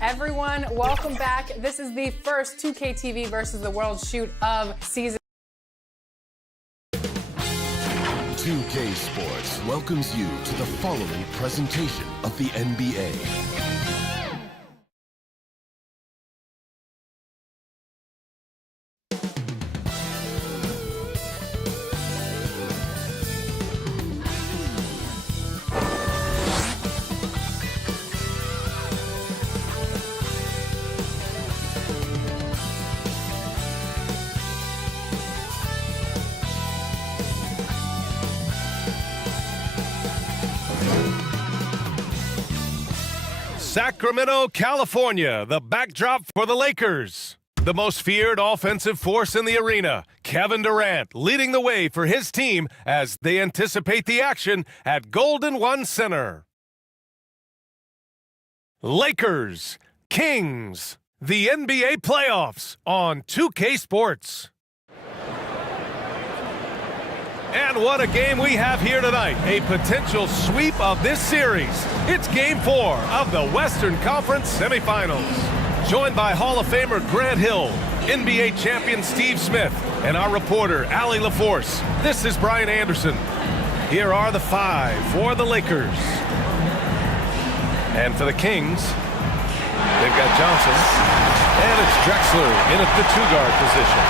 Everyone, welcome back. This is the first 2K TV versus the World shoot of season. 2K Sports welcomes you to the following presentation of the NBA. Sacramento, California, the backdrop for the Lakers. The most feared offensive force in the arena, Kevin Durant, leading the way for his team as they anticipate the action at Golden One Center. Lakers, Kings, the NBA playoffs on 2K Sports. And what a game we have here tonight. A potential sweep of this series. It's Game 4 of the Western Conference semifinals. Joined by Hall of Famer Grant Hill, NBA champion Steve Smith, and our reporter Allie LaForce. This is Brian Anderson. Here are the five for the Lakers. And for the Kings, they've got Johnson. And it's Drexler in at the two-guard position.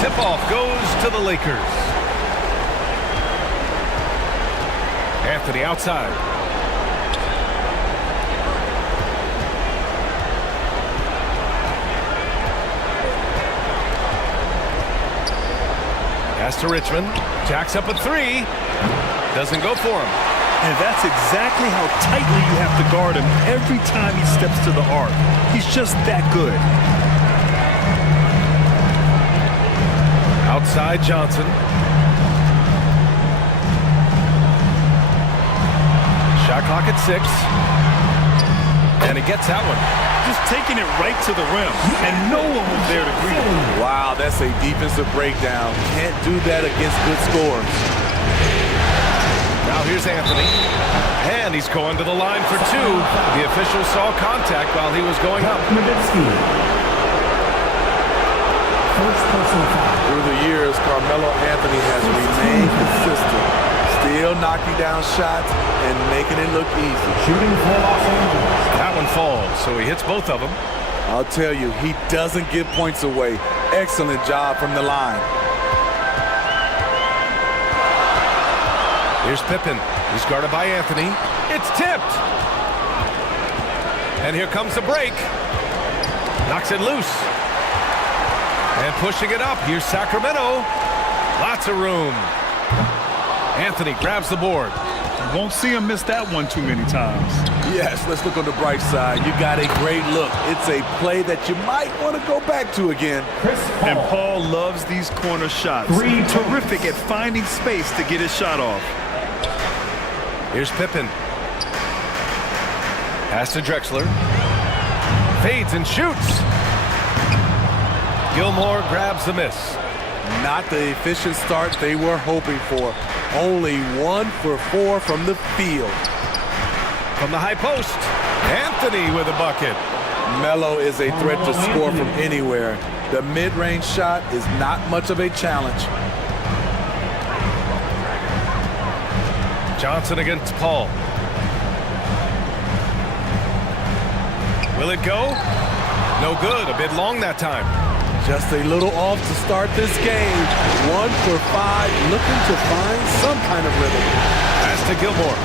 Tip-off goes to the Lakers. Anthony outside. Pass to Richmond. Jacks up a three. Doesn't go for him. And that's exactly how tightly you have to guard him every time he steps to the arc. He's just that good. Outside Johnson. Shot clock at 6. And he gets that one. Just taking it right to the rim, and no one was there to greet him. Wow, that's a defensive breakdown. Can't do that against good scores. Now here's Anthony. And he's going to the line for two. The official saw contact while he was going up. Through the years, Carmelo Anthony has remained consistent, still knocking down shots and making it look easy. Shooting for Los Angeles. That one falls, so he hits both of them. I'll tell you, he doesn't give points away. Excellent job from the line. Here's Pippen. He's guarded by Anthony. It's tipped. And here comes the break. Knocks it loose. And pushing it up, here's Sacramento. Lots of room. Anthony grabs the board. You won't see him miss that one too many times. Yes, let's look on the bright side. You got a great look. It's a play that you might want to go back to again. And Paul loves these corner shots. Terrific at finding space to get his shot off. Here's Pippen. Pass to Drexler. Fades and shoots. Gilmore grabs the miss. Not the efficient start they were hoping for. Only 1 for 4 from the field. From the high post, Anthony with a bucket. Melo is a threat to score from anywhere. The mid-range shot is not much of a challenge. Johnson against Paul. Will it go? No good. A bit long that time. Just a little off to start this game. 1 for 5, looking to find some kind of rhythm. Pass to Gilmore.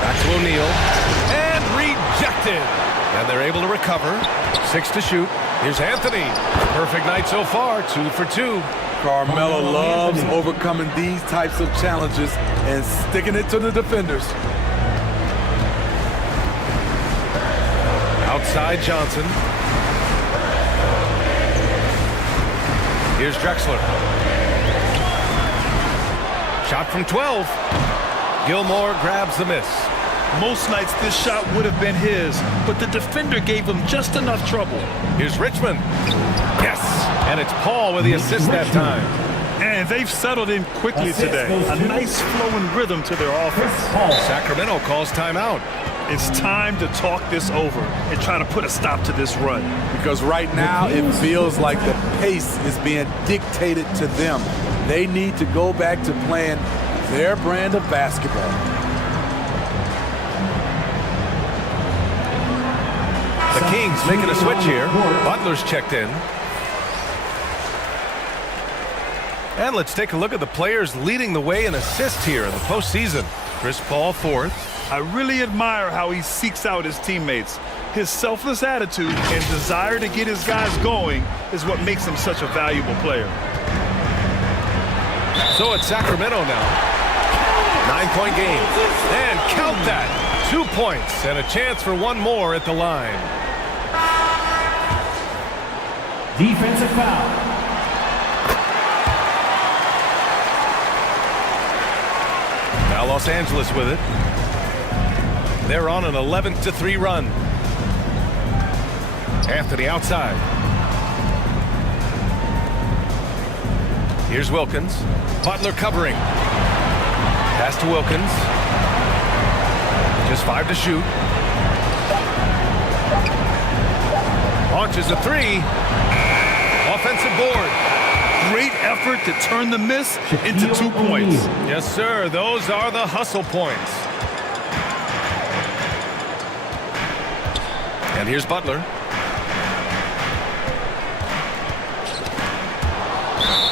Back to O'Neal. And rejected. And they're able to recover. 6 to shoot. Here's Anthony. Perfect night so far. 2 for 2. Carmelo loves overcoming these types of challenges and sticking it to the defenders. Outside Johnson. Here's Drexler. Shot from 12. Gilmore grabs the miss. Most nights this shot would have been his, but the defender gave him just enough trouble. Here's Richmond. Yes, and it's Paul with the assist that time. And they've settled in quickly today. A nice flowing rhythm to their offense. Sacramento calls timeout. It's time to talk this over and try to put a stop to this run. Because right now it feels like the pace is being dictated to them. They need to go back to playing their brand of basketball. The Kings making a switch here. Butler's checked in. And let's take a look at the players leading the way in assists here in the postseason. Chris Paul, 4th. I really admire how he seeks out his teammates. His selfless attitude and desire to get his guys going is what makes him such a valuable player. So it's Sacramento now. 9-point game. And count that. 2 points and a chance for one more at the line. Defensive foul. Now Los Angeles with it. They're on an 11-3 run. Anthony outside. Here's Wilkins. Butler covering. Pass to Wilkins. Just 5 to shoot. Launches a 3. Offensive board. Great effort to turn the miss into 2 points. Yes, sir. Those are the hustle points. And here's Butler.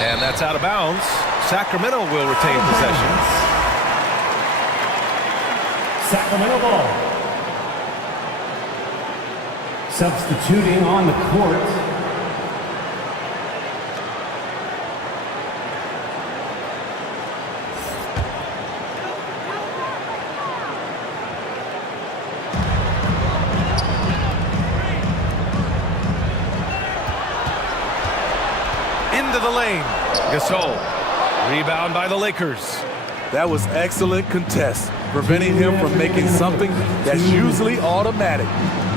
And that's out of bounds. Sacramento will retain possession. Sacramento ball. Substituting on the court. Into the lane. Gasol. Rebound by the Lakers. That was excellent contest, preventing him from making something that's usually automatic.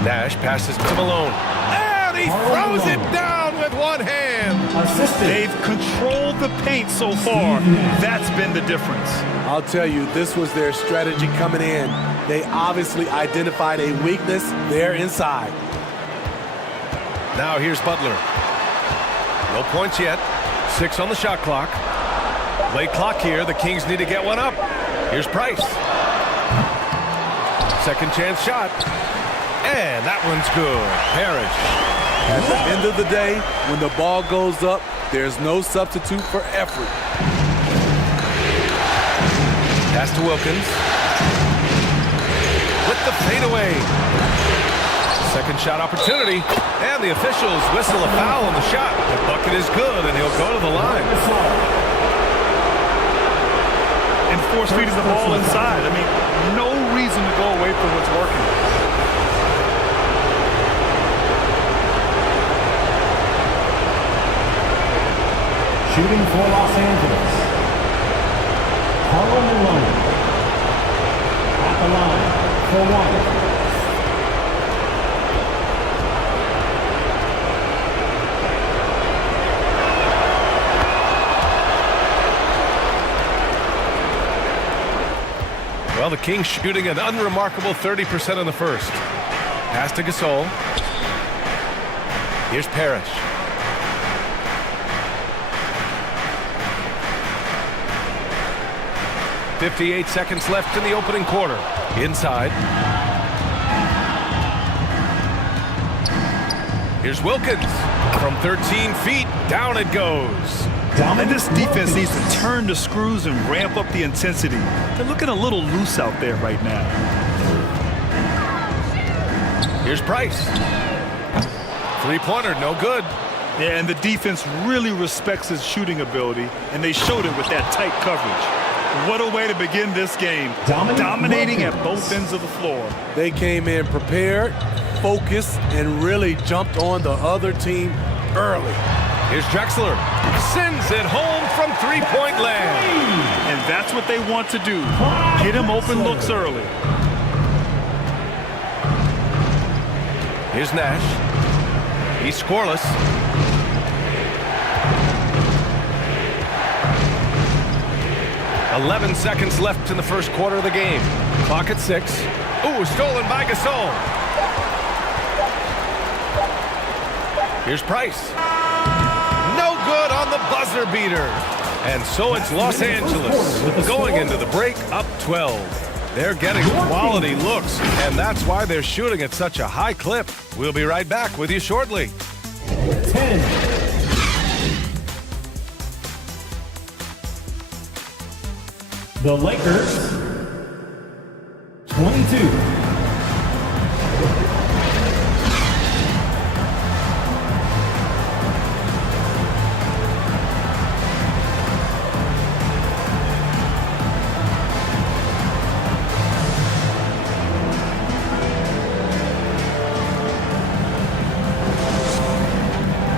Nash passes to Malone. And he throws it down with one hand. They've controlled the paint so far. That's been the difference. I'll tell you, this was their strategy coming in. They obviously identified a weakness there inside. Now here's Butler. No points yet. 6 on the shot clock. Late clock here. The Kings need to get one up. Here's Price. Second chance shot. And that one's good. Parrish. At the end of the day, when the ball goes up, there's no substitute for effort. Pass to Wilkins. With the fadeaway. Second shot opportunity. And the officials whistle a foul on the shot. The bucket is good, and he'll go to the line. And force feeding the ball inside. I mean, no reason to go away from what's working. Shooting for Los Angeles. Carl Malone. At the line for 1. Well, the Kings shooting an unremarkable 30% in the first. Pass to Gasol. Here's Parrish. .58 seconds left in the opening quarter. Inside. Here's Wilkins. From 13 feet, down it goes. And this defense needs to turn the screws and ramp up the intensity. They're looking a little loose out there right now. Here's Price. Three-pointer, no good. Yeah, and the defense really respects his shooting ability, and they showed it with that tight coverage. What a way to begin this game. Dominating at both ends of the floor. They came in prepared, focused, and really jumped on the other team early. Here's Drexler. Sends it home from three-point land. And that's what they want to do. Get him open looks early. Here's Nash. He's scoreless. "11 seconds left in the first quarter of the game. Clock at 6. Ooh, stolen by Gasol. Here's Price. No good on the buzzer beater. And so it's Los Angeles going into the break up 12. They're getting quality looks, and that's why they're shooting at such a high clip. We'll be right back with you shortly. 10. The Lakers, 22.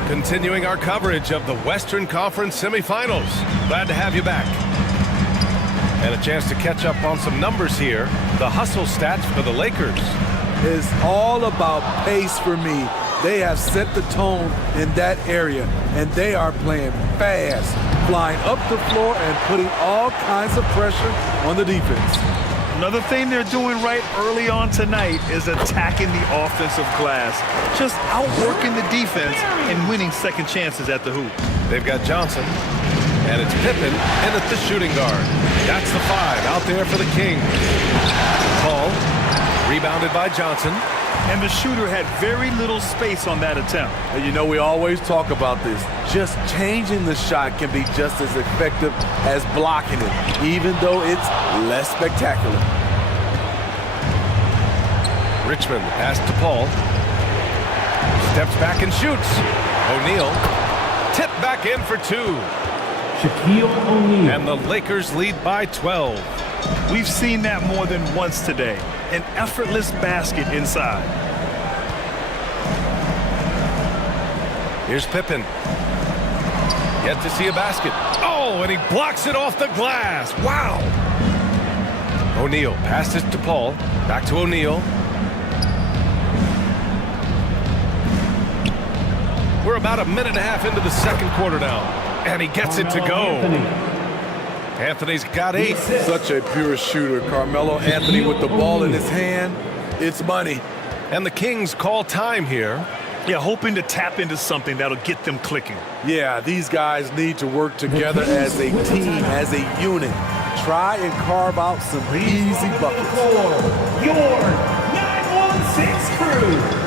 Continuing our coverage of the Western Conference semifinals. Glad to have you back. And a chance to catch up on some numbers here. The hustle stats for the Lakers. It's all about pace for me. They have set the tone in that area, and they are playing fast, flying up the floor and putting all kinds of pressure on the defense. Another thing they're doing right early on tonight is attacking the offensive glass. Just outworking the defense and winning second chances at the hoop. They've got Johnson, and it's Pippen in at the shooting guard. That's the 5 out there for the Kings. Paul, rebounded by Johnson. And the shooter had very little space on that attempt. And you know, we always talk about this. Just changing the shot can be just as effective as blocking it, even though it's less spectacular. Richmond pass to Paul. Steps back and shoots. O'Neal tipped back in for 2. Shaquille O'Neal. And the Lakers lead by 12. We've seen that more than once today. An effortless basket inside. Here's Pippen. Yet to see a basket. Oh, and he blocks it off the glass. Wow. O'Neal passes to Paul. Back to O'Neal. We're about a minute and a half into the second quarter now. And he gets it to go. Anthony's got 8. Such a pure shooter. Carmelo Anthony with the ball in his hand. It's money. And the Kings call time here. Yeah, hoping to tap into something that'll get them clicking. Yeah, these guys need to work together as a team, as a unit. Try and carve out some easy buckets. Your 916 crew.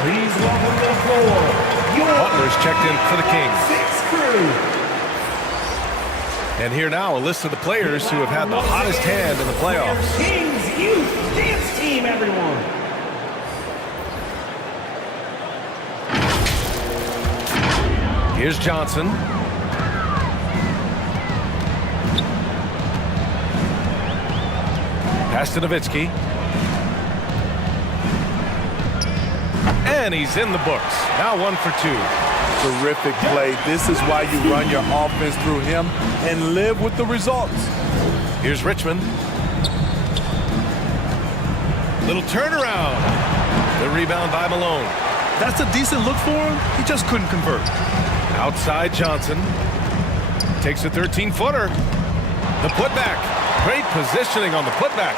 Please welcome to the floor, Butler's checked in for the Kings. 6 crew. And here now a list of the players who have had the hottest hand in the playoffs. Kings Youth Dance Team, everyone. Here's Johnson. Pass to Nowitzki. And he's in the books. Now 1 for 2. Terrific play. This is why you run your offense through him and live with the results. Here's Richmond. Little turnaround. The The rebound by Malone. That's a decent look for him. He just couldn't convert. Outside Johnson. Takes a 13-footer. The putback. Great positioning on the putback.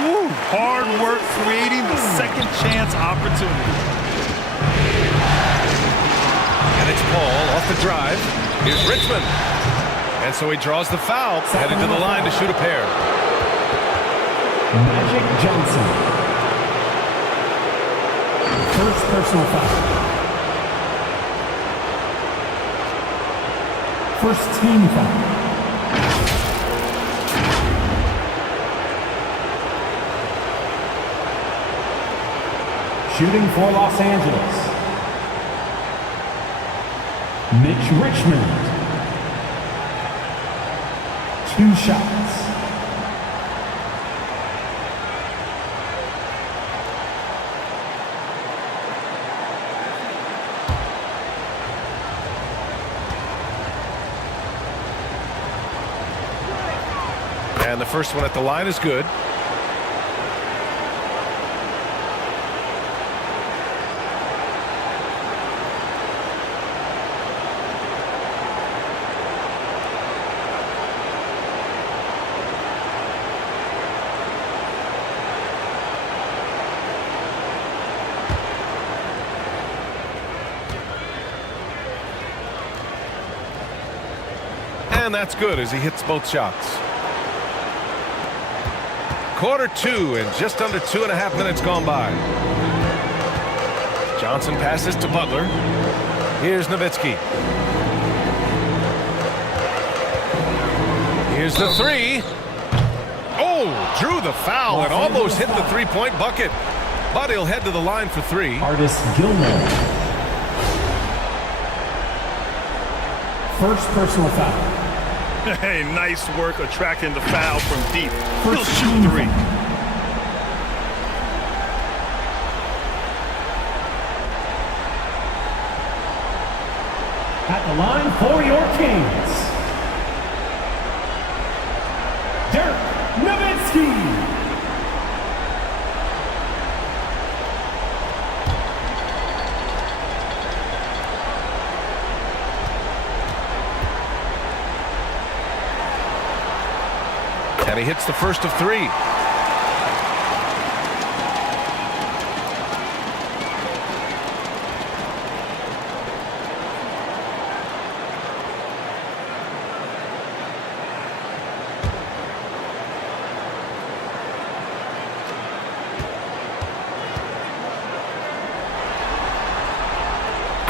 Woo. Hard work creating the second chance opportunity. And it's Paul off the drive. Here's Richmond. And so he draws the foul, headed to the line to shoot a pair. Magic Johnson. First personal foul. First team foul. Shooting for Los Angeles, Mitch Richmond. 2 shots. And the first one at the line is good. And that's good as he hits both shots. Quarter 2 and just under 2.5 minutes gone by. Johnson passes to Butler. Here's Nowitzki. Here's the 3. Oh, drew the foul and almost hit the 3-point bucket. But he'll head to the line for 3. Artis Gilmore. First personal foul. Hey, nice work attracting the foul from deep. He'll shoot 3. At the line for your Kings, Dirk Nowitzki. And he hits the first of 3.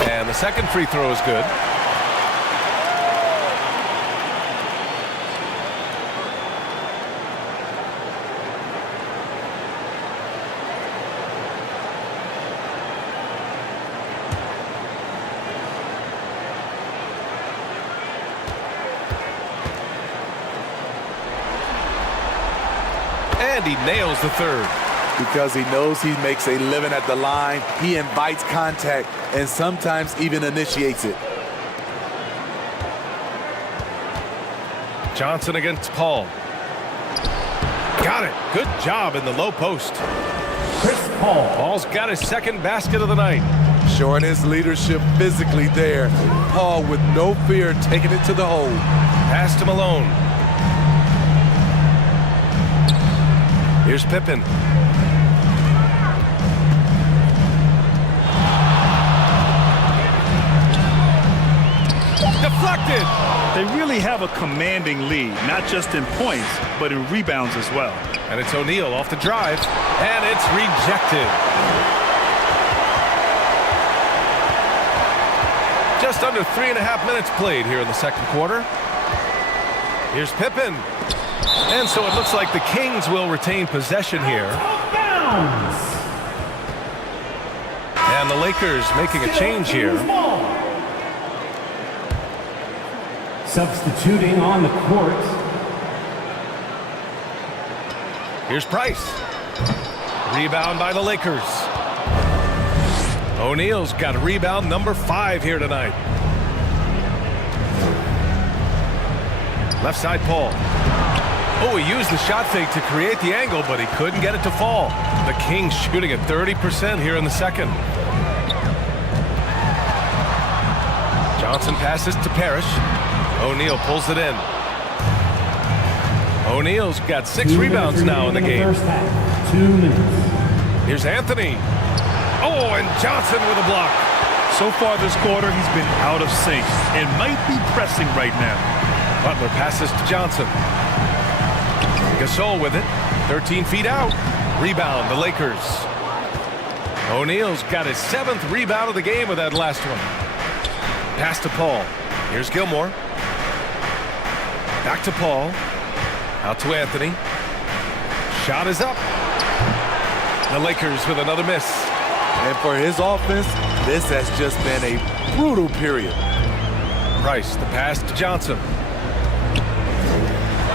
And the second free throw is good. And he nails the third. Because he knows he makes a living at the line, he invites contact and sometimes even initiates it. Johnson against Paul. Got it. Good job in the low post. Chris Paul. Paul's got his second basket of the night. Showing his leadership physically there. Paul with no fear taking it to the hole. Pass to Malone. Here's Pippen. Deflected. They really have a commanding lead, not just in points, but in rebounds as well. And it's O'Neal off the drive, and it's rejected. Just under 3.5 minutes played here in the second quarter. Here's Pippen. And so it looks like the Kings will retain possession here. And the Lakers making a change here. Substituting on the court. Here's Price. Rebound by the Lakers. O'Neal's got a rebound number 5 here tonight. Left side Paul. Oh, he used the shot fake to create the angle, but he couldn't get it to fall. The Kings shooting at 30% here in the second. Johnson passes to Parrish. O'Neal pulls it in. O'Neal's got 6 rebounds now in the game. First half, 2 minutes. Here's Anthony. Oh, and Johnson with a block. So far this quarter, he's been out of sync and might be pressing right now. Butler passes to Johnson. Gasol with it. 13 feet out. Rebound, the Lakers. O'Neal's got his 7th rebound of the game with that last one. Pass to Paul. Here's Gilmore. Back to Paul. Out to Anthony. Shot is up. The Lakers with another miss. And for his offense, this has just been a brutal period. Price, the pass to Johnson.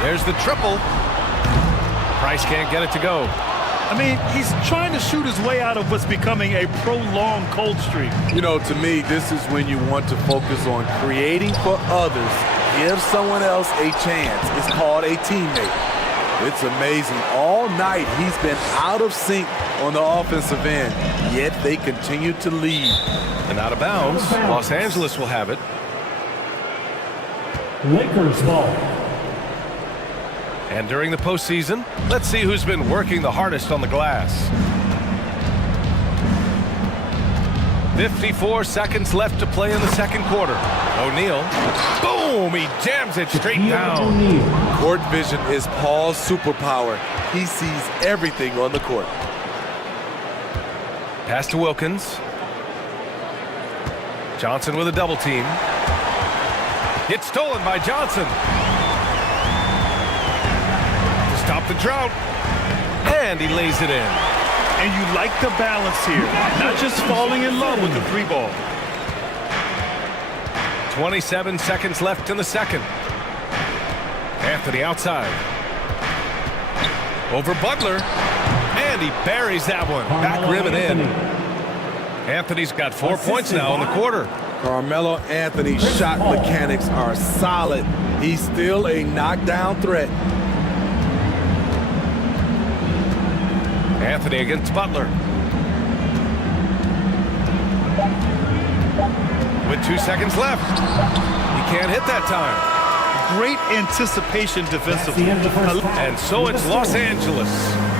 There's the triple. Price can't get it to go. I mean, he's trying to shoot his way out of what's becoming a prolonged cold streak. You know, to me, this is when you want to focus on creating for others. Give someone else a chance. It's called a teammate. It's amazing. All night, he's been out of sync on the offensive end, yet they continue to lead. And out of bounds, Los Angeles will have it. Lakers ball. And during the postseason, let's see who's been working the hardest on the glass. 54 seconds left to play in the second quarter. O'Neal, boom, he jams it straight down. Court vision is Paul's superpower. He sees everything on the court. Pass to Wilkins. Johnson with a double team. It's stolen by Johnson. To stop the drought. And he lays it in. And you like the balance here. Not just falling in love with the 3 ball. 27 seconds left in the second. Anthony outside. Over Butler. And he buries that one. Back rim and in. Anthony's got 4 points now in the quarter. Carmelo Anthony's shot mechanics are solid. He's still a knockdown threat. Anthony against Butler. With 2 seconds left. He can't hit that time. Great anticipation defensively. And so it's Los Angeles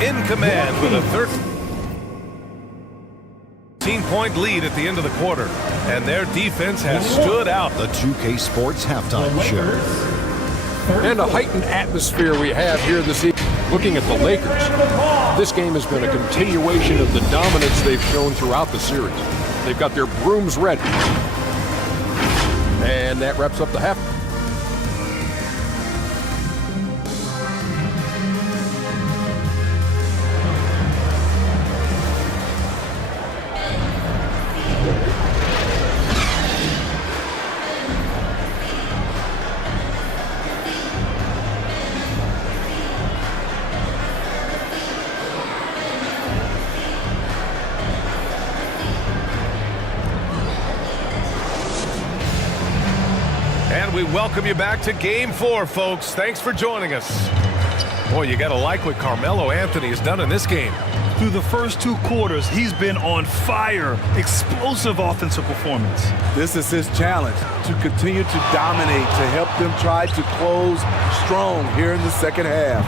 in command with a 13-point lead at the end of the quarter. And their defense has stood out. The 2K Sports Halftime Show. And a heightened atmosphere we have here this evening. Looking at the Lakers, this game has been a continuation of the dominance they've shown throughout the series. They've got their brooms ready. And that wraps up the half. And we welcome you back to Game 4, folks. Thanks for joining us. Boy, you got to like what Carmelo Anthony has done in this game. Through the first 2 quarters, he's been on fire. Explosive offensive performance. This is his challenge, to continue to dominate, to help them try to close strong here in the second half.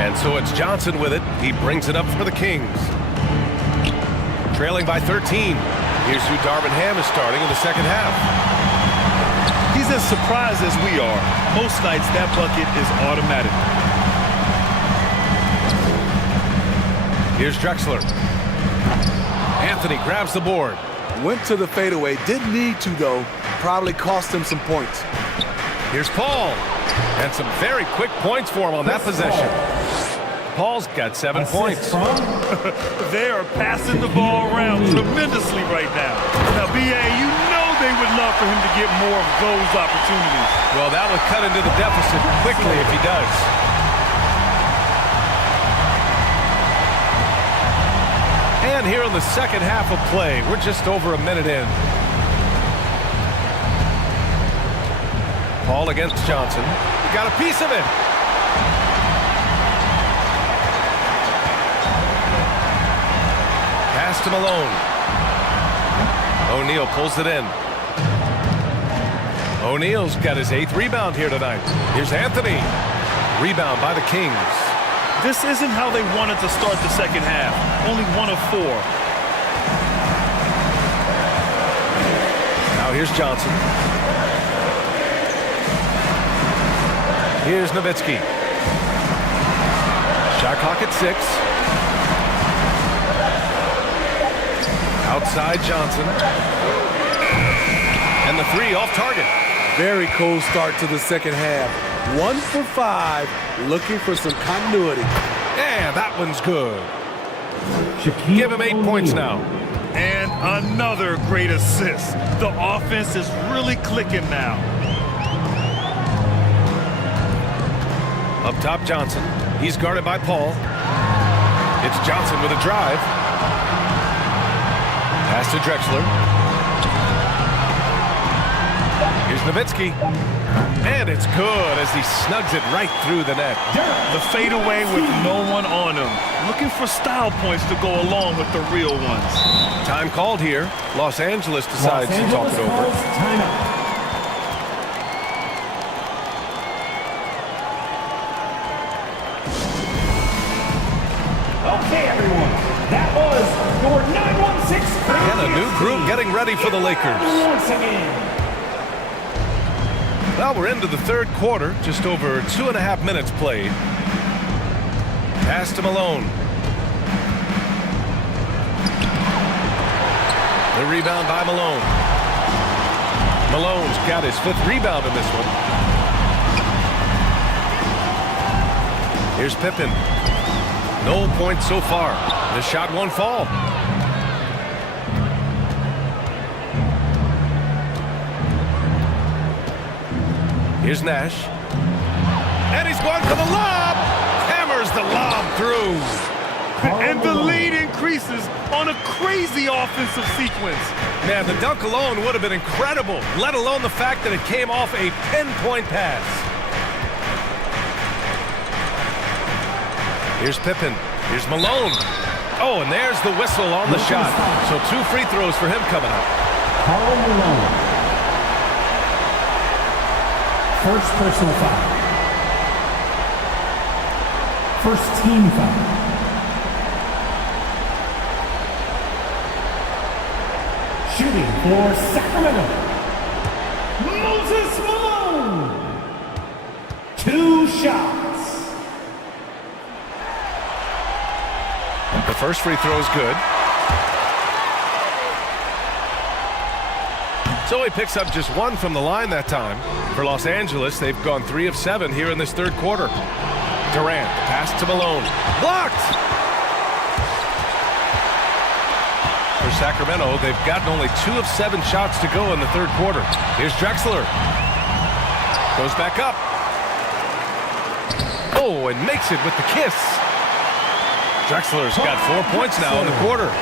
And so it's Johnson with it. He brings it up for the Kings. Trailing by 13. Here's who Darvin Ham is starting in the second half. He's as surprised as we are. Most nights, that bucket is automatic. Here's Drexler. Anthony grabs the board. Went to the fadeaway. Didn't need to, though. Probably cost him some points. Here's Paul. And some very quick points for him on that possession. Paul's got 7 points. They are passing the ball around tremendously right now. Now, B.A., you know they would love for him to get more of those opportunities. Well, that would cut into the deficit quickly if he does. And here in the second half of play, we're just over a minute in. Paul against Johnson. Got a piece of it. Pass to Malone. O'Neal pulls it in. O'Neal's got his 8th rebound here tonight. Here's Anthony. Rebound by the Kings. This isn't how they wanted to start the second half. Only 1 of 4. Now here's Johnson. Here's Nowitzki. Shot clock at 6. Outside Johnson. And the 3 off target. Very cold start to the second half. 1 for 5, looking for some continuity. And that one's good. Shaquille Give him 8 points O'Neal. now. And another great assist. The offense is really clicking now. Up top, Johnson. He's guarded by Paul. It's Johnson with a drive. Pass to Drexler. Here's Nowitzki. And it's good as he snugs it right through the net. The fadeaway with no one on him. Looking for style points to go along with the real ones. Time called here. Los Angeles decides to talk it over. Timeout. Okay, everyone. That was your 916. And a new group getting ready for the Lakers. Once again. Well, we're into the 3rd quarter. Just over 2.5 minutes played. Pass to Malone. The rebound by Malone. Malone's got his 5th rebound in this one. Here's Pippen. No points so far. The shot won't fall. Here's Nash. And he's going for the lob. Hammers the lob through. And the lead increases on a crazy offensive sequence. Man, the dunk alone would have been incredible, let alone the fact that it came off a pinpoint pass. Here's Pippen. Here's Malone. Oh, and there's the whistle on the shot. So 2 free throws for him coming up. Karl Malone. First personal foul. First team foul. Shooting for Sacramento, Moses Malone. 2 shots. The first free throw is good. So he picks up just 1 from the line that time. For Los Angeles, they've gone 3 of 7 here in this 3rd quarter. Durant, pass to Malone. Blocked! For Sacramento, they've gotten only 2 of 7 shots to go in the 3rd quarter. Here's Drexler. Goes back up. Oh, and makes it with the kiss. Drexler's got 4 points now in the quarter.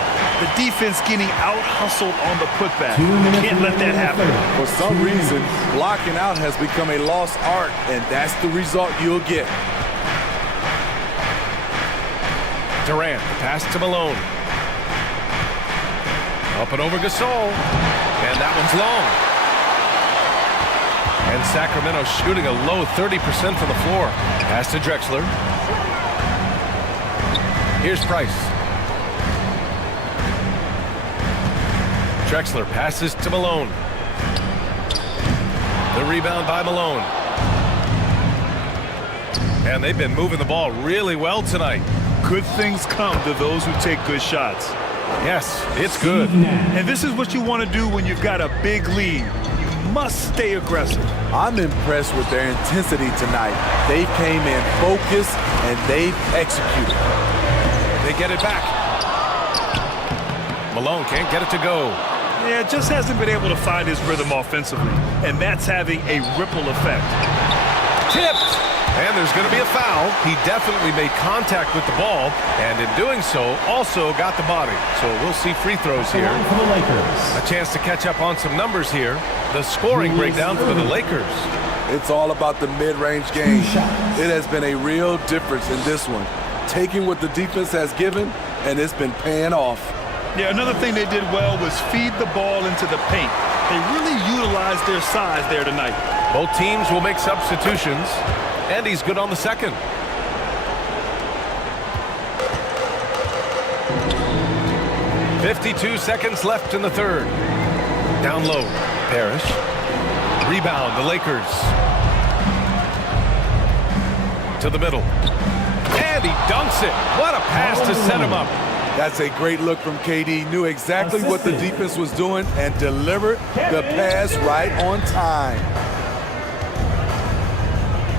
The defense getting out-hustled on the putback. Can't let that happen. For some reason, blocking out has become a lost art, and that's the result you'll get. Durant, pass to Malone. Up and over Gasol. And that one's long. And Sacramento shooting a low 30% from the floor. Pass to Drexler. Here's Price. Drexler passes to Malone. The rebound by Malone. And they've been moving the ball really well tonight. Good things come to those who take good shots. Yes, it's good. And this is what you want to do when you've got a big lead. You must stay aggressive. I'm impressed with their intensity tonight. They came in focused, and they've executed. They get it back. Malone can't get it to go. Yeah, just hasn't been able to find his rhythm offensively, and that's having a ripple effect. Tipped, and there's going to be a foul. He definitely made contact with the ball, and in doing so, also got the body. So we'll see free throws here. For the Lakers. A chance to catch up on some numbers here. The scoring breakdown for the Lakers. It's all about the mid-range game. It has been a real difference in this one. Taking what the defense has given, and it's been paying off. Yeah, another thing they did well was feed the ball into the paint. They really utilized their size there tonight. Both teams will make substitutions, and he's good on the second. "52 seconds left in the third. Down low, Parrish. Rebound, the Lakers. To the middle. And he dunks it. What a pass to set him up. That's a great look from KD. Knew exactly what the defense was doing and delivered the pass right on time.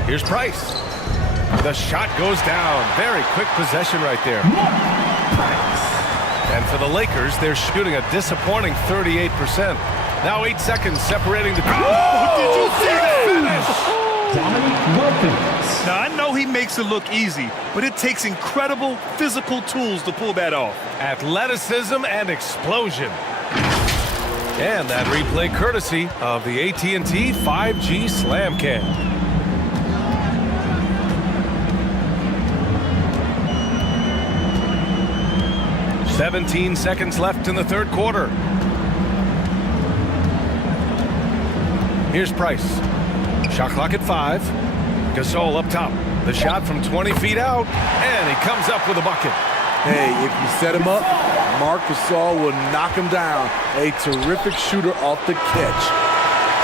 Here's Price. The shot goes down. Very quick possession right there. And for the Lakers, they're shooting a disappointing 38%. Now 8 seconds separating the two. Oh, did you see that Finish! Dominique Wilkins. Now, I know he makes it look easy, but it takes incredible physical tools to pull that off. Athleticism and explosion. And that replay courtesy of the AT&T 5G Slam Cam. "17 seconds left in the third quarter. Here's Price. Shot clock at 5. Gasol up top. The shot from 20 feet out, and he comes up with a bucket. Hey, if you set him up, Marc Gasol will knock him down. A terrific shooter off the catch.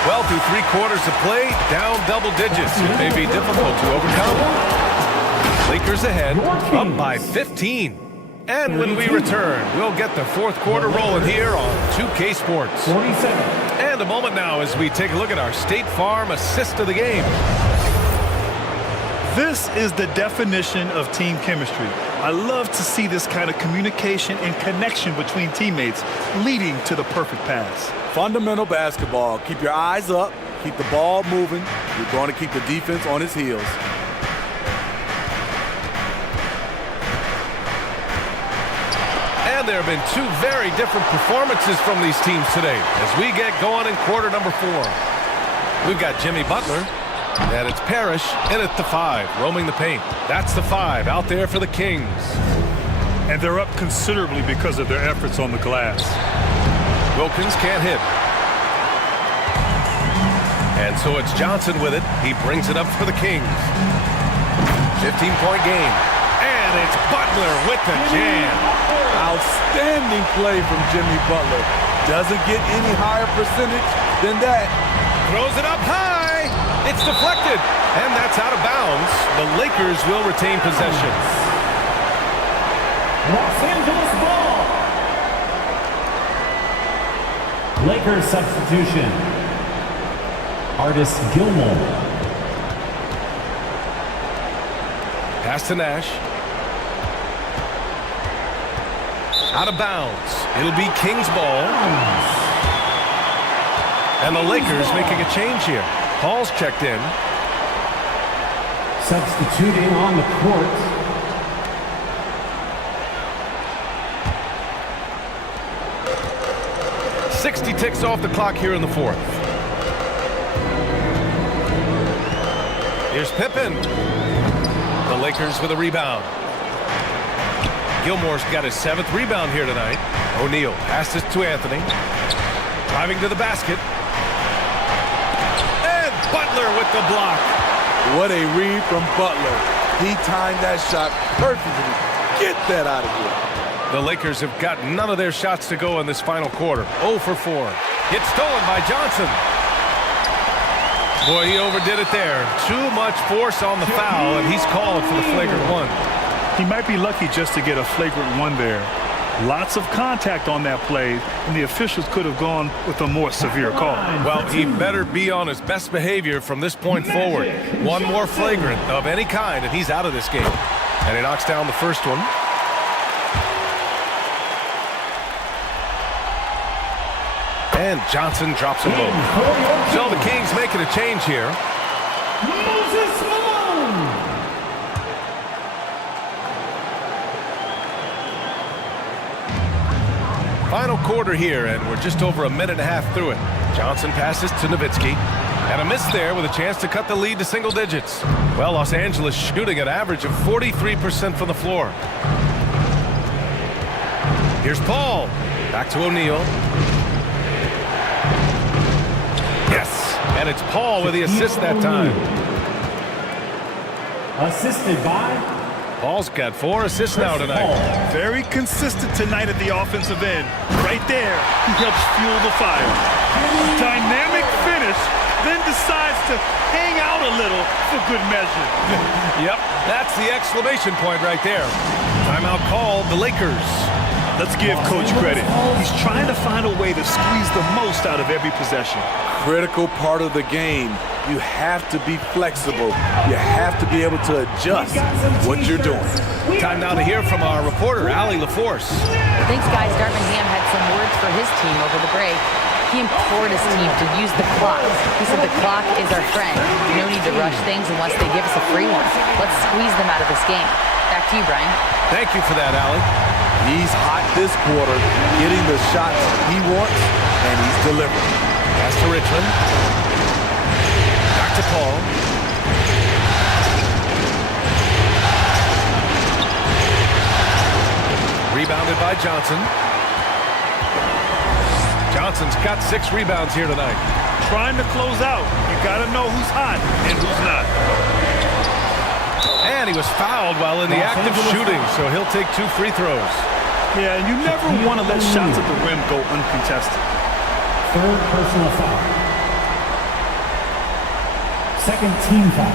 Well, through 3 quarters of play, down double digits. It may be difficult to overcome. Lakers ahead, up by 15. And when we return, we'll get the fourth quarter rolling here on 2K Sports. 47. And a moment now as we take a look at our State Farm assist of the game. This is the definition of team chemistry. I love to see this kind of communication and connection between teammates leading to the perfect pass. Fundamental basketball. Keep your eyes up. Keep the ball moving. You're going to keep the defense on its heels. And there have been 2 very different performances from these teams today as we get going in quarter number 4. We've got Jimmy Butler, and it's Parrish in at the 5, roaming the paint. That's the 5 out there for the Kings. And they're up considerably because of their efforts on the glass. Wilkins can't hit. And so it's Johnson with it. He brings it up for the Kings. 15-point game. And it's Butler with the jam. Outstanding play from Jimmy Butler. Doesn't get any higher percentage than that. Throws it up high. It's deflected. And that's out of bounds. The Lakers will retain possession. Los Angeles ball. Lakers substitution. Artis Gilmore. Pass to Nash. Out of bounds. It'll be Kings ball. And the Lakers making a change here. Hall's checked in. Substituting on the court. .60 ticks off the clock here in the fourth. Here's Pippen. The Lakers with a rebound. Gilmore's got his 7th rebound here tonight. O'Neal passes to Anthony. Driving to the basket. And Butler with the block. What a read from Butler. He timed that shot perfectly. Get that out of here. The Lakers have got none of their shots to go in this final quarter. 0 for 4. It's stolen by Johnson. Boy, he overdid it there. Too much force on the foul, and he's called for the flagrant 1. He might be lucky just to get a flagrant 1 there. Lots of contact on that play, and the officials could have gone with a more severe call. Well, he better be on his best behavior from this point forward. One more flagrant of any kind, and he's out of this game. And he knocks down the first one. And Johnson drops him both. So the Kings making a change here. Moses Malone. Final quarter here, and we're just over a minute and a half through it. Johnson passes to Nowitzki. And a miss there with a chance to cut the lead to single digits. Well, Los Angeles shooting an average of 43% from the floor. Here's Paul. Back to O'Neal. Yes, and it's Paul with the assist that time. Assisted by Paul's got 4 assists now tonight. Very consistent tonight at the offensive end. Right there, he helps fuel the fire. Dynamic finish, then decides to hang out a little for good measure. Yep, that's the exclamation point right there. Timeout called the Lakers. Let's give Coach credit. He's trying to find a way to squeeze the most out of every possession. Critical part of the game. You have to be flexible. You have to be able to adjust what you're doing. Time now to hear from our reporter, Allie LaForce. Thanks, guys. Darvin Ham had some words for his team over the break. He implored his team to use the clock. He said the clock is our friend. No need to rush things unless they give us a free one. Let's squeeze them out of this game. Back to you, Brian. Thank you for that, Allie. He's hot this quarter, getting the shots he wants, and he's delivering. Pass to Richmond. Back to Paul. Rebounded by Johnson. Johnson's got 6 rebounds here tonight. Trying to close out. You got to know who's hot and who's not. And he was fouled while in the act of shooting, so he'll take 2 free throws. Yeah, and you never want to let shots at the rim go uncontested. third personal foul. Second team foul.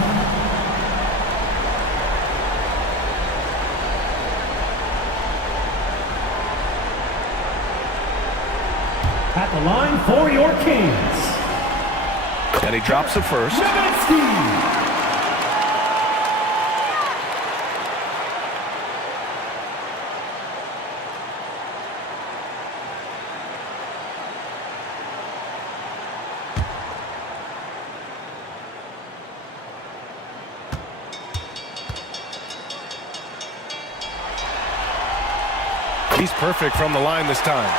At the line for your Kings. And he drops it first. Nowitzki. He's perfect from the line this time.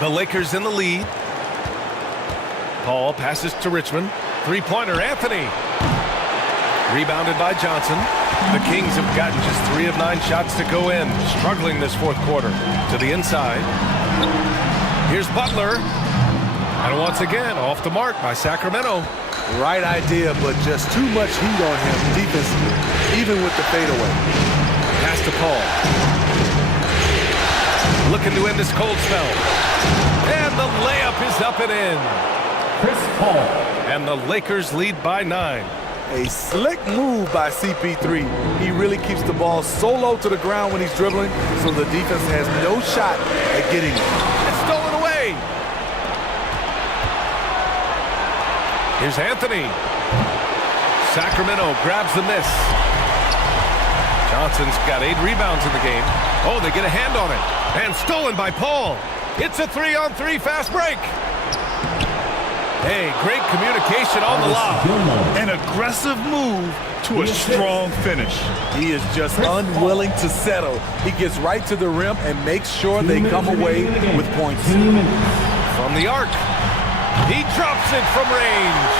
The Lakers in the lead. Paul passes to Richmond. Three-pointer, Anthony. Rebounded by Johnson. The Kings have gotten just 3 of 9 shots to go in. Struggling this fourth quarter. To the inside. Here's Butler. And once again, off the mark by Sacramento. Right idea, but just too much heat on him defensively, even with the fadeaway. Pass to Paul. Looking to end this cold spell. And the layup is up and in. Chris Paul. And the Lakers lead by 9. A slick move by CP3. He really keeps the ball so low to the ground when he's dribbling, so the defense has no shot at getting it. It's stolen away. Here's Anthony. Sacramento grabs the miss. Johnson's got 8 rebounds in the game. Oh, they get a hand on it. And stolen by Paul. It's a 3-on-3 fast break. Hey, great communication on the lob. An aggressive move to a strong finish. He is just unwilling to settle. He gets right to the rim and makes sure they come away with points. From the arc. He drops it from range.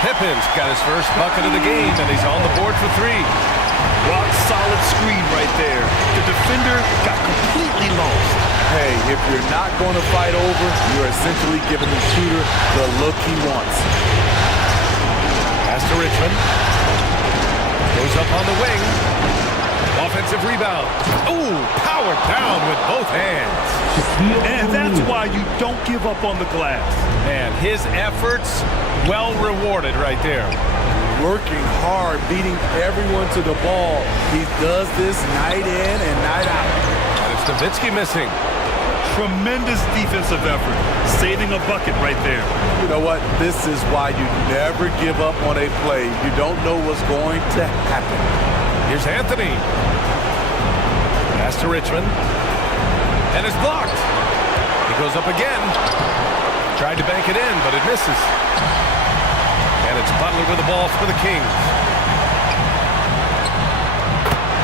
Pippen's got his first bucket of the game, and he's on the board for 3. Rock solid screen right there. The defender got completely lost. Hey, if you're not going to fight over, you're essentially giving the shooter the look he wants. Pass to Richmond. Goes up on the wing. Offensive rebound. Ooh, powered down with both hands. And that's why you don't give up on the glass. And his efforts well rewarded right there. Working hard, beating everyone to the ball. He does this night in and night out. And it's Nowitzki missing. Tremendous defensive effort. Saving a bucket right there. You know what? This is why you never give up on a play. You don't know what's going to happen. Here's Anthony. Pass to Richmond. And it's blocked. He goes up again. Tried to bank it in, but it misses. And it's Butler with the ball for the Kings.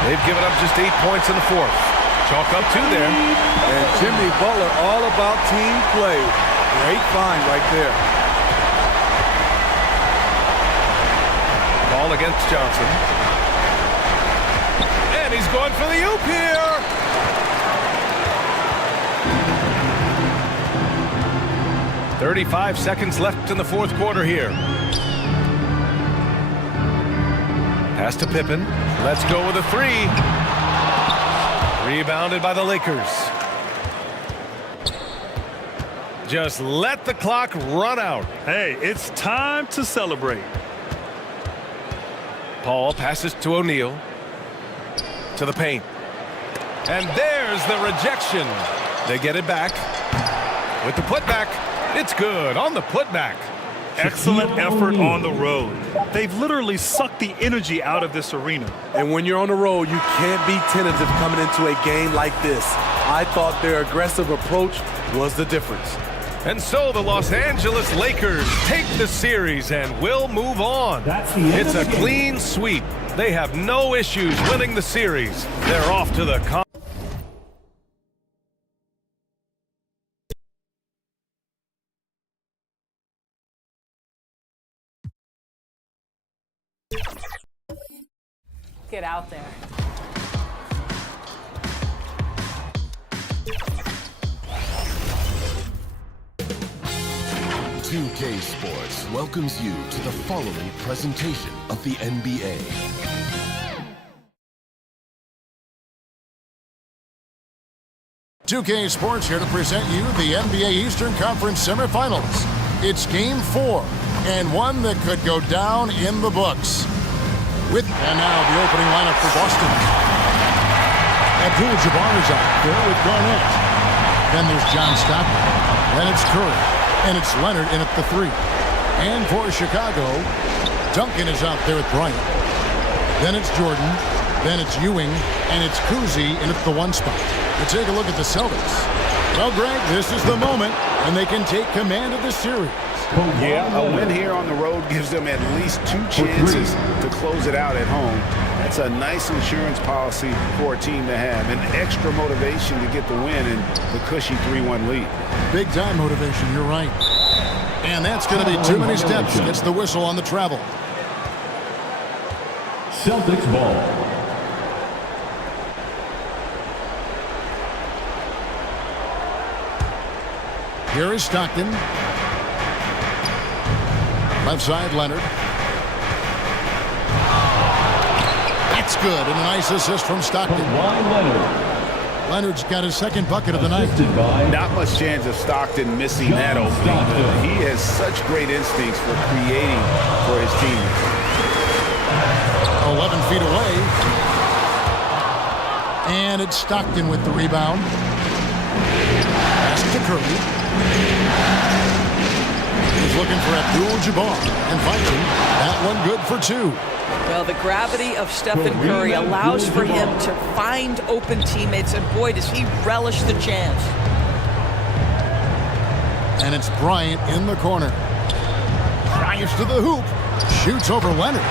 They've given up just 8 points in the fourth. Chalk up 2 there. And Jimmy Butler all about team play. Great find right there. Ball against Johnson. And he's going for the oop here. "35 seconds left in the fourth quarter here. Pass to Pippen. Let's go with a three. Rebounded by the Lakers. Just let the clock run out. Hey, it's time to celebrate. Paul passes to O'Neal. To the paint. And there's the rejection. They get it back. With the putback. It's good on the putback. Excellent effort on the road. They've literally sucked the energy out of this arena. And when you're on the road, you can't be tentative coming into a game like this. I thought their aggressive approach was the difference. And so the Los Angeles Lakers take the series and will move on. It's a clean sweep. They have no issues winning the series. They're off to the Get out there. .2K Sports welcomes you to the following presentation of the NBA. .2K Sports here to present you the NBA Eastern Conference semifinals. It's Game 4, and one that could go down in the books. And now the opening lineup for Boston. Abdul-Jabbar is out there with Garnett. Then there's John Stockton. Then it's Curry. And it's Leonard in at the 3. And for Chicago, Duncan is out there with Bryant. Then it's Jordan. Then it's Ewing. And it's Kuzi in at the 1 spot. Let's take a look at the Celtics. Well, Greg, this is the moment when they can take command of the series. Yeah, a win here on the road gives them at least 2 chances to close it out at home. That's a nice insurance policy for a team to have. An extra motivation to get the win and the cushy 3-1 lead. Big time motivation, you're right. And that's going to be too many steps. Gets the whistle on the travel. Celtics ball. Here is Stockton. Left side, Leonard. That's good, and a nice assist from Stockton. Leonard's got his second bucket of the night. Not much chance of Stockton missing that opening. He has such great instincts for creating for his team. 11 feet away. And it's Stockton with the rebound. Pass to Curry. He's looking for Abdul-Jabbar and finds him. That one good for 2. Well, the gravity of Stephen Curry allows for him to find open teammates, and boy, does he relish the chance. And it's Bryant in the corner. Drives to the hoop. Shoots over Leonard.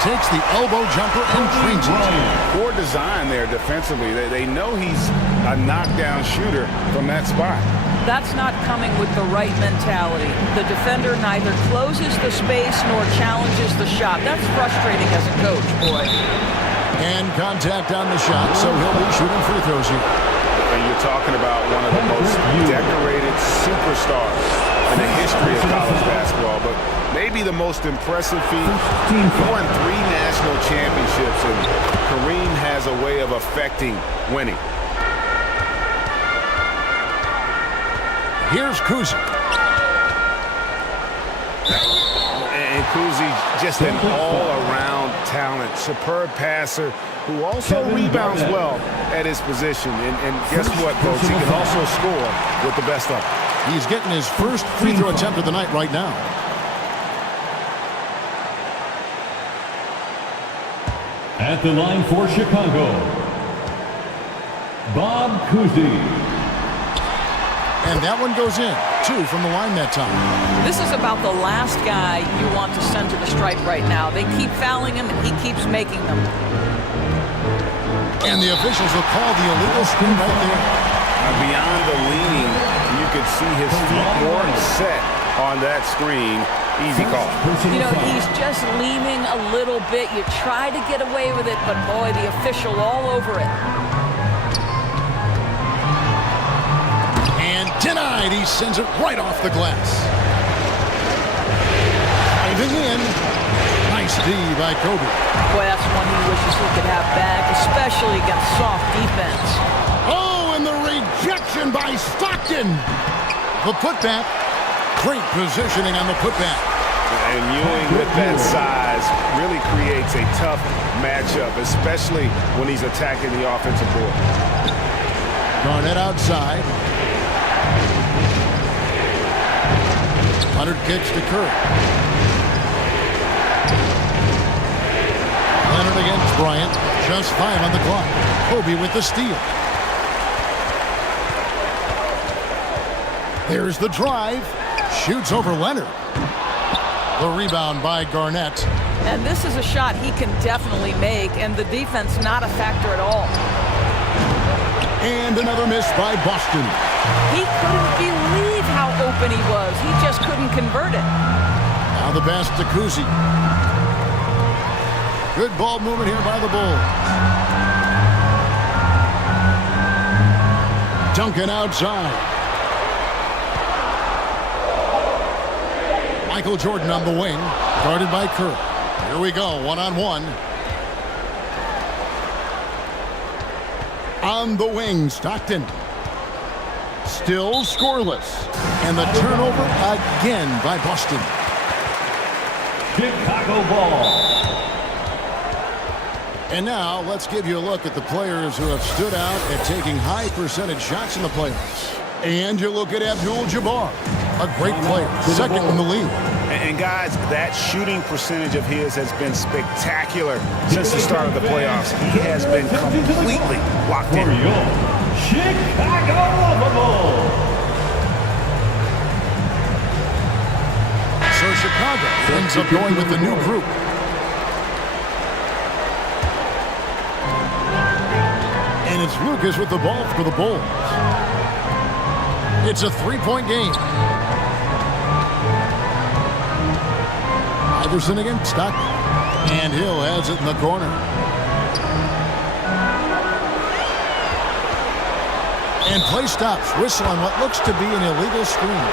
Takes the elbow jumper and drains it. Poor design there defensively. They know he's a knockdown shooter from that spot. That's not coming with the right mentality. The defender neither closes the space nor challenges the shot. That's frustrating as a coach, boy. And contact on the shot, so he'll be shooting free throws here. And you're talking about one of the most decorated superstars in the history of college basketball, but maybe the most impressive feat. He won 3 national championships, and Kareem has a way of affecting winning. Here's Kuzi. And Kuzi, just an all-around talent, superb passer who also rebounds well at his position. And guess what, folks? He can also score with the best of them. He's getting his first free throw attempt of the night right now. At the line for Chicago, Bob Cousy. And that one goes in. 2 from the line that time. This is about the last guy you want to send to the stripe right now. They keep fouling him, and he keeps making them. And the officials will call the illegal screen right there. Beyond the leaning, you could see his feet weren't set on that screen. Easy call. You know, he's just leaning a little bit. You try to get away with it, but boy, the official all over it. And denied. He sends it right off the glass. Diving in. Nice D by Kobe. Boy, that's one he wishes he could have back, especially against soft defense. Oh, and the rejection by Stockton. The putback. Great positioning on the putback. And Ewing with that size really creates a tough matchup, especially when he's attacking the offensive board. Garnett outside. Leonard kicks to Curry. Leonard against Bryant. Just 5 on the clock. Kobe with the steal. There's the drive. Shoots over Leonard. The rebound by Garnett. And this is a shot he can definitely make, and the defense not a factor at all. And another miss by Boston. He couldn't believe how open he was. He just couldn't convert it. Now the pass to Kuzi. Good ball movement here by the Bulls. Duncan outside. Michael Jordan on the wing, guarded by Curry. Here we go, one-on-one. On the wing, Stockton. Still scoreless. And the turnover again by Boston. Chicago ball. And now let's give you a look at the players who have stood out at taking high percentage shots in the playoffs. And you look at Abdul-Jabbar, a great player, second in the league. And guys, that shooting percentage of his has been spectacular since the start of the playoffs. He has been completely locked in. Chicago Bulls. So Chicago ends up going with the new group. And it's Lucas with the ball for the Bulls. It's a 3-point game. Iverson against Stockton. And Hill has it in the corner. And play stops. Whistle on what looks to be an illegal screen.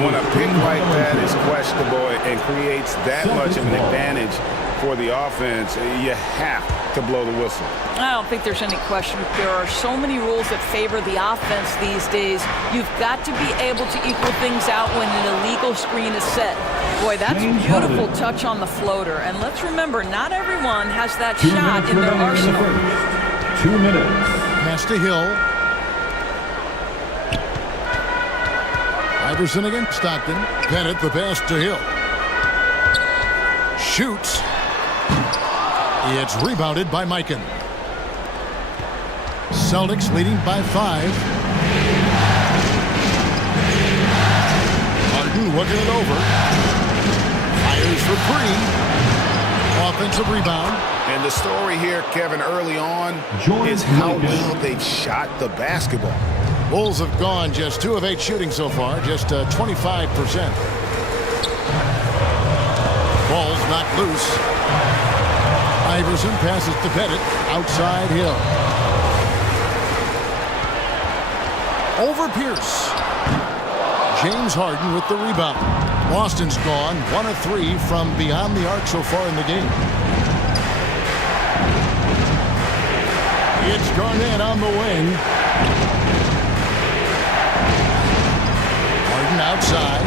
When a pick like that is questionable and creates that much of an advantage for the offense, you have to blow the whistle. I don't think there's any question. There are so many rules that favor the offense these days. You've got to be able to equal things out when an illegal screen is set. Boy, that's a beautiful touch on the floater. And let's remember, not everyone has that shot in their arsenal. 2 minutes. Pass to Hill. Iverson against Stockton. Bennett the pass to Hill. Shoots. It's rebounded by Mikan. Celtics leading by 5. Harden looking it over. Fires for 3. Offensive rebound. And the story here, Kevin, early on is how well they've shot the basketball. Bulls have gone just 2 of 8 shooting so far, just 25%. Ball's knocked loose. Iverson passes to Bennett. Outside Hill. Over Pierce. James Harden with the rebound. Boston's gone 1 of 3 from beyond the arc so far in the game. It's Garnett on the wing. Harden outside.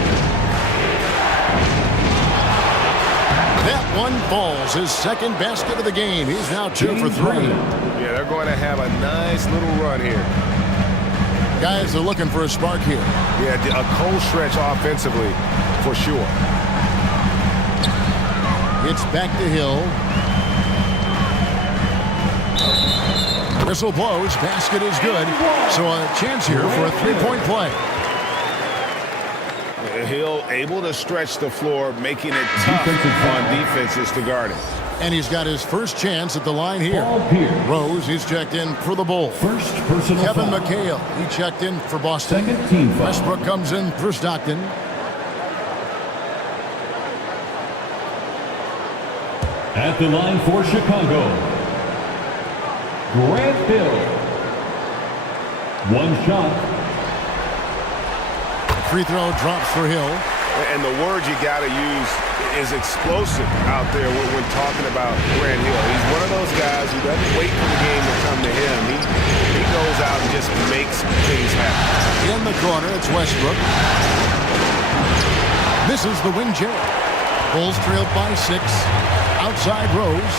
That one falls. His second basket of the game. He's now 2 for 3. Yeah, they're going to have a nice little run here. Guys are looking for a spark here. Yeah, a cold stretch offensively, for sure. It's back to Hill. Whistle blows. Basket is good. So a chance here for a 3-point play. Hill able to stretch the floor, making it tough on defenses to guard it. And he's got his first chance at the line here. Rose, he's checked in for the Bulls. First personal Kevin foul. McHale, he checked in for Boston. Second team foul. Westbrook comes in for Stockton. At the line for Chicago, Grant Hill. One shot. Free throw drops for Hill. And the word you got to use is explosive out there when talking about Grant Hill. He's one of those guys who doesn't wait for the game to come to him. He goes out and just makes things happen. In the corner, it's Westbrook. Misses the wing jam. Bulls trailed by 6. Outside Rose.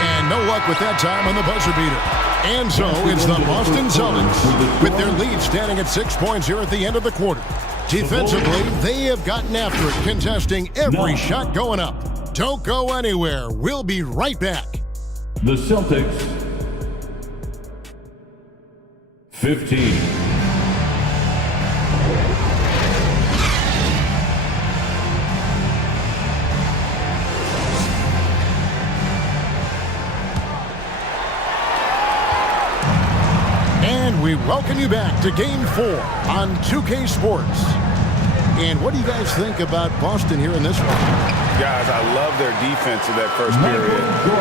And no luck with that time on the buzzer beater. And so it's the Boston Celtics with their lead standing at 6 points here at the end of the quarter. Defensively, they have gotten after it, contesting every shot going up. Don't go anywhere. We'll be right back. The Celtics, 15. And we welcome you back to Game 4 on 2K Sports. And what do you guys think about Boston here in this one? Guys, I love their defense in that first period.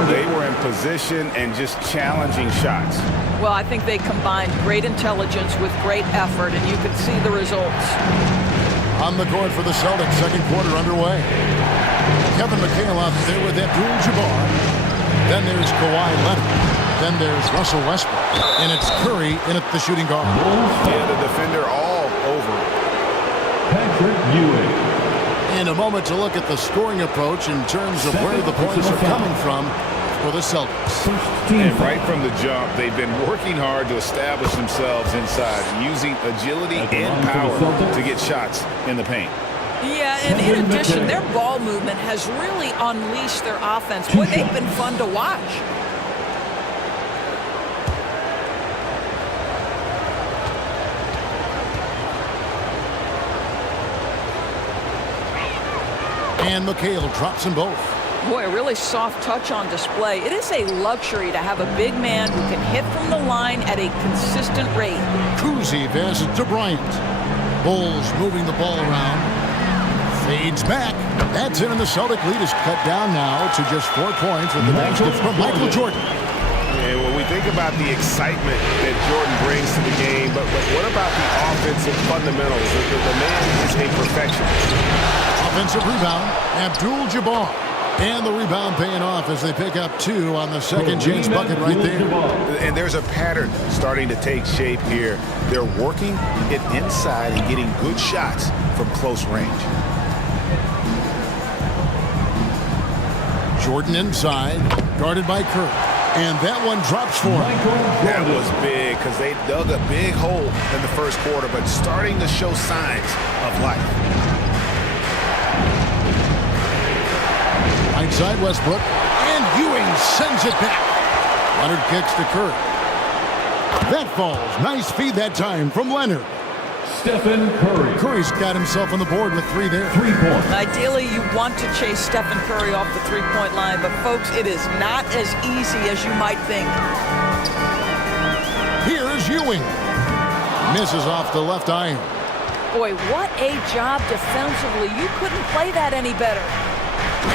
They were in position and just challenging shots. Well, I think they combined great intelligence with great effort, and you can see the results. On the court for the Celtics, second quarter underway. Kevin McHale out there with Abdul-Jabbar. Then there's Kawhi Leonard. Then there's Russell Westbrook. And it's Curry in at the shooting guard. Yeah, the defender all over. Patrick Ewing. In a moment to look at the scoring approach in terms of where the points are coming from for the Celtics. And right from the jump, they've been working hard to establish themselves inside, using agility and power to get shots in the paint. Yeah, and in addition, their ball movement has really unleashed their offense. Boy, they've been fun to watch. And McHale drops them both. Boy, a really soft touch on display. It is a luxury to have a big man who can hit from the line at a consistent rate. Kuzi passes to Bryant. Bulls moving the ball around. Fades back. That's it, and the Celtic lead is cut down now to just 4 points with the basket from Michael Jordan. And when we think about the excitement that Jordan brings to the game, but what about the offensive fundamentals? The man is a perfectionist. Offensive rebound, Abdul-Jabbar. And the rebound paying off as they pick up 2 on the second chance bucket right there. And there's a pattern starting to take shape here. They're working it inside and getting good shots from close range. Jordan inside, guarded by Curry. And that one drops for him. That was big because they dug a big hole in the first quarter, but starting to show signs of life. Inside Westbrook, and Ewing sends it back. Leonard kicks to Curry. That falls. Nice feed that time from Leonard. Stephen Curry. Curry's got himself on the board with 3 there. 3 points. Ideally, you want to chase Stephen Curry off the three-point line, but folks, it is not as easy as you might think. Here's Ewing. Misses off the left iron. Boy, what a job defensively. You couldn't play that any better.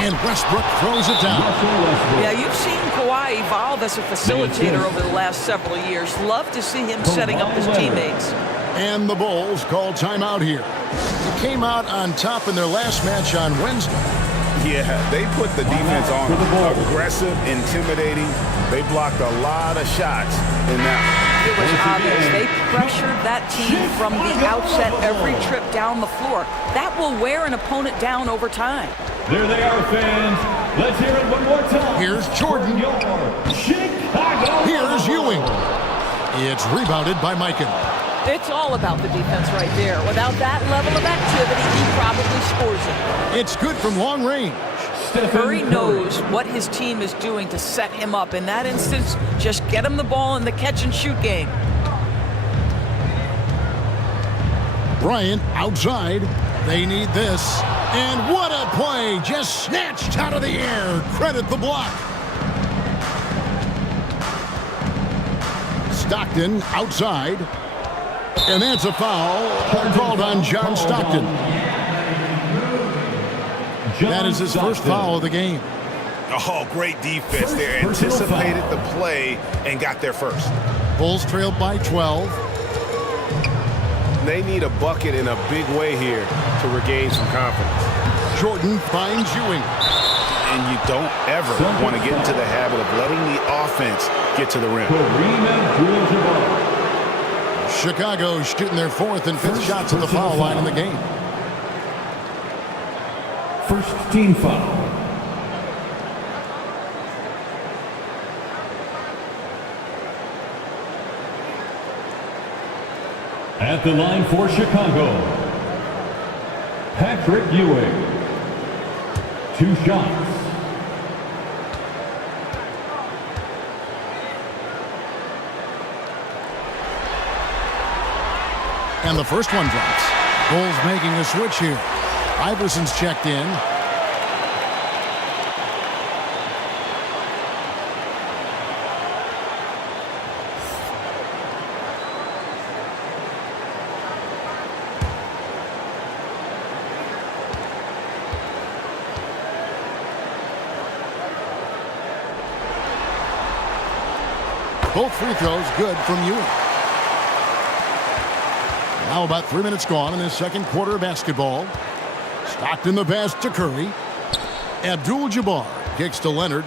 And Westbrook throws it down. Yeah, you've seen Kawhi evolve as a facilitator over the last several years. Love to see him setting up his teammates. And the Bulls call timeout here. They came out on top in their last match on Wednesday. Yeah, they put the defense on aggressive, intimidating. They blocked a lot of shots in that. It was obvious. They pressured that team from the outset every trip down the floor. That will wear an opponent down over time. There they are, fans. Let's hear it one more time. Here's Jordan. Chicago. Here's Ewing. It's rebounded by Mikan. It's all about the defense right there. Without that level of activity, he probably scores it. It's good from long range. Curry knows what his team is doing to set him up. In that instance, just get him the ball in the catch-and-shoot game. Bryant outside. They need this. And what a play. Just snatched out of the air. Credit the block. Stockton outside. And that's a foul called on John Stockton. That is his first foul of the game. Oh, great defense there. Anticipated the play and got there first. Bulls trailed by 12. They need a bucket in a big way here to regain some confidence. Jordan finds Ewing. And you don't ever want to get into the habit of letting the offense get to the rim. Chicago shooting their fourth and fifth shots at the foul line in the game. First team foul. At the line for Chicago, Patrick Ewing. 2 shots. And the first one drops. Bulls making a switch here. Iverson's checked in. Both free throws good from Ewing. Now about 3 minutes gone in this second quarter of basketball. Stockton the pass to Curry. Abdul-Jabbar kicks to Leonard.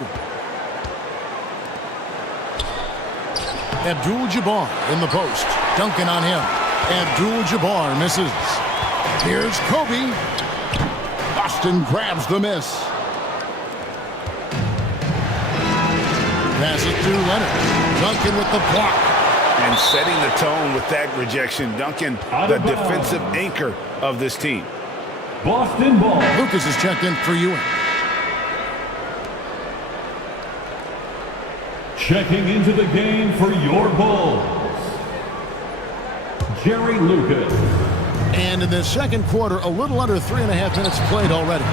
Abdul-Jabbar in the post. Duncan on him. Abdul-Jabbar misses. Here's Kobe. Boston grabs the miss. Passes to Leonard. Duncan with the block. And setting the tone with that rejection. Duncan, the defensive anchor of this team. Boston ball. Lucas is checked in for Ewing. Checking into the game for your Bulls, Jerry Lucas. And in the second quarter, a little under 3.5 minutes played already.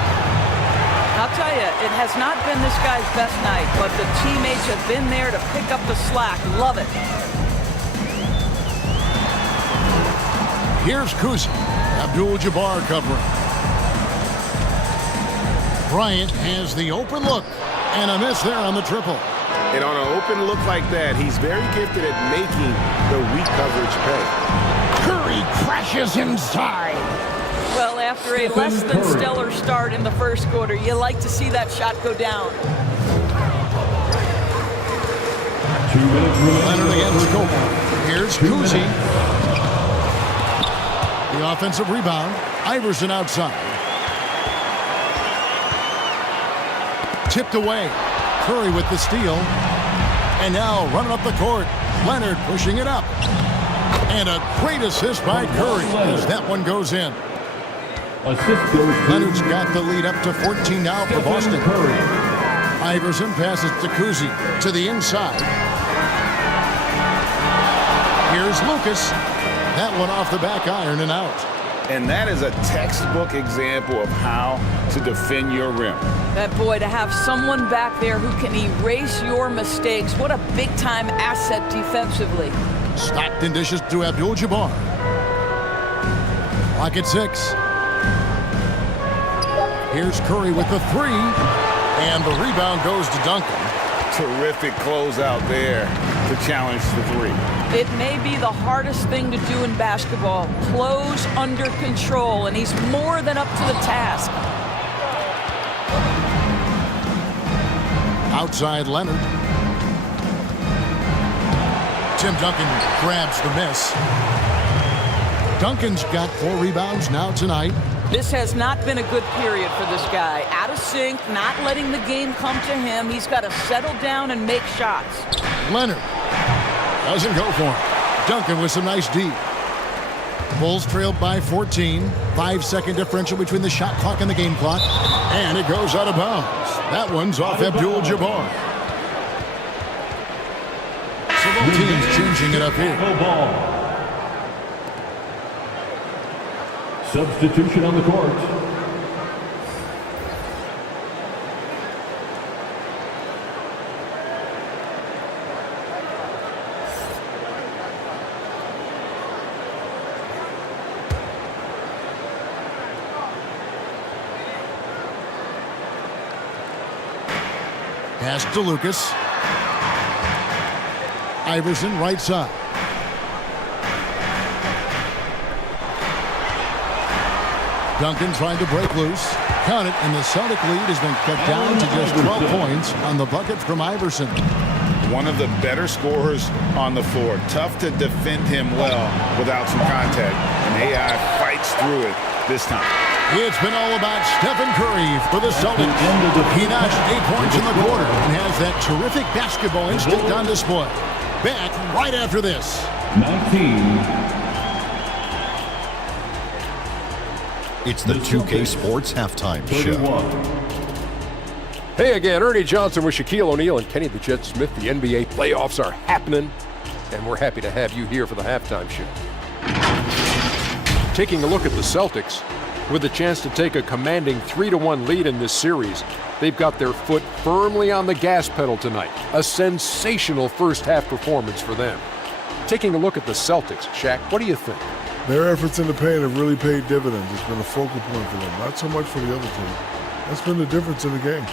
I'll tell you, it has not been this guy's best night, but the teammates have been there to pick up the slack. Love it. Here's Kuzi. Abdul-Jabbar covering. Bryant has the open look, and a miss there on the triple. And on an open look like that, he's very gifted at making the weak coverage pay. Curry crashes inside. Well, after a less than stellar start in the first quarter, you like to see that shot go down. 2 minutes remaining. Leonard against Kobe. Here's Kuzi. The offensive rebound. Iverson outside. Tipped away. Curry with the steal. And now running up the court. Leonard pushing it up. And a great assist by Curry as that one goes in. Assist goes to Leonard's got the lead up to 14 now for Boston. Curry. Iverson passes to Kuzi to the inside. Here's Lucas. That one off the back iron and out. And that is a textbook example of how to defend your rim. That boy, to have someone back there who can erase your mistakes, what a big-time asset defensively. Stockton dishes to Abdul-Jabbar. Clock at 6. Here's Curry with the 3. And the rebound goes to Duncan. Terrific closeout there to challenge the 3. It may be the hardest thing to do in basketball. Close under control, and he's more than up to the task. Outside Leonard. Tim Duncan grabs the miss. Duncan's got 4 rebounds now tonight. This has not been a good period for this guy. Out of sync, not letting the game come to him. He's got to settle down and make shots. Leonard doesn't go for him. Duncan with some nice D. Bulls trailed by 14. 5-second differential between the shot clock and the game clock. And it goes out of bounds. That one's off Abdul-Jabbar. So both teams changing it up here. Ball. Substitution on the court. Pass to Lucas. Iverson right side. Duncan trying to break loose. Count it, and the Celtic lead has been cut down to just 12 points on the bucket from Iverson. One of the better scorers on the floor. Tough to defend him well without some contact. And AI fights through it this time. It's been all about Stephen Curry for the Celtics. He notched 8 points in the quarter and has that terrific basketball instinct on display. Back right after this. 19. It's the 2K Sports Halftime Show. Hey again, Ernie Johnson with Shaquille O'Neal and Kenny the Jet Smith. The NBA playoffs are happening, and we're happy to have you here for the halftime show. Taking a look at the Celtics, with a chance to take a commanding 3-1 lead in this series, they've got their foot firmly on the gas pedal tonight. A sensational first-half performance for them. Taking a look at the Celtics, Shaq, what do you think? Their efforts in the paint have really paid dividends. It's been a focal point for them, not so much for the other team. That's been the difference in the game.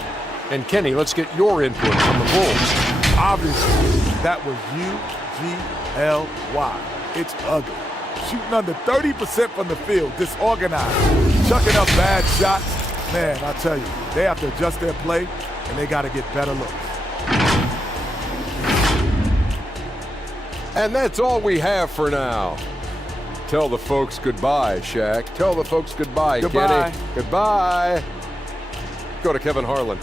And Kenny, let's get your input from the Bulls. Obviously, that was U-G-L-Y. It's ugly. Shooting under 30% from the field, disorganized. Chucking up bad shots. Man, I tell you, they have to adjust their play, and they got to get better looks. And that's all we have for now. Tell the folks goodbye, Shaq. Tell the folks goodbye, Goodbye. Kenny. Goodbye. Go to Kevin Harlan.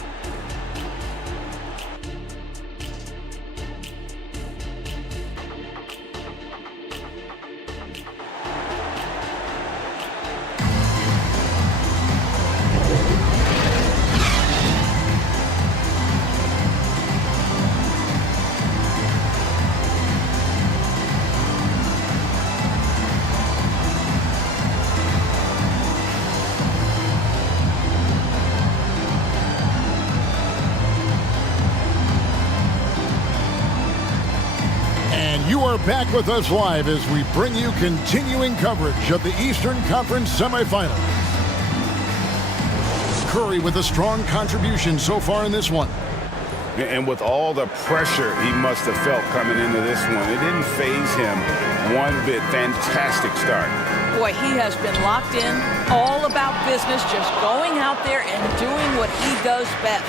Back with us live as we bring you continuing coverage of the Eastern Conference semifinals. Curry with a strong contribution so far in this one. And with all the pressure he must have felt coming into this one, it didn't faze him one bit. Fantastic start. Boy, he has been locked in, all about business, just going out there and doing what he does best.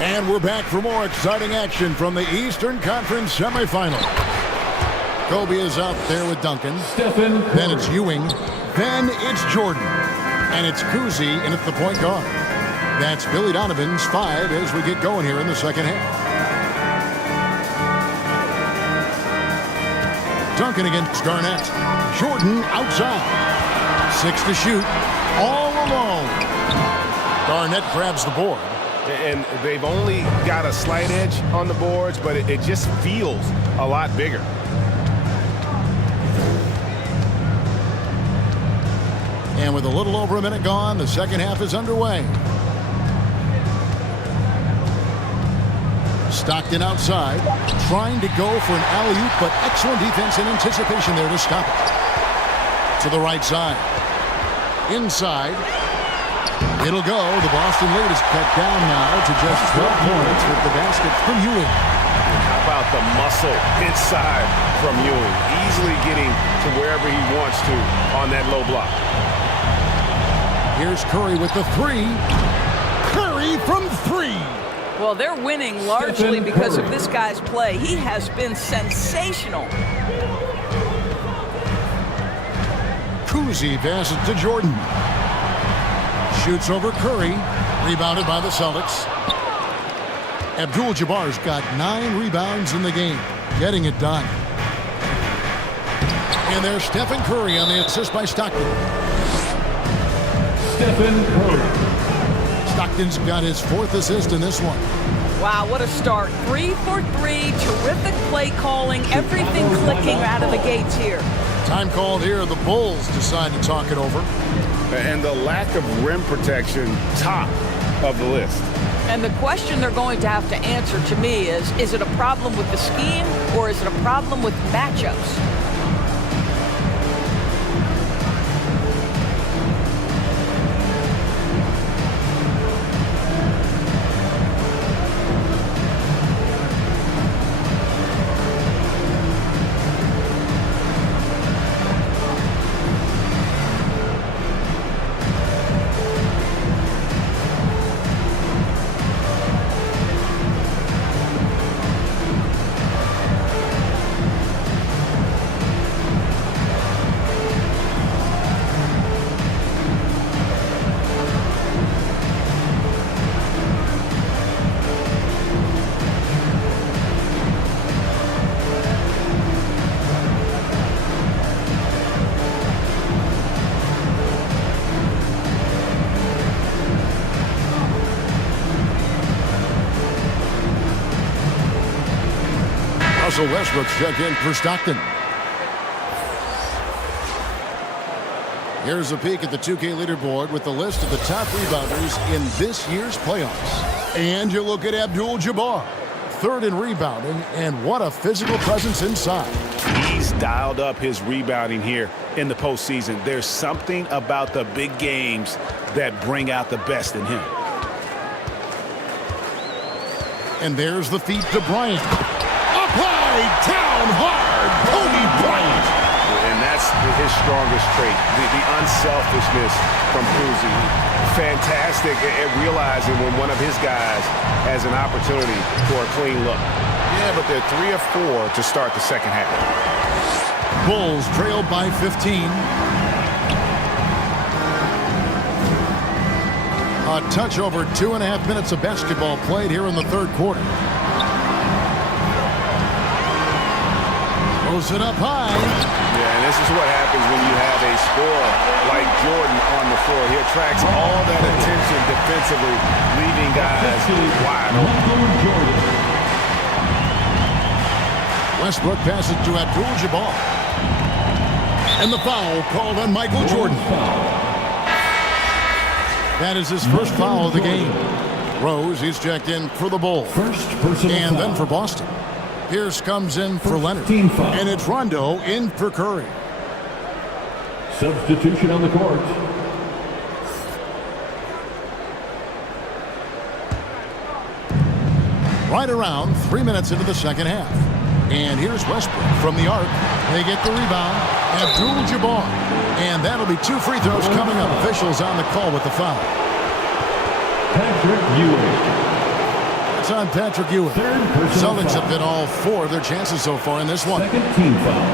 And we're back for more exciting action from the Eastern Conference semifinal. Kobe is out there with Duncan. Then it's Ewing. Then it's Jordan. And it's Kuzi in at the point guard. That's Billy Donovan's 5 as we get going here in the second half. Duncan against Garnett. Jordan outside. 6 to shoot. All alone. Garnett grabs the board. And they've only got a slight edge on the boards, but it just feels a lot bigger. And with a little over a minute gone, the second half is underway. Stockton outside, trying to go for an alley-oop, but excellent defense and anticipation there to stop it. To the right side. Inside. It'll go. The Boston lead is cut down now to just 12 points with the basket from Ewing. How about the muscle inside from Ewing? Easily getting to wherever he wants to on that low block. Here's Curry with the 3. Curry from 3. Well, they're winning largely because of this guy's play. He has been sensational. Kuzi passes to Jordan. Shoots over Curry. Rebounded by the Celtics. Abdul-Jabbar's got 9 rebounds in the game, getting it done. And there's Stephen Curry on the assist by Stockton. Stephen Curry. Stockton's got his 4th assist in this one. Wow, what a start. 3 for 3, terrific play calling, everything clicking out of the gates here. Time called here. The Bulls decide to talk it over. And the lack of rim protection, top of the list. And the question they're going to have to answer to me is it a problem with the scheme or is it a problem with matchups? Russell Westbrook's check in for Stockton. Here's a peek at the 2K leaderboard with the list of the top rebounders in this year's playoffs. And you look at Abdul-Jabbar, 3rd in rebounding, and what a physical presence inside. He's dialed up his rebounding here in the postseason. There's something about the big games that bring out the best in him. And there's the feed to Bryant. Applied down hard, Kobe Bryant. And that's his strongest trait, the unselfishness from Kuzi. Fantastic at realizing when one of his guys has an opportunity for a clean look. Yeah, but they're 3 of 4 to start the second half. Bulls trailed by 15. A touch over 2.5 minutes of basketball played here in the 3rd quarter. Throws it up high. Yeah, and this is what happens when you have a scorer like Jordan on the floor. He attracts all that attention defensively, leaving guys wide open. Westbrook passes to Abdul-Jabbar. And the foul called on Michael Jordan. That is his first foul of the game. Rose, he's checked in for the Bulls. And then for Boston. Pierce comes in for Leonard. And it's Rondo in for Curry. Substitution on the court. Right around 3 minutes into the second half. And here's Westbrook from the arc. They get the rebound. Abdul-Jabbar. And that'll be 2 free throws coming up. Officials on the call with the foul. Patrick Ewing. It's on Patrick Ewing. Celtics have been all 4 of their chances so far in this one. Second team foul.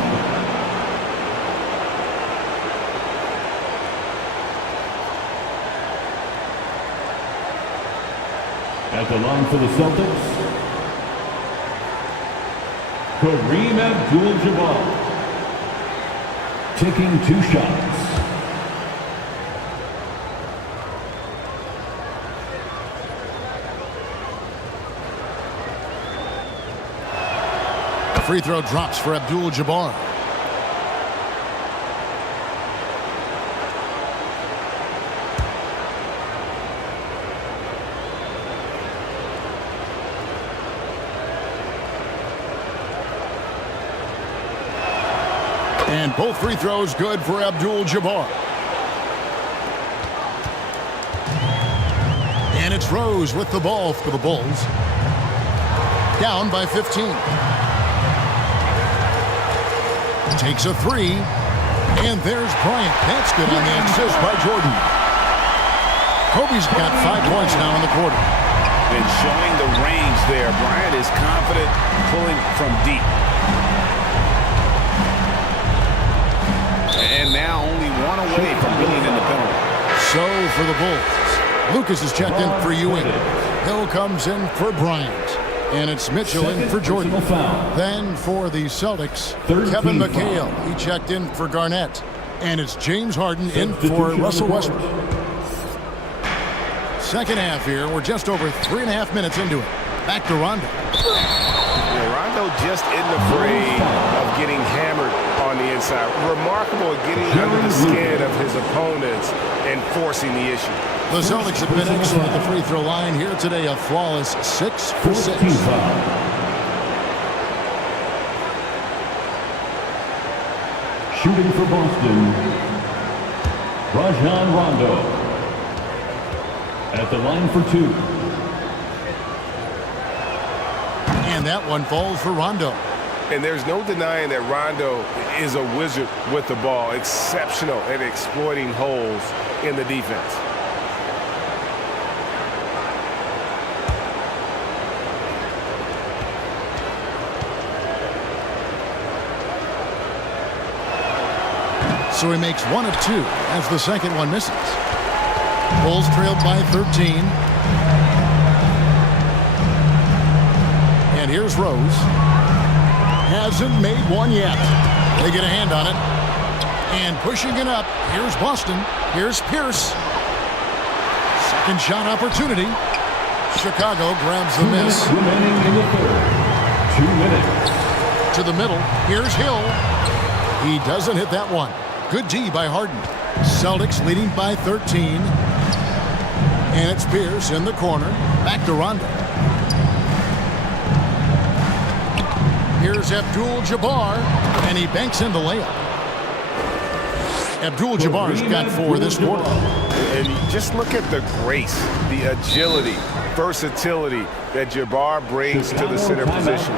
At the line for the Celtics, Kareem Abdul-Jabbar, taking 2 shots. Free throw drops for Abdul-Jabbar. And both free throws good for Abdul-Jabbar. And it's Rose with the ball for the Bulls. Down by 15. Takes a 3. And there's Bryant. That's good on the assist by Jordan. Kobe's got 5 points now in the quarter. And showing the range there. Bryant is confident pulling from deep. And now only 1 away from being in the penalty. So for the Bulls, Lucas is checked in for Ewing. Hill comes in for Bryant. And it's Mitchell in for Jordan. Then for the Celtics, Kevin McHale. He checked in for Garnett. And it's James Harden in for Russell Westbrook. Second half here. We're just over 3.5 minutes into it. Back to Rondo. Rondo just isn't afraid of getting hammered on the inside. Remarkable at getting under the skin of his opponents and forcing the issue. The Celtics have been excellent at the free throw line here today. A flawless 6 for 6. Shooting for Boston, Rajon Rondo. At the line for 2. And that one falls for Rondo. And there's no denying that Rondo is a wizard with the ball. Exceptional at exploiting holes in the defense. So he makes 1 of 2 as the second one misses. Bulls trailed by 13. And here's Rose. Hasn't made one yet. They get a hand on it. And pushing it up. Here's Boston. Here's Pierce. Second shot opportunity. Chicago grabs the miss. Remaining in the third. 2 minutes. To the middle. Here's Hill. He doesn't hit that one. Good D by Harden. Celtics leading by 13. And it's Pierce in the corner. Back to Rondo. Here's Abdul-Jabbar. And he banks in the layup. Abdul-Jabbar's got 4 this quarter. And just look at the grace, the agility, versatility that Jabbar brings to the center position.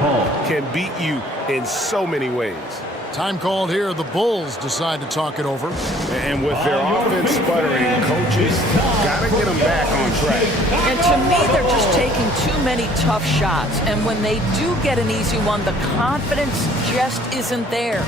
Can beat you in so many ways. Time called here. The Bulls decide to talk it over. And with their offense sputtering, coaches got to get them back on track. And to me, they're just taking too many tough shots. And when they do get an easy one, the confidence just isn't there.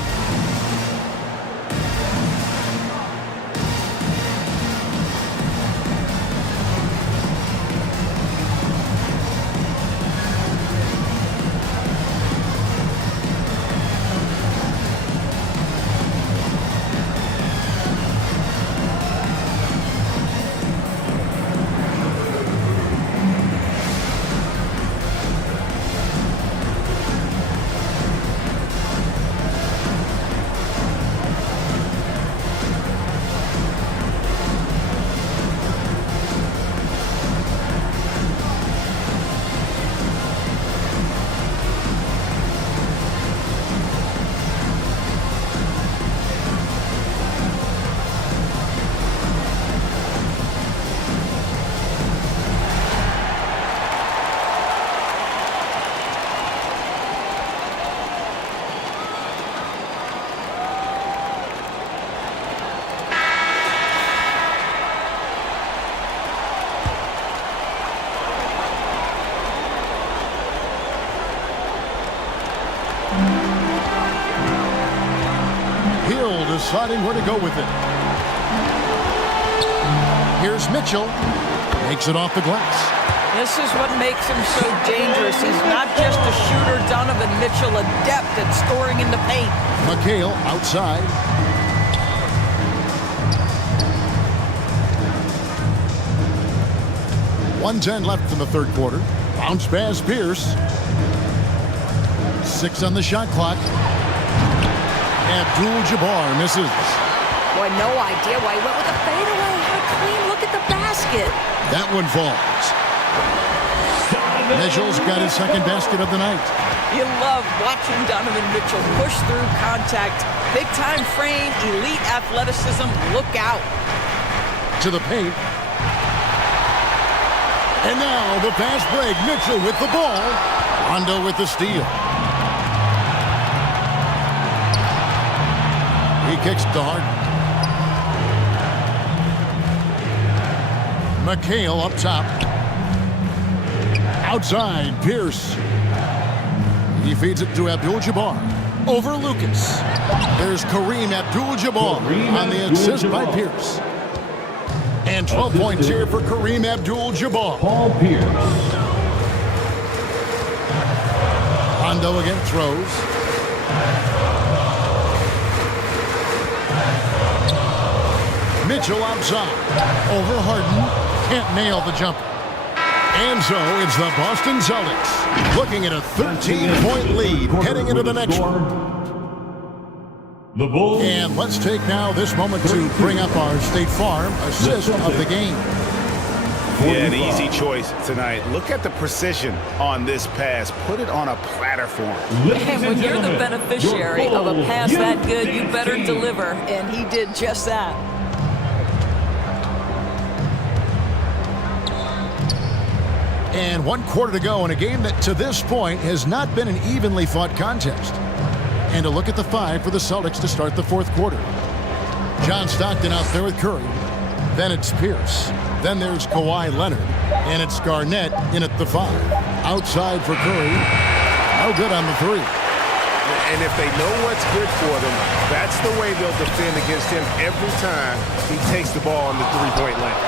Deciding where to go with it. Here's Mitchell. Makes it off the glass. This is what makes him so dangerous. He's not just a shooter. Donovan Mitchell, adept at scoring in the paint. McHale outside. .110 left in the third quarter. Bounce pass Pierce. 6 on the shot clock. Abdul-Jabbar misses. Boy, no idea why he went with a fadeaway. Had a clean look at the basket. That one falls. Mitchell's got his second basket of the night. You love watching Donovan Mitchell push through contact. Big time frame, elite athleticism. Look out. To the paint. And now the fast break. Mitchell with the ball. Rondo with the steal. He kicks to Harden. McHale up top. Outside, Pierce. He feeds it to Abdul-Jabbar. Over Lucas. There's Kareem Abdul-Jabbar on the assist by Pierce. And 12 points here for Kareem Abdul-Jabbar. Paul Pierce. Rondo again throws. Mitchell outside. Over Harden. Can't nail the jumper. And so it's the Boston Celtics looking at a 13-point lead heading into the next one. The Bulls. And let's take now this moment to bring up our State Farm assist of the game. Yeah, an easy choice tonight. Look at the precision on this pass. Put it on a platter for him. And when you're the beneficiary of a pass that good, you better deliver. And he did just that. And 1 quarter to go in a game that to this point has not been an evenly fought contest. And a look at the 5 for the Celtics to start the 4th quarter. John Stockton out there with Curry. Then it's Pierce. Then there's Kawhi Leonard. And it's Garnett in at the 5. Outside for Curry. No good on the 3. And if they know what's good for them, that's the way they'll defend against him every time he takes the ball on the three-point line.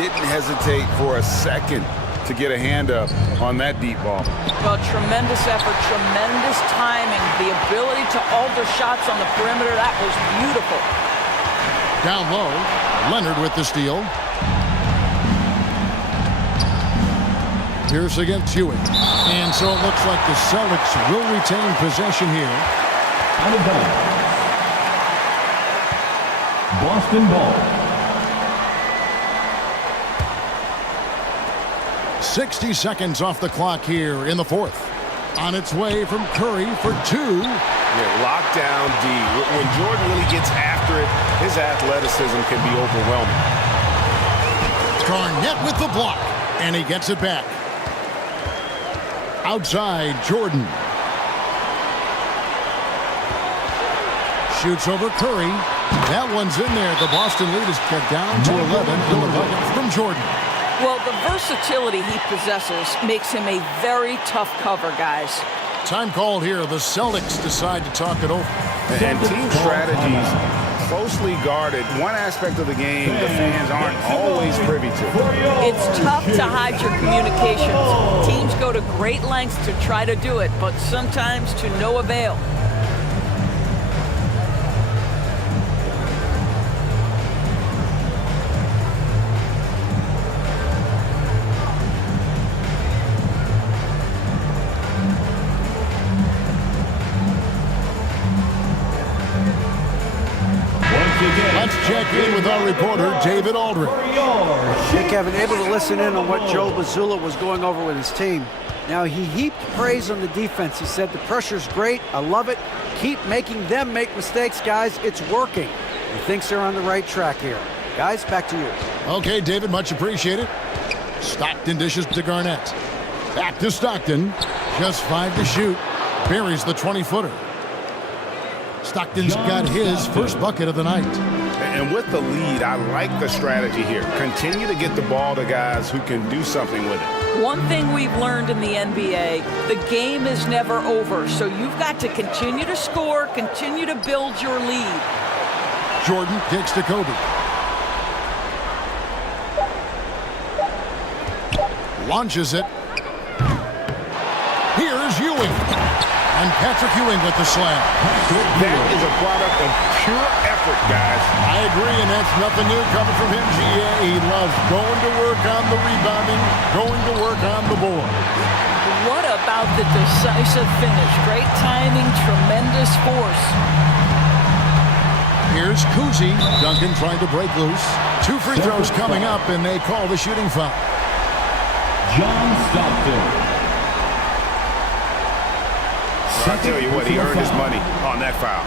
Didn't hesitate for a second to get a hand up on that deep ball. Well, tremendous effort, tremendous timing, the ability to alter shots on the perimeter. That was beautiful. Down low, Leonard with the steal. Pierce against Hewitt. And so it looks like the Celtics will retain possession here. Out of bounds. Boston ball. 60 seconds off the clock here in the 4th. On its way from Curry for 2. Yeah, lockdown D. When Jordan really gets after it, his athleticism can be overwhelming. Garnett with the block, and he gets it back. Outside, Jordan. Shoots over Curry. That one's in there. The Boston lead is cut down to 11 in the bucket from Jordan. Well, the versatility he possesses makes him a very tough cover, guys. Time called here. The Celtics decide to talk it over. And team strategies closely guarded. One aspect of the game the fans aren't always privy to. It's tough to hide your communications. Teams go to great lengths to try to do it, but sometimes to no avail. Let's check in with our reporter, David Aldridge. Hey, Kevin, able to listen in on what Joe Mazzulla was going over with his team. Now, he heaped praise on the defense. He said, the pressure's great. I love it. Keep making them make mistakes, guys. It's working. He thinks they're on the right track here. Guys, back to you. Okay, David, much appreciated. Stockton dishes to Garnett. Back to Stockton. Just 5 to shoot. Buries the 20-footer. Stockton's got his first bucket of the night. And with the lead, I like the strategy here. Continue to get the ball to guys who can do something with it. One thing we've learned in the NBA, the game is never over. So you've got to continue to score, continue to build your lead. Jordan kicks to Kobe. Launches it. Here's Ewing. And Patrick Ewing with the slam. That is a product of pure effort, guys. I agree, and that's nothing new coming from him, GA. He loves going to work on the rebounding, going to work on the board. What about the decisive finish? Great timing, tremendous force. Here's Kuzi. Duncan trying to break loose. 2 free throws coming up, and they call the shooting foul. John Stockton. Well, I tell you what, he earned his money on that foul.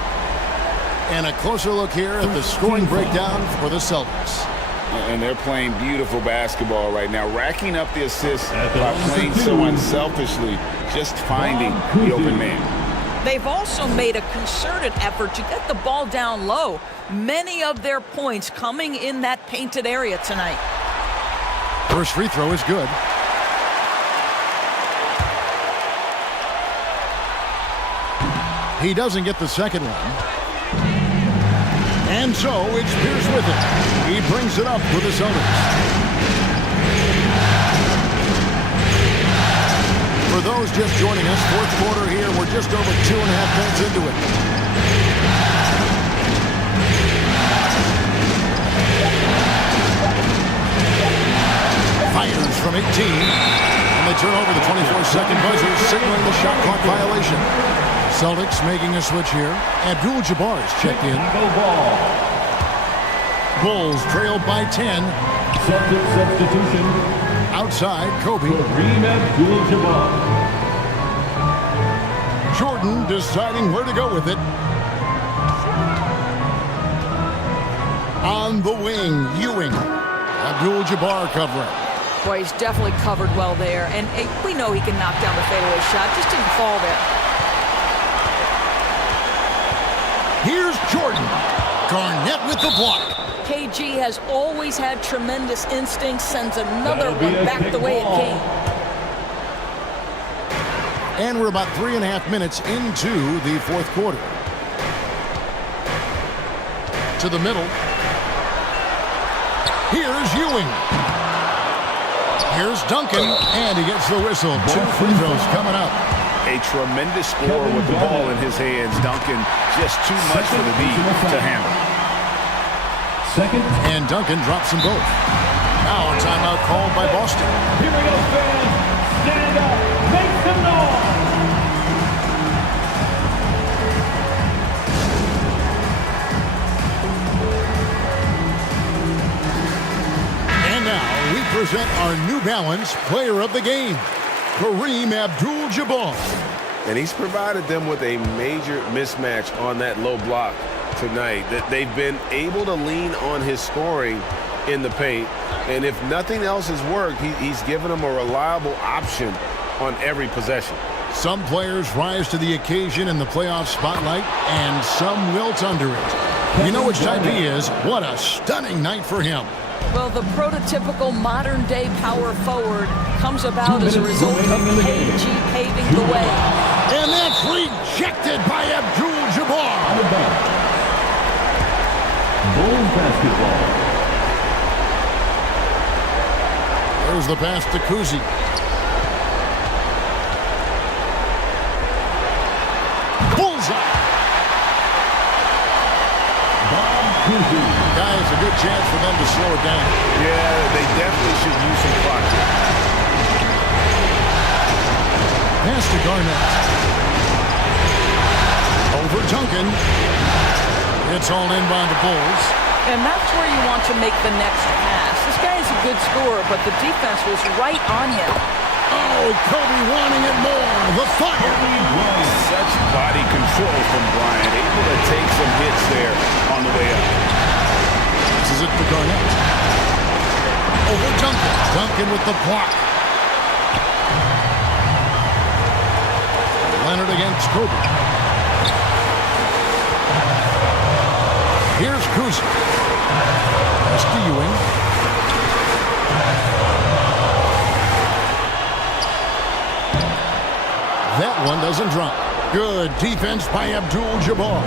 And a closer look here at the scoring breakdown for the Celtics. And they're playing beautiful basketball right now, racking up the assists by playing so unselfishly, just finding the open man. They've also made a concerted effort to get the ball down low. Many of their points coming in that painted area tonight. First free throw is good. He doesn't get the second one. And so it's Pierce with it. He brings it up for the Celtics. For those just joining us, fourth quarter here. We're just over 2.5 minutes into it. Fires from 18. And they turn over the 24-second buzzer, signaling the shot clock violation. Celtics making a switch here. Abdul-Jabbar is checked in. Bulls trail by 10. Celtics substitution. Outside, Kobe. Kareem Abdul-Jabbar. Jordan deciding where to go with it. On the wing, Ewing. Abdul-Jabbar covering. Boy, he's definitely covered well there. And we know he can knock down the fadeaway shot. Just didn't fall there. Here's Jordan. Garnett with the block. KG has always had tremendous instincts. Sends another one back the way it came. And we're about 3.5 minutes into the fourth quarter. To the middle. Here's Ewing. Here's Duncan, and he gets the whistle. 2 free throws coming up. A tremendous scorer with the ball in his hands. Duncan, just too much for the D to handle. And Duncan drops them both. Now a timeout called by Boston. Here we go, fans. Stand up. Make some noise. And now we present our New Balance Player of the Game, Kareem Abdul-Jabbar. And he's provided them with a major mismatch on that low block tonight. That they've been able to lean on his scoring in the paint. And if nothing else has worked, he's given them a reliable option on every possession. Some players rise to the occasion in the playoff spotlight, and some wilt under it. You know which type he is. What a stunning night for him. Well, the prototypical modern-day power forward comes about as a result of KG paving the way. And that's rejected by Abdul-Jabbar. Bulls basketball. There's the pass to Kuzi. Bullseye. Guys, a good chance for them to slow it down. Yeah, they definitely should use some clock here. Pass to Garnett. Over Duncan. It's all in by the Bulls. And that's where you want to make the next pass. This guy is a good scorer, but the defense was right on him. Oh, Kobe wanting it more. The fire. Such body control from Bryant. Able to take some hits there on the way up. This is it for Garnett. Over Duncan. Duncan with the block. Leonard against Kobe. Here's Kuzi. Pass to Ewing. That one doesn't drop. Good defense by Abdul-Jabbar.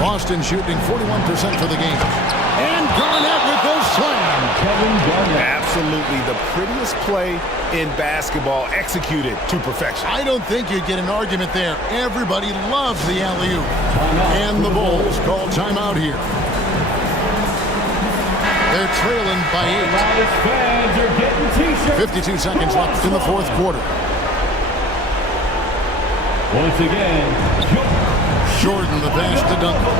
Boston shooting 41% for the game. And Garnett with the slam. Absolutely the prettiest play in basketball, executed to perfection. I don't think you'd get an argument there. Everybody loves the alley-oop. And the Bulls call timeout here. They're trailing by 8. 52 seconds left in the fourth quarter. Once again, Jordan the pass to Duncan.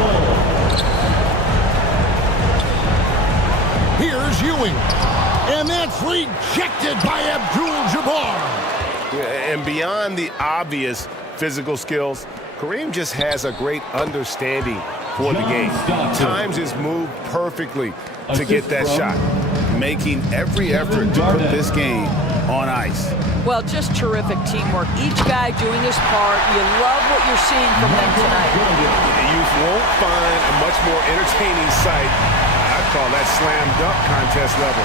Here's Ewing. And that's rejected by Abdul-Jabbar. And beyond the obvious physical skills, Kareem just has a great understanding for the game. Times his move perfectly to get that shot, making every effort to put this game on ice. Well, just terrific teamwork. Each guy doing his part. You love what you're seeing from them tonight. You won't find a much more entertaining sight. I'd call that slam dunk contest level.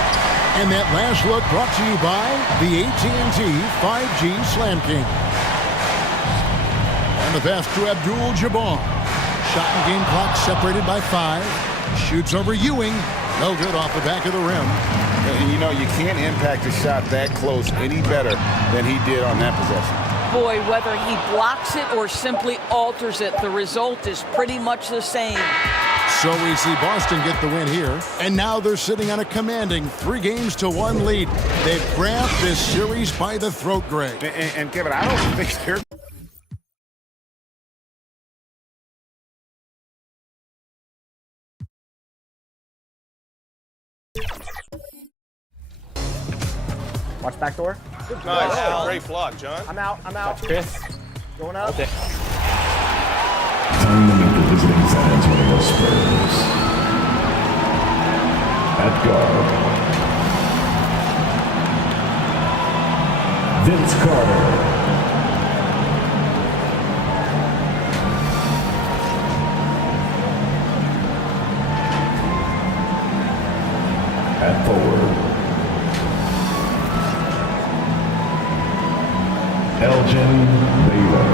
And that last look brought to you by the AT&T 5G Slam King. And the pass to Abdul-Jabbar. Shot and game clock separated by 5. Shoots over Ewing. No good off the back of the rim. And, you know, you can't impact a shot that close any better than he did on that possession. Boy, whether he blocks it or simply alters it, the result is pretty much the same. So we see Boston get the win here, and now they're sitting on a commanding 3-1 lead. They've grabbed this series by the throat, Greg. And Kevin, I don't think they're... Watch back door. Nice. Great block, John. I'm out. Watch Chris. Going up. Okay. Time to meet the visiting San Antonio Spurs. At guard, Vince Carter. At forward, Elgin Baylor.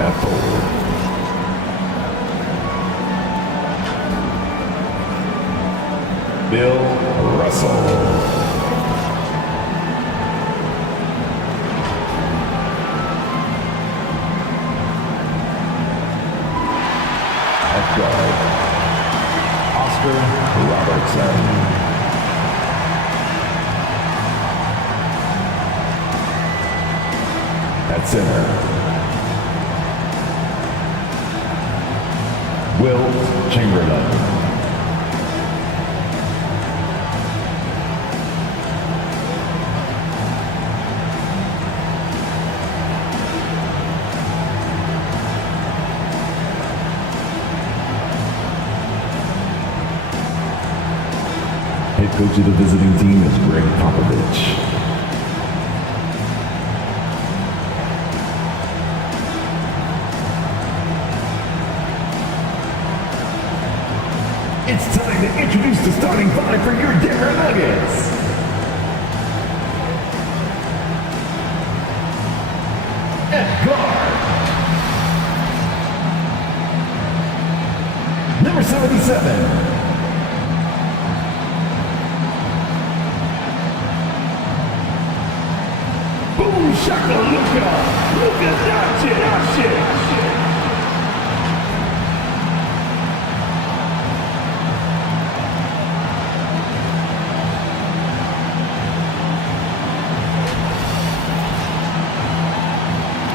At forward, Bill Russell. At guard, Oscar Robertson. At center, Will Chamberlain. Head coach of the visiting team is Greg Popovich. It's time to introduce the starting five for your Denver Nuggets. At guard, number 77. Boom shakalaka, Luka Doncic.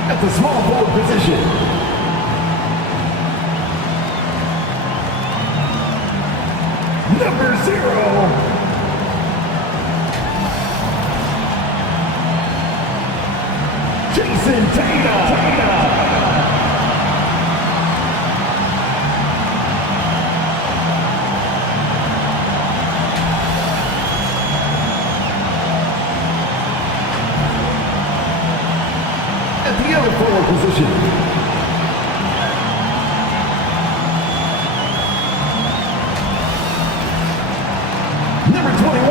At the small forward position, number 0, Jason Tatum. At the other forward position, number 21.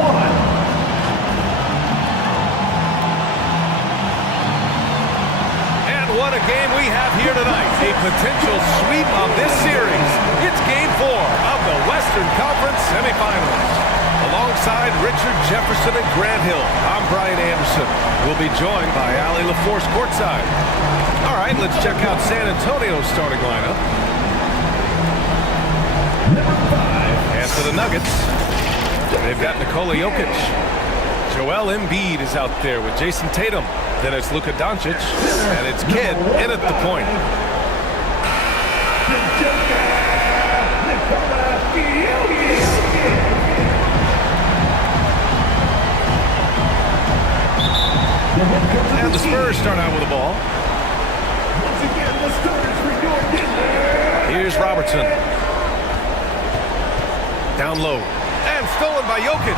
What a game we have here tonight. A potential sweep of this series. It's Game 4 of the Western Conference Semifinals. Alongside Richard Jefferson and Grant Hill, I'm Brian Anderson. We'll be joined by Allie LaForce courtside. All right, let's check out San Antonio's starting lineup. Number 5. And for the Nuggets, they've got Nikola Jokic. Joel Embiid is out there with Jason Tatum. Then it's Luka Doncic, and it's Kidd in at the point. And the Spurs start out with the ball. Here's Robertson. Down low. And stolen by Jokic.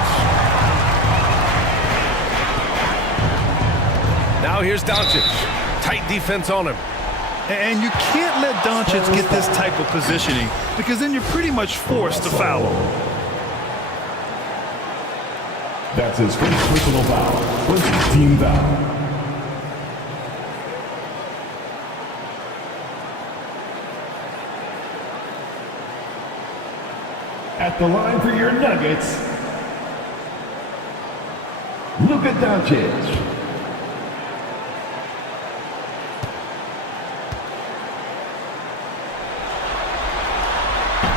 Now here's Doncic. Tight defense on him. And you can't let Doncic get this type of positioning because then you're pretty much forced to foul him. That's his first personal foul. First team foul. At the line for your Nuggets, Luka Doncic.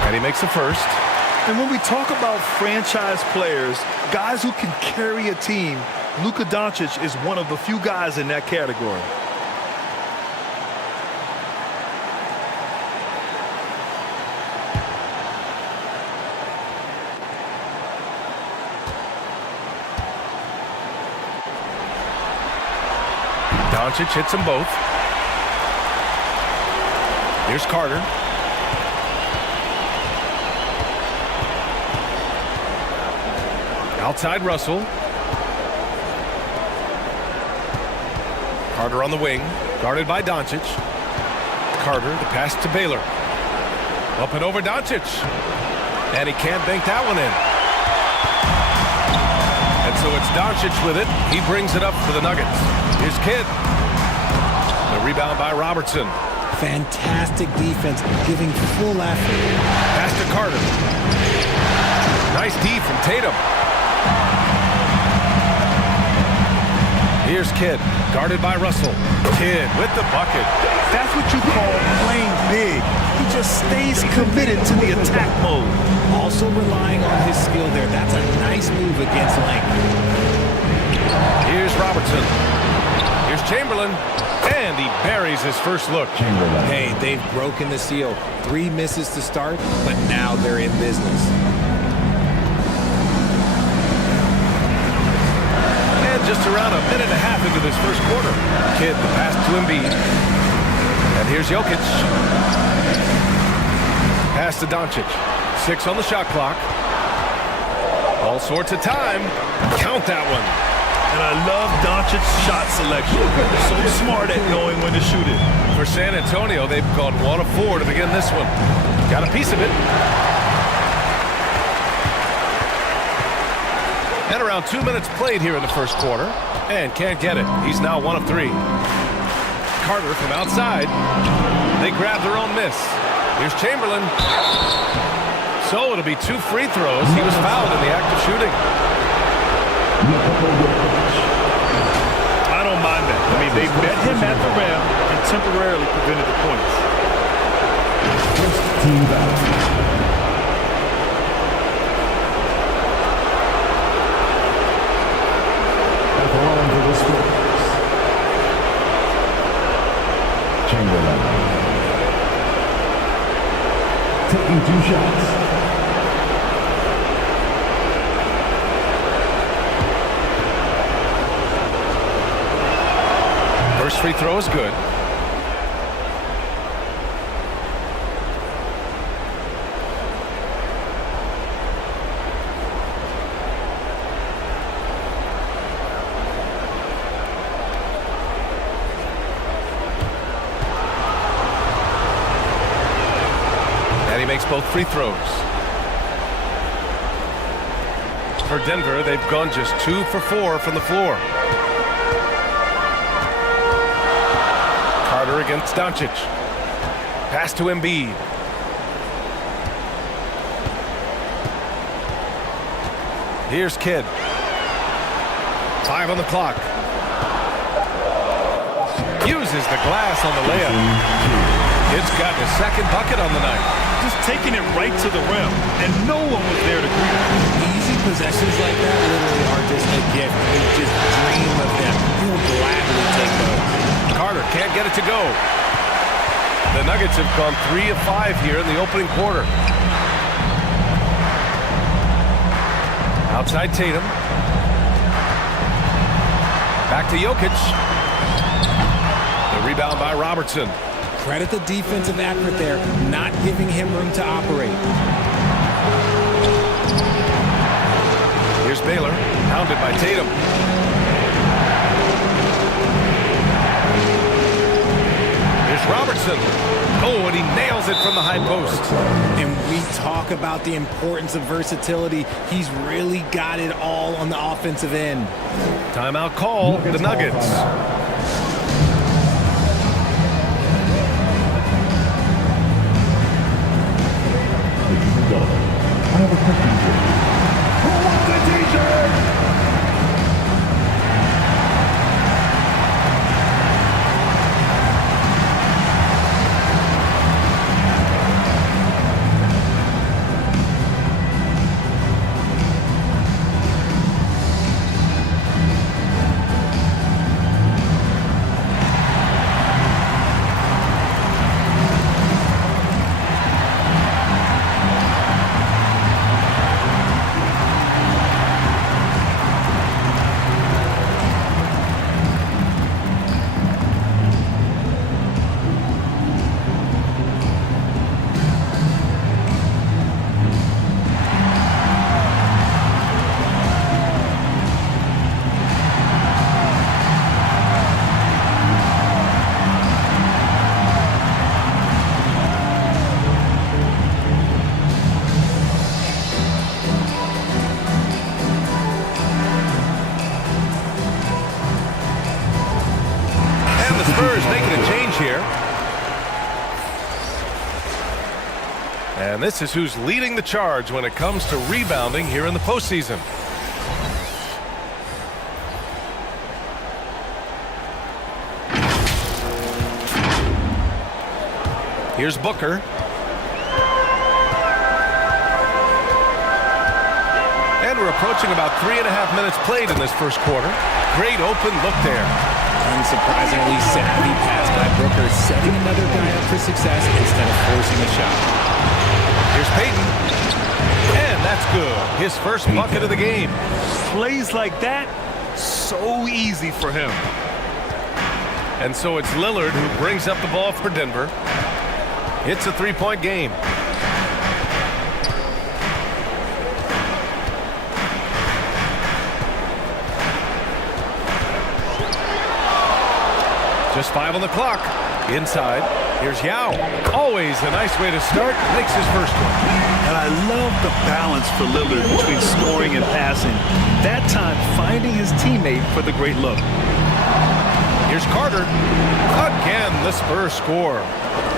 And he makes the first. And when we talk about franchise players, guys who can carry a team, Luka Doncic is one of the few guys in that category. Doncic hits them both. Here's Carter. Outside Russell. Carter on the wing, guarded by Doncic. Carter, the pass to Baylor. Up and over Doncic. And he can't bank that one in. And so it's Doncic with it. He brings it up for the Nuggets. Here's Kidd. The rebound by Robertson. Fantastic defense, giving full effort. Pass to Carter. Nice D from Tatum. Here's Kidd, guarded by Russell. Kidd with the bucket. That's what you call playing big. He just stays committed to the attack mode. Also relying on his skill there. That's a nice move against length. Here's Robertson. Here's Chamberlain. And he buries his first look. Hey, they've broken the seal. 3 misses to start, but now they're in business. And just around a minute and a half into this first quarter. Kidd, the pass to Embiid. And here's Jokic. Pass to Doncic. 6 on the shot clock. All sorts of time. Count that one. And I love Doncic's shot selection. So smart at knowing when to shoot it. For San Antonio, they've gone 1 of 4 to begin this one. Got a piece of it. And around 2 minutes played here in the first quarter. And can't get it. He's now 1 of 3. Carter from outside. They grab their own miss. Here's Chamberlain. So it'll be 2 free throws. He was fouled in the act of shooting. I don't mind that. I mean, they met him at the rim and temporarily prevented the points. Team foul. At the line for the Spurs, Chamberlain. Taking 2 shots. First free throw is good. And he makes both free throws. For Denver, they've gone just 2 for 4 from the floor. Carter against Doncic. Pass to Embiid. Here's Kidd. 5 on the clock. Uses the glass on the layup. Kidd's gotten his 2nd bucket on the night. Just taking it right to the rim, and no one was there to greet him. Easy possessions like that literally are just a gift. You just dream of them. You'll gladly take those. Carter can't get it to go. The Nuggets have gone 3 of 5 here in the opening quarter. Outside Tatum. Back to Jokic. The rebound by Robertson. Credit the defensive effort there, not giving him room to operate. Here's Baylor, hounded by Tatum. Here's Robertson. Oh, and he nails it from the high post. And we talk about the importance of versatility. He's really got it all on the offensive end. Timeout call, the Nuggets. I have a And this is who's leading the charge when it comes to rebounding here in the postseason. Here's Booker. And we're approaching about 3.5 minutes played in this first quarter. Great open look there. Unsurprisingly savvy pass by Booker, setting another guy up for success instead of forcing a shot. Here's Payton. And that's good. His first bucket of the game. Plays like that, so easy for him. And so it's Lillard who brings up the ball for Denver. It's a three-point game. Just 5 on the clock. Inside. Here's Yao. Always a nice way to start. Makes his first one. And I love the balance for Lillard between scoring and passing. That time finding his teammate for the great look. Here's Carter. Again, the Spurs score.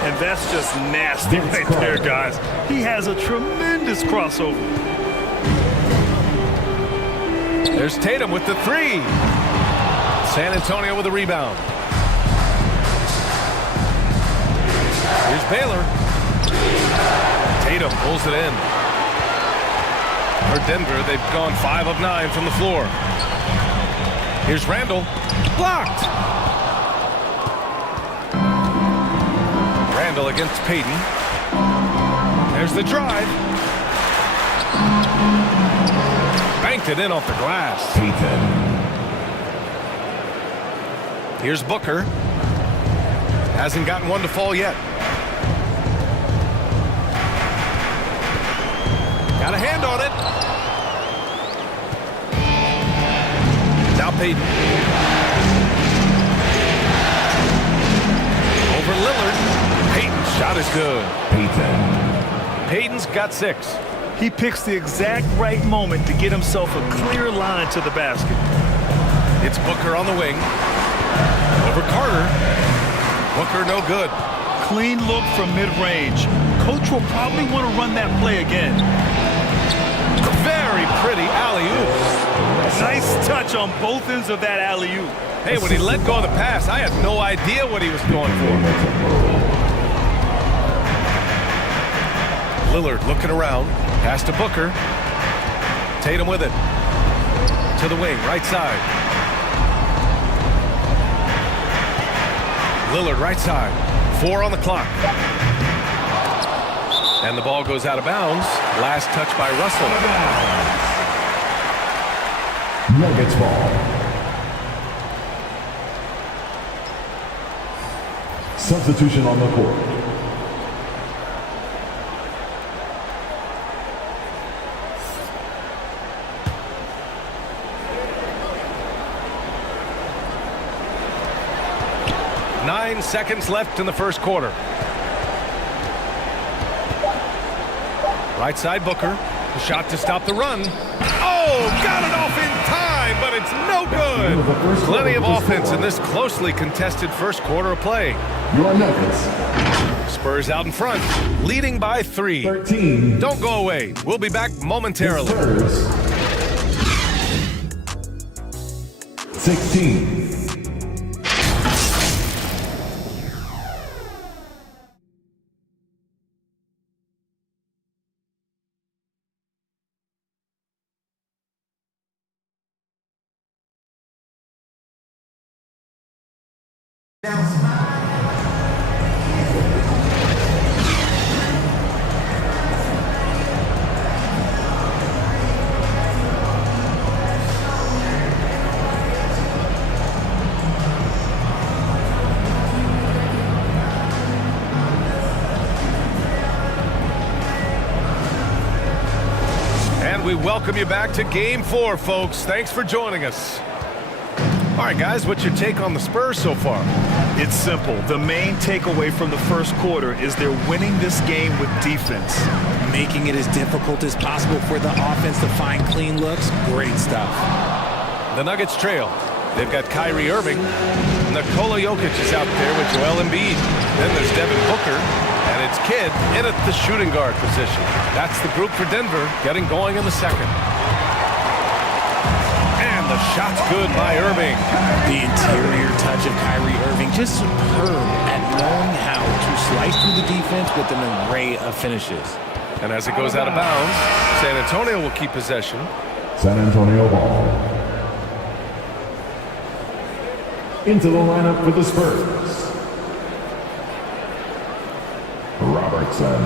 And that's just nasty right there, guys. He has a tremendous crossover. There's Tatum with the three. San Antonio with a rebound. Here's Baylor. Tatum pulls it in. For Denver, they've gone 5 of 9 from the floor. Here's Randall. Blocked. Randall against Payton. There's the drive. Banked it in off the glass. Here's Booker. Hasn't gotten one to fall yet. Got a hand on it. Now Payton. Over Lillard. Payton's shot is good. Payton's got 6. He picks the exact right moment to get himself a clear line to the basket. It's Booker on the wing. Over Carter. Booker no good. Clean look from mid-range. Coach will probably want to run that play again. Very pretty alley-oop. Nice touch on both ends of that alley-oop. Hey, when he let go of the pass, I had no idea what he was going for. Lillard looking around. Pass to Booker. Tatum with it. To the wing, right side. Lillard right side. 4 on the clock. And the ball goes out of bounds. Last touch by Russell. Nuggets ball. Substitution on the court. Nine seconds left in the first quarter. Right side Booker. The shot to stop the run. Oh, got it off in time, but it's no good. Plenty of offense in this closely contested first quarter of play. Your Nuggets. Spurs out in front, leading by 3. 13. Don't go away. We'll be back momentarily. Spurs. 16. We welcome you back to Game 4, folks. Thanks for joining us. All right, guys, what's your take on the Spurs so far? It's simple. The main takeaway from the first quarter is they're winning this game with defense. Making it as difficult as possible for the offense to find clean looks. Great stuff. The Nuggets trail. They've got Kyrie Irving. Nikola Jokic is out there with Joel Embiid. Then there's Devin Booker. And it's Kidd in at the shooting guard position. That's the group for Denver getting going in the second. And the shot's good by Irving. The interior touch of Kyrie Irving, just superb at knowing how to slice through the defense with an array of finishes. And as it goes out of bounds, San Antonio will keep possession. San Antonio ball. Into the lineup for the Spurs. Robertson.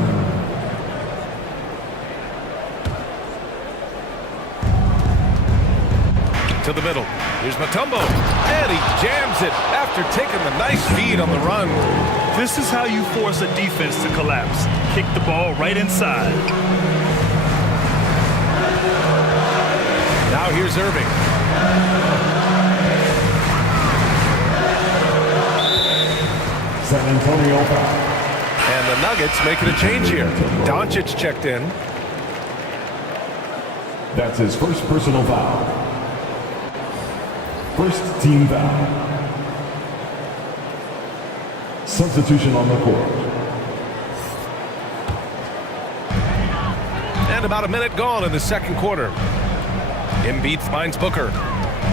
To the middle. Here's Mutombo. And he jams it after taking the nice feed on the run. This is how you force a defense to collapse. Kick the ball right inside. Now here's Irving. San Antonio foul. And the Nuggets making a change here. Doncic checked in. That's his first personal foul. First team foul. Substitution on the court. And about a minute gone in the second quarter. Embiid finds Booker.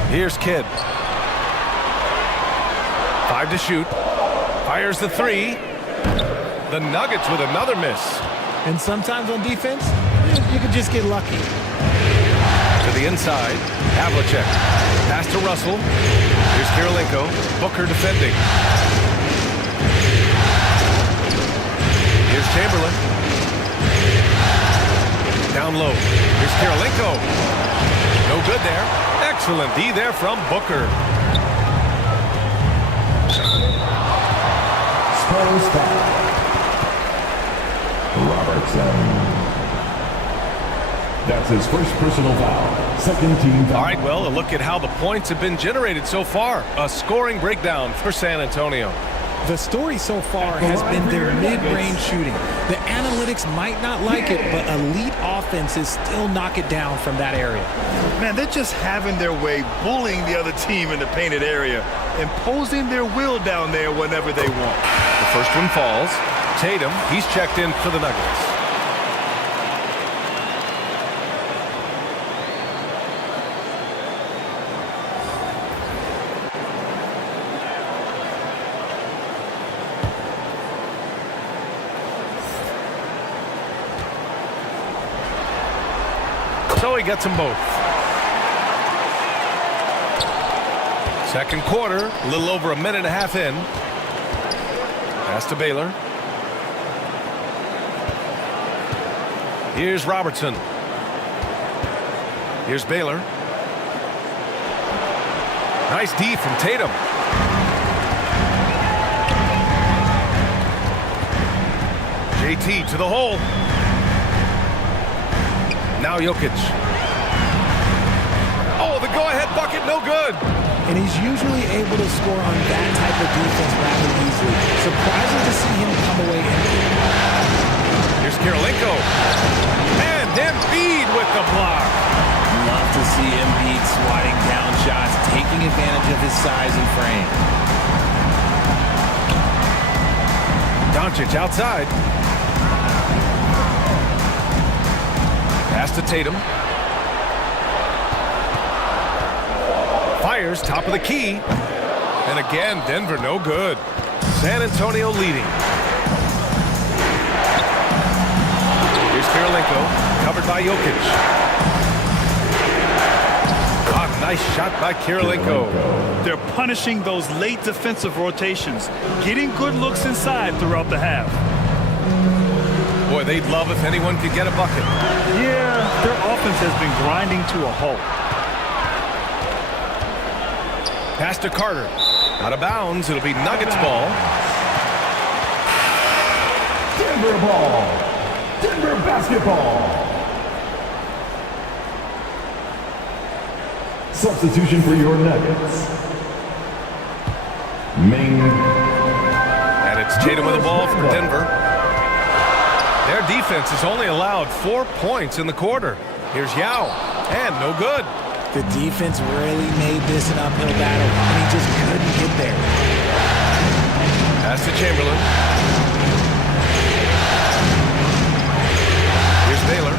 Here's Kidd. 5 to shoot. Fires the 3. The Nuggets with another miss. And sometimes on defense, you can just get lucky. To the inside. Havlicek. Pass to Russell. Here's Kirilenko. Booker defending. Here's Chamberlain. Down low. Here's Kirilenko. No good there. Excellent D there from Booker. Spurs foul. Robertson. That's his first personal foul. Second team foul. All right, well, a look at how the points have been generated so far. A scoring breakdown for San Antonio. The story so far has been their mid-range shooting. The analytics might not like it, but elite offenses still knock it down from that area. Man, they're just having their way, bullying the other team in the painted area, imposing their will down there whenever they want. The first one falls. Tatum, he's checked in for the Nuggets. So he gets them both. Second quarter, a little over a minute and a half in. Pass to Baylor. Here's Robertson. Here's Baylor. Nice D from Tatum. JT to the hole. Now Jokic. Oh, the go-ahead bucket, no good. And he's usually able to score on that type of defense rather easily. Surprising to see him come away empty. Here's Kirilenko. And Embiid with the block. Love to see Embiid swatting down shots, taking advantage of his size and frame. Doncic outside. Pass to Tatum. Fires top of the key. And again, Denver no good. San Antonio leading. Here's Kirilenko, covered by Jokic. Ah, nice shot by Kirilenko. They're punishing those late defensive rotations, getting good looks inside throughout the half. Boy, they'd love if anyone could get a bucket. Yeah, their offense has been grinding to a halt. Pass to Carter. Out of bounds. It'll be Nuggets ball. Denver ball. Denver basketball. Substitution for your Nuggets. Ming. And it's Tatum with the ball for Denver. Their defense has only allowed 4 points in the quarter. Here's Yao. And no good. The defense really made this an uphill battle, and he just couldn't get there. Pass to Chamberlain. Baylor.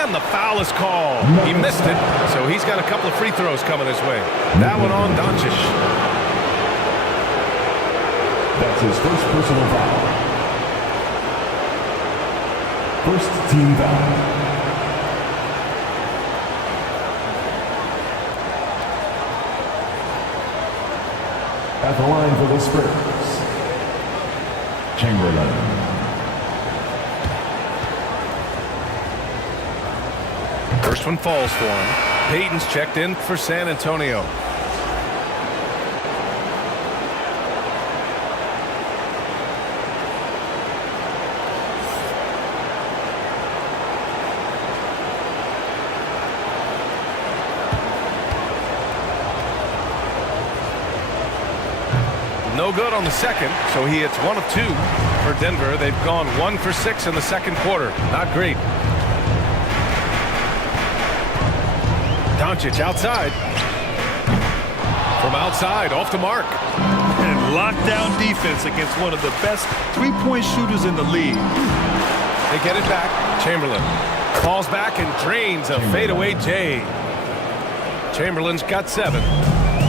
And the foul is called. He missed it, so he's got a couple of free throws coming his way. That one on Doncic. That's his first personal foul. First team foul. At the line for the Spurs, Chamberlain. First one falls for him. Payton's checked in for San Antonio. No good on the second, so he hits 1 of 2 for Denver. They've gone 1 for 6 in the second quarter. Not great. Doncic outside. From outside, off the mark. And lockdown defense against one of the best three-point shooters in the league. They get it back. Chamberlain falls back and drains a fadeaway J. Chamberlain's got 7.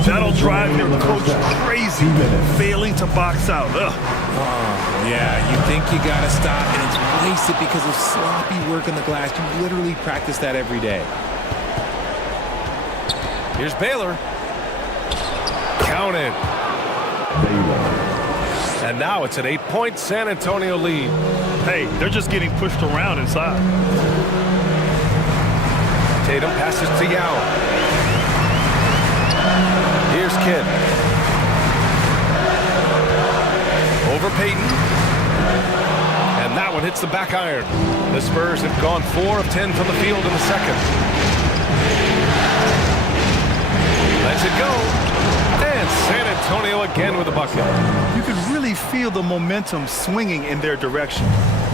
That'll drive their coach crazy, failing to box out. Yeah, you think you got to stop, and it's wasted because of sloppy work on the glass. You literally practice that every day. Here's Baylor. Counted. And now it's an 8-point San Antonio lead. Hey, they're just getting pushed around inside. Tatum passes to Yao. Here's Kidd. Over Payton. And that one hits the back iron. The Spurs have gone 4 of 10 from the field in the second. Lets it go. And San Antonio again with a bucket. You can really feel the momentum swinging in their direction.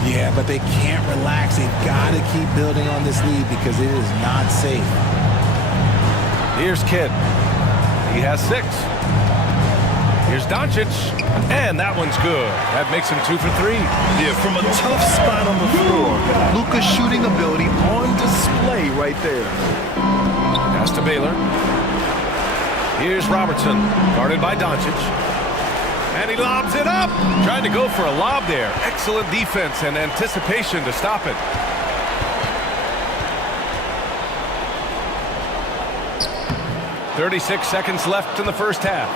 Yeah, but they can't relax. They've got to keep building on this lead because it is not safe. Here's Kidd. He has 6. Here's Doncic, and that one's good. That makes him 2 for 3. Yeah, from a tough spot on the floor, Luka's shooting ability on display right there. Pass to Baylor. Here's Robertson, guarded by Doncic. And he lobs it up. Trying to go for a lob there. Excellent defense and anticipation to stop it. .36 seconds left in the first half.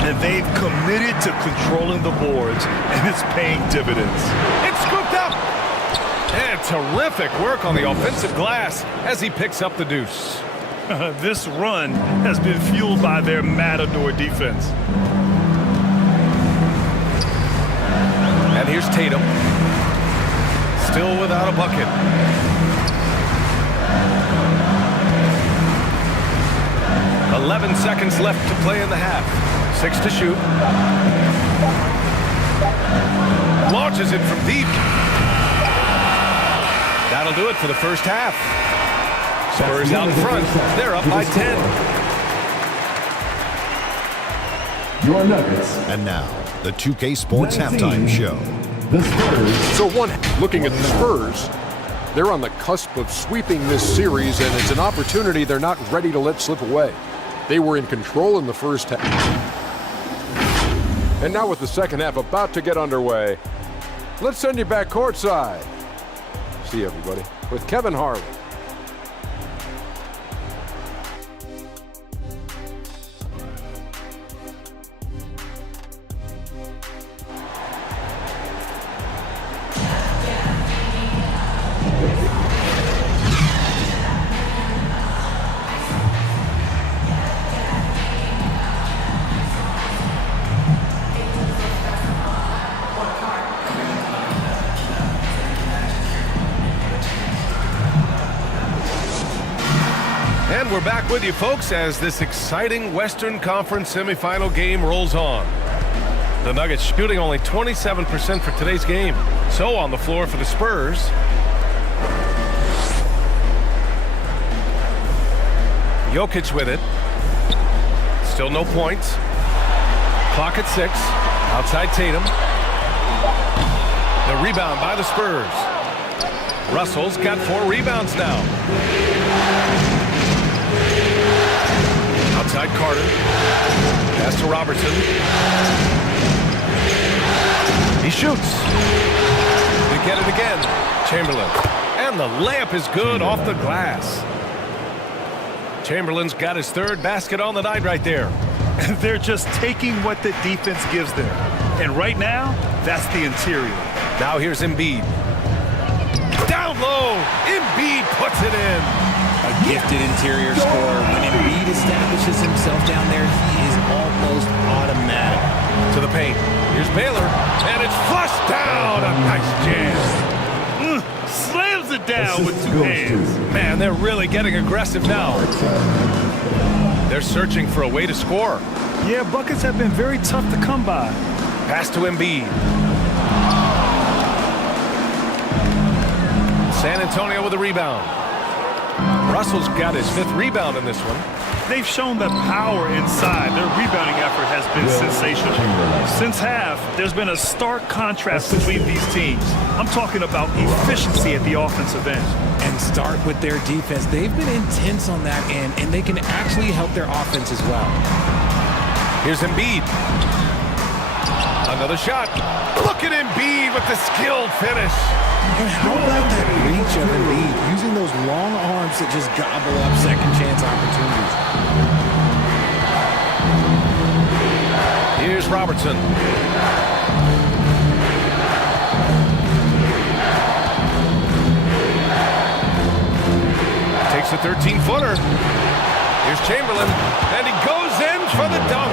And they've committed to controlling the boards, and it's paying dividends. It's scooped up. And terrific work on the offensive glass as he picks up the deuce. This run has been fueled by their Matador defense. And here's Tatum. Still without a bucket. .11 seconds left to play in the half. 6 to shoot. Launches it from deep. That'll do it for the first half. Spurs out in front. They're up by 10. Your Nuggets. And now, the 2K Sports Halftime Show. The Spurs. So looking at the Spurs, they're on the cusp of sweeping this series, and it's an opportunity they're not ready to let slip away. They were in control in the first half. And now with the second half about to get underway, let's send you back courtside. See you, everybody, with Kevin Harlan. And we're back with you, folks, as this exciting Western Conference semifinal game rolls on. The Nuggets shooting only 27% for today's game. So on the floor for the Spurs. Jokic with it. Still no points. Clock at 6. Outside Tatum. The rebound by the Spurs. Russell's got 4 rebounds now. Outside Carter. Pass to Robertson. He shoots. They get it again. Chamberlain. And the layup is good off the glass. Chamberlain's got his 3rd basket on the night right there. They're just taking what the defense gives them. And right now, that's the interior. Now here's Embiid. Down low. Embiid puts it in. A gifted interior scorer. When Embiid establishes himself down there, he is almost automatic. To the paint. Here's Baylor. And it's flushed down. A nice jam. Slams it down with 2 hands. Man, they're really getting aggressive now. They're searching for a way to score. Yeah, buckets have been very tough to come by. Pass to Embiid. San Antonio with a rebound. Russell's got his 5th rebound in this one. They've shown the power inside. Their rebounding effort has been sensational. Since half, there's been a stark contrast between these teams. I'm talking about efficiency at the offensive end. And start with their defense. They've been intense on that end, and they can actually help their offense as well. Here's Embiid. Another shot. Look at Embiid with the skilled finish. And how about that reach of Embiid, using those long arms that just gobble up second chance opportunities. Here's Robertson. Takes a 13-footer. Here's Chamberlain, and he goes in for the dunk.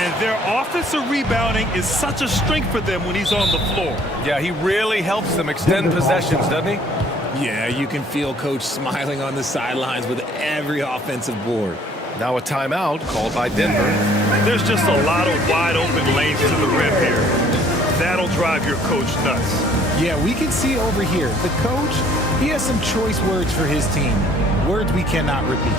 And their offensive rebounding is such a strength for them when he's on the floor. Yeah, he really helps them extend possessions, doesn't he? Yeah, you can feel Coach smiling on the sidelines with every offensive board. Now a timeout called by Denver. There's just a lot of wide open lanes to the rim here. That'll drive your coach nuts. Yeah, we can see over here. The coach, he has some choice words for his team. Words we cannot repeat.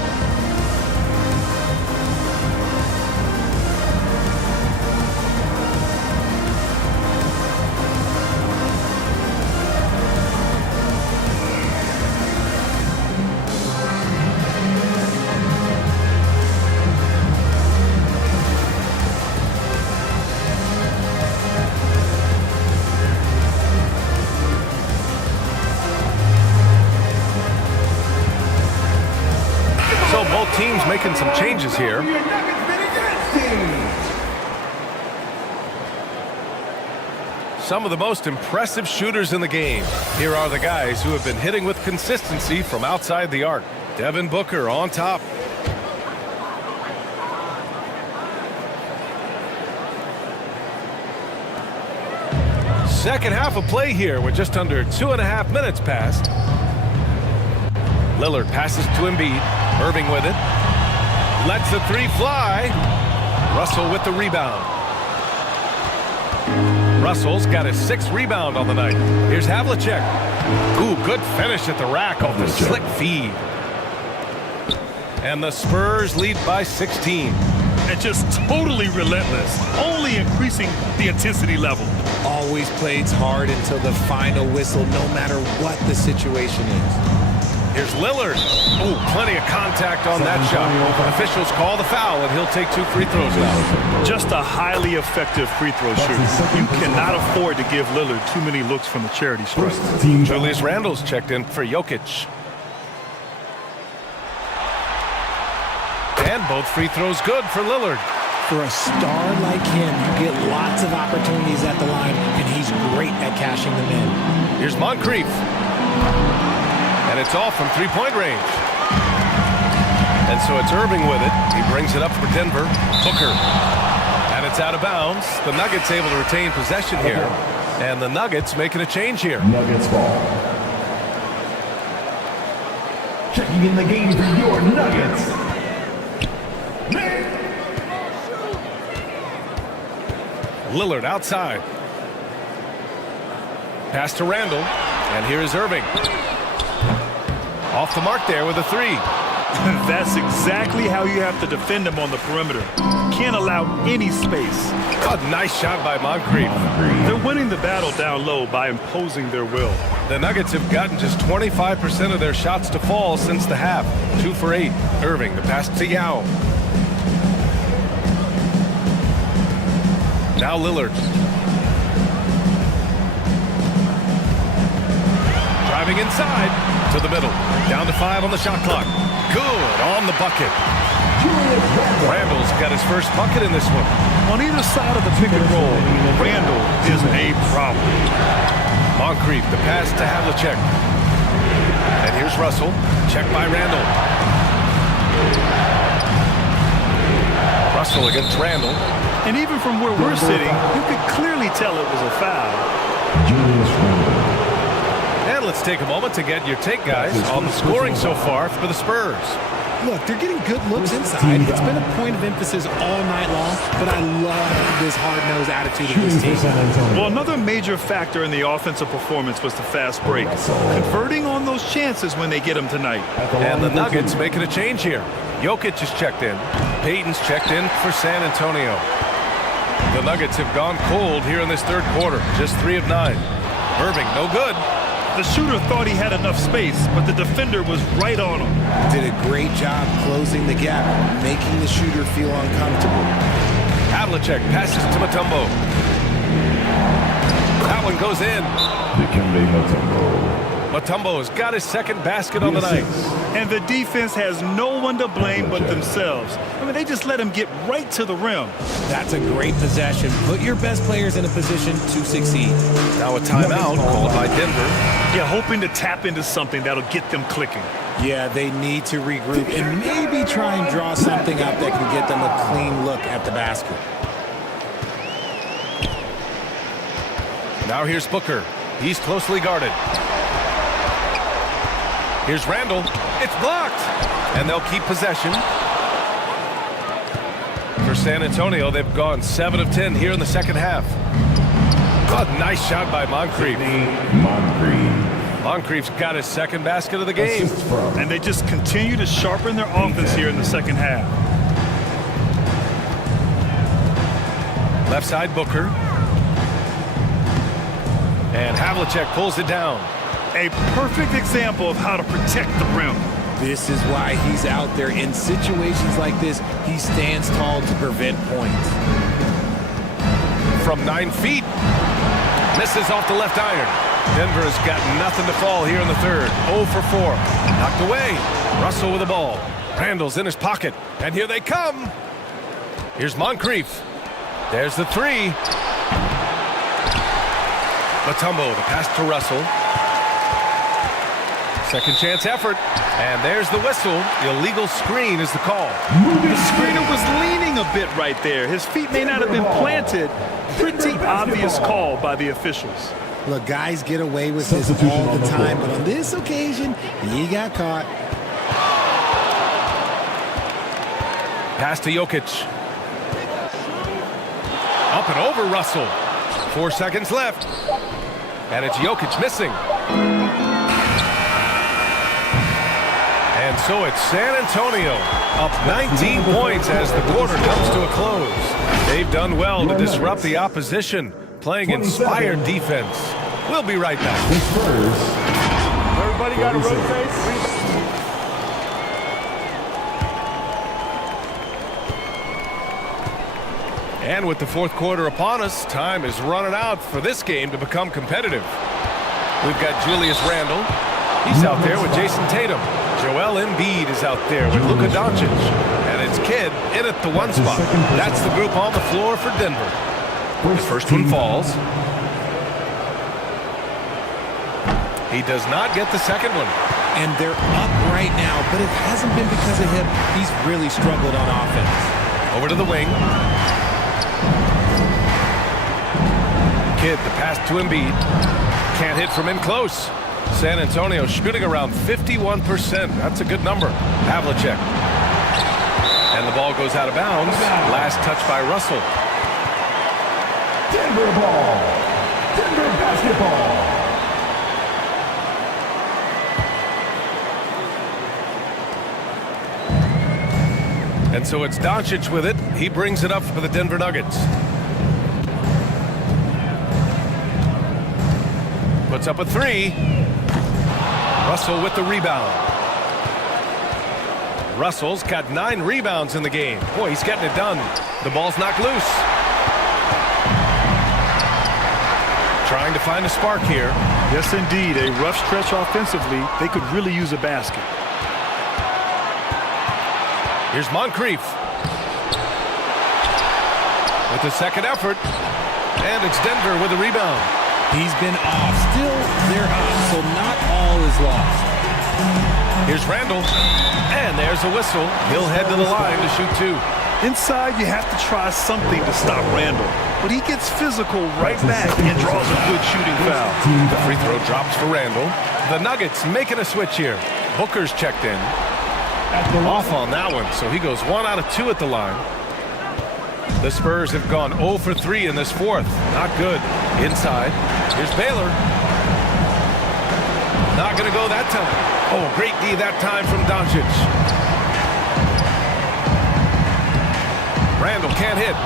Teams making some changes here. Some of the most impressive shooters in the game. Here are the guys who have been hitting with consistency from outside the arc. Devin Booker on top. Second half of play here with just under 2.5 minutes passed. Lillard passes to Embiid. Irving with it. Lets the 3 fly. Russell with the rebound. Russell's got his 6th rebound on the night. Here's Havlicek. Ooh, good finish at the rack off the slick feed. And the Spurs lead by 16. And just totally relentless, only increasing the intensity level. Always plays hard until the final whistle, no matter what the situation is. Here's Lillard. Oh, plenty of contact on that shot. Officials call the foul, and he'll take 2 free throws now. Just a highly effective free throw shooter. You cannot afford to give Lillard too many looks from the charity stripe. Julius Randle's checked in for Jokic. And both free throws good for Lillard. For a star like him, you get lots of opportunities at the line, and he's great at cashing them in. Here's Moncrief. And it's all from 3-point range. And so it's Irving with it. He brings it up for Denver. Booker. And it's out of bounds. The Nuggets able to retain possession here. And the Nuggets making a change here. Nuggets ball. Checking in the game for your Nuggets. Lillard outside. Pass to Randle. And here is Irving. Off the mark there with a 3. That's exactly how you have to defend him on the perimeter. Can't allow any space. A nice shot by Moncrief. They're winning the battle down low by imposing their will. The Nuggets have gotten just 25% of their shots to fall since the half. 2 for 8. Irving, the pass to Yao. Now Lillard. Driving inside to the middle. Down to 5 on the shot clock. Good on the bucket. Randall's got his first bucket in this one. On either side of the pick and roll, Randall is a problem. Moncrief, the pass to Havlicek. And here's Russell. Check by Randall. Russell against Randall. And even from where we're sitting, you could clearly tell it was a foul. And let's take a moment to get your take, guys, on the scoring so far for the Spurs. Look, they're getting good looks inside. It's been a point of emphasis all night long, but I love this hard-nosed attitude of this team. Well, another major factor in the offensive performance was the fast break. Converting on those chances when they get them tonight. And the Nuggets making a change here. Jokic is checked in. Payton's checked in for San Antonio. The Nuggets have gone cold here in this third quarter. Just 3 of 9. Irving, no good. The shooter thought he had enough space, but the defender was right on him. Did a great job closing the gap, making the shooter feel uncomfortable. Havlicek passes to Mutombo. That one goes in. Mutombo has got his second basket on the night. And the defense has no one to blame but themselves. I mean, they just let him get right to the rim. That's a great possession. Put your best players in a position to succeed. Now a timeout called by Denver. Yeah, hoping to tap into something that'll get them clicking. Yeah, they need to regroup and maybe try and draw something up that can get them a clean look at the basket. Now here's Booker. He's closely guarded. Here's Randall. It's blocked. And they'll keep possession. For San Antonio, they've gone 7 of 10 here in the second half. Oh, nice shot by Moncrief. Moncrief's got his second basket of the game. And they just continue to sharpen their offense here in the second half. Left side, Booker. And Havlicek pulls it down. A perfect example of how to protect the rim. This is why he's out there in situations like this. He stands tall to prevent points. From 9 feet. Misses off the left iron. Denver has got nothing to fall here in the third. 0 for 4. Knocked away. Russell with the ball. Randall's in his pocket. And here they come. Here's Moncrief. There's the 3. Mutombo, the pass to Russell. Second chance effort. And there's the whistle. The illegal screen is the call. The screener was leaning a bit right there. His feet may not have been planted. Pretty obvious call by the officials. Look, guys get away with this all the time, but on this occasion, he got caught. Pass to Jokic. Up and over Russell. 4 seconds left. And it's Jokic missing. And so it's San Antonio up 19 points as the quarter comes to a close. They've done well to disrupt the opposition, playing inspired defense. We'll be right back. Everybody got a road face? And with the fourth quarter upon us, time is running out for this game to become competitive. We've got Julius Randle. He's out there with Jason Tatum. Joel Embiid is out there with Luka Doncic. And it's Kidd in at the 1 spot. That's the group on the floor for Denver. The first one falls. He does not get the second one. And they're up right now, but it hasn't been because of him. He's really struggled on offense. Over to the wing. Kidd, the pass to Embiid. Can't hit from in close. San Antonio shooting around 51%. That's a good number. Havlicek. And the ball goes out of bounds. Last touch by Russell. Denver ball. Denver basketball. And so it's Doncic with it. He brings it up for the Denver Nuggets. Puts up a three. Russell with the rebound. Russell's got 9 rebounds in the game. Boy, he's getting it done. The ball's knocked loose. Trying to find a spark here. Yes, indeed. A rough stretch offensively. They could really use a basket. Here's Moncrief. With the second effort. And it's Denver with the rebound. He's been off. Still, they're up, so not all is lost. Here's Randall. And there's a whistle. He'll head to the line to shoot 2. Inside, you have to try something to stop Randall. But he gets physical right back and draws a good shooting foul. The free throw drops for Randall. The Nuggets making a switch here. Booker's checked in. Off on that one, so he goes 1 out of 2 at the line. The Spurs have gone 0 for 3 in this fourth. Not good. Inside. Here's Baylor. Not going to go that time. Oh, great D that time from Doncic. Randall can't hit.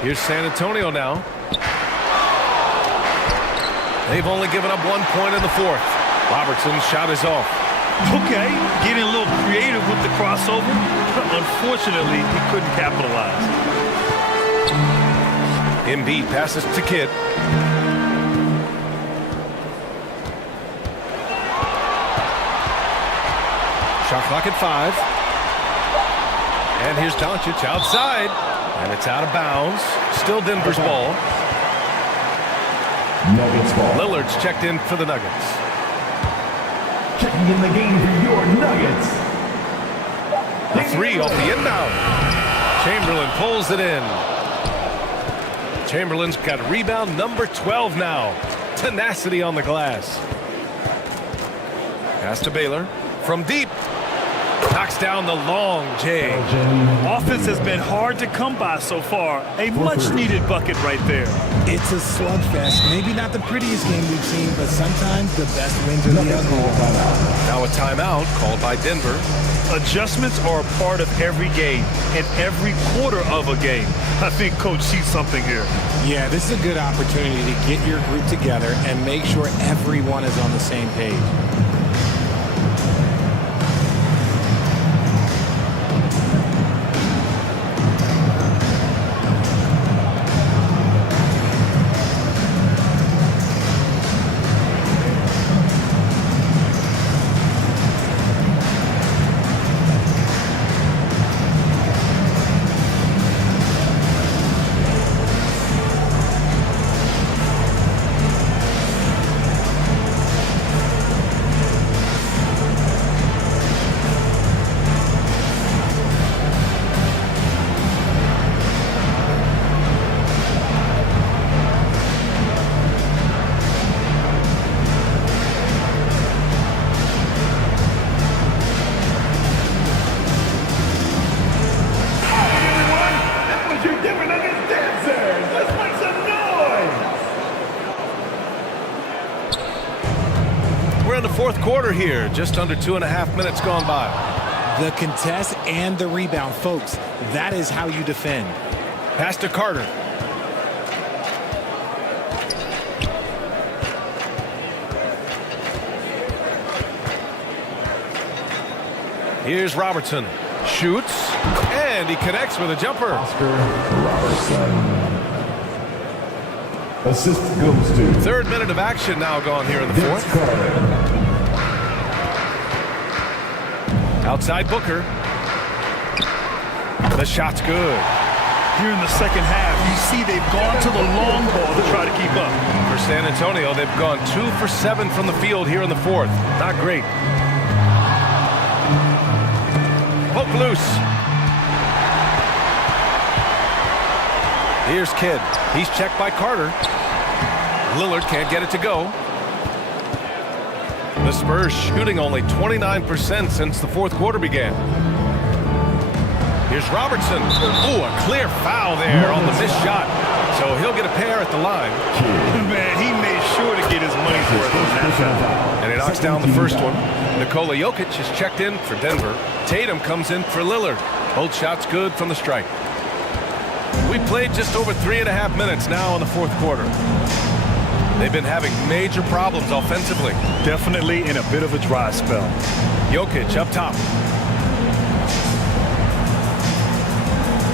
Here's San Antonio now. They've only given up 1 point in the fourth. Robertson's shot is off. Okay, getting a little creative with the crossover. Unfortunately, he couldn't capitalize. Embiid passes to Kidd. Shot clock at 5. And here's Doncic outside. And it's out of bounds. Still Denver's ball. Nuggets ball. Lillard's checked in for the Nuggets. Checking in the game for your Nuggets. The 3 off the inbound. Chamberlain pulls it in. Chamberlain's got rebound number 12 now. Tenacity on the glass. Pass to Baylor. From deep. Knocks down the long J. Offense has been hard to come by so far. A much-needed bucket right there. It's a slugfest. Maybe not the prettiest game we've seen, but sometimes the best wins are the ugly. Now a timeout called by Denver. Adjustments are a part of every game and every quarter of a game. I think Coach sees something here. Yeah, this is a good opportunity to get your group together and make sure everyone is on the same page. Fourth quarter here, just under 2.5 minutes gone by. The contest and the rebound, folks. That is how you defend. Pass to Carter. Here's Robertson. Shoots, and he connects with a jumper. Oscar Robertson. Assist goes to. 3rd minute of action now gone here in the fourth. Outside Booker. The shot's good. Here in the second half, you see they've gone to the long ball to try to keep up. For San Antonio, they've gone 2 for 7 from the field here in the fourth. Not great. Poke loose. Here's Kidd. He's checked by Carter. Lillard can't get it to go. The Spurs shooting only 29% since the fourth quarter began. Here's Robertson. Ooh, a clear foul there on the missed shot. So he'll get a pair at the line. Man, he made sure to get his money's worth on that foul. And he knocks down the first one. Nikola Jokic is checked in for Denver. Tatum comes in for Lillard. Both shots good from the stripe. We played just over 3.5 minutes now in the fourth quarter. They've been having major problems offensively. Definitely in a bit of a dry spell. Jokic up top.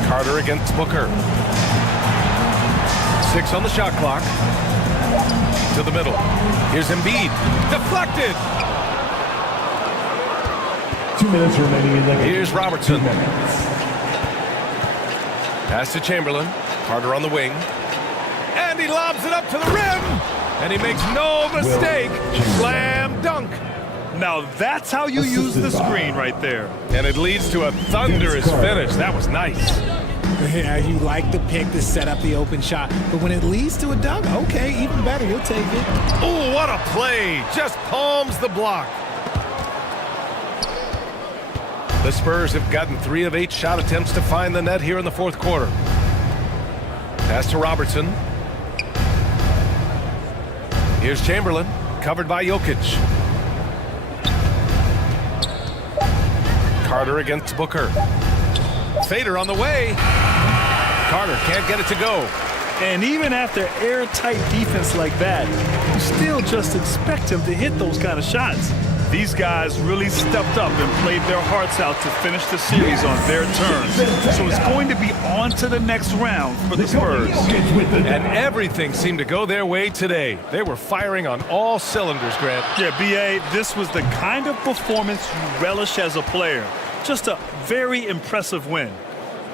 Carter against Booker. 6 on the shot clock. To the middle. Here's Embiid. Deflected. 2 minutes remaining in the game. Here's Robertson. Pass to Chamberlain. Carter on the wing. And he lobs it up to the rim. And he makes no mistake. Slam dunk. Now that's how you use the screen right there. And it leads to a thunderous finish. That was nice. Yeah, you like the pick to set up the open shot, but when it leads to a dunk, okay, even better, you'll take it. Oh, what a play. Just palms the block. The Spurs have gotten 3 of 8 shot attempts to find the net here in the fourth quarter. Pass to Robertson. Here's Chamberlain, covered by Jokic. Carter against Booker. Fader on the way. Carter can't get it to go. And even after airtight defense like that, you still just expect him to hit those kind of shots. These guys really stepped up and played their hearts out to finish the series on their terms. So it's going to be on to the next round for the Spurs. And everything seemed to go their way today. They were firing on all cylinders, Grant. Yeah, B.A., this was the kind of performance you relish as a player. Just a very impressive win.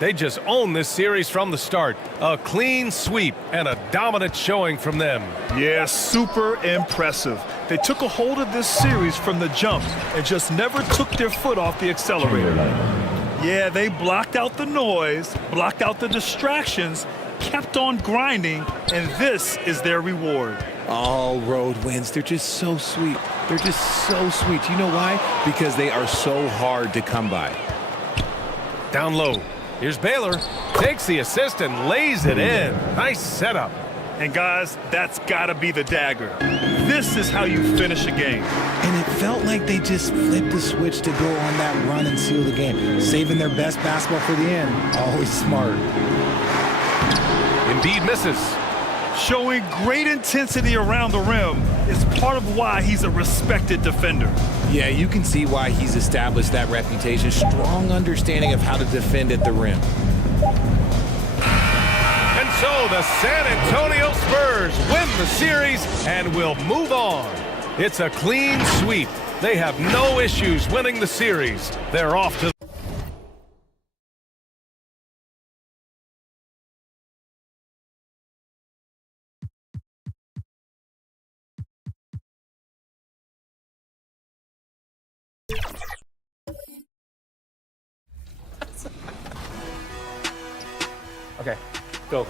They just owned this series from the start. A clean sweep and a dominant showing from them. Yeah, super impressive. They took a hold of this series from the jump and just never took their foot off the accelerator. Yeah, they blocked out the noise, blocked out the distractions, kept on grinding, and this is their reward. All road wins, they're just so sweet. They're just so sweet. You know why? Because they are so hard to come by. Down low. Here's Baylor. Takes the assist and lays it in. Nice setup. And guys, that's got to be the dagger. This is how you finish a game. And it felt like they just flipped the switch to go on that run and seal the game. Saving their best basketball for the end. Always smart. Embiid misses. Showing great intensity around the rim is part of why he's a respected defender. Yeah, you can see why he's established that reputation. Strong understanding of how to defend at the rim. And so the San Antonio Spurs win the series and will move on. It's a clean sweep. They have no issues winning the series. They're off to Okay, go.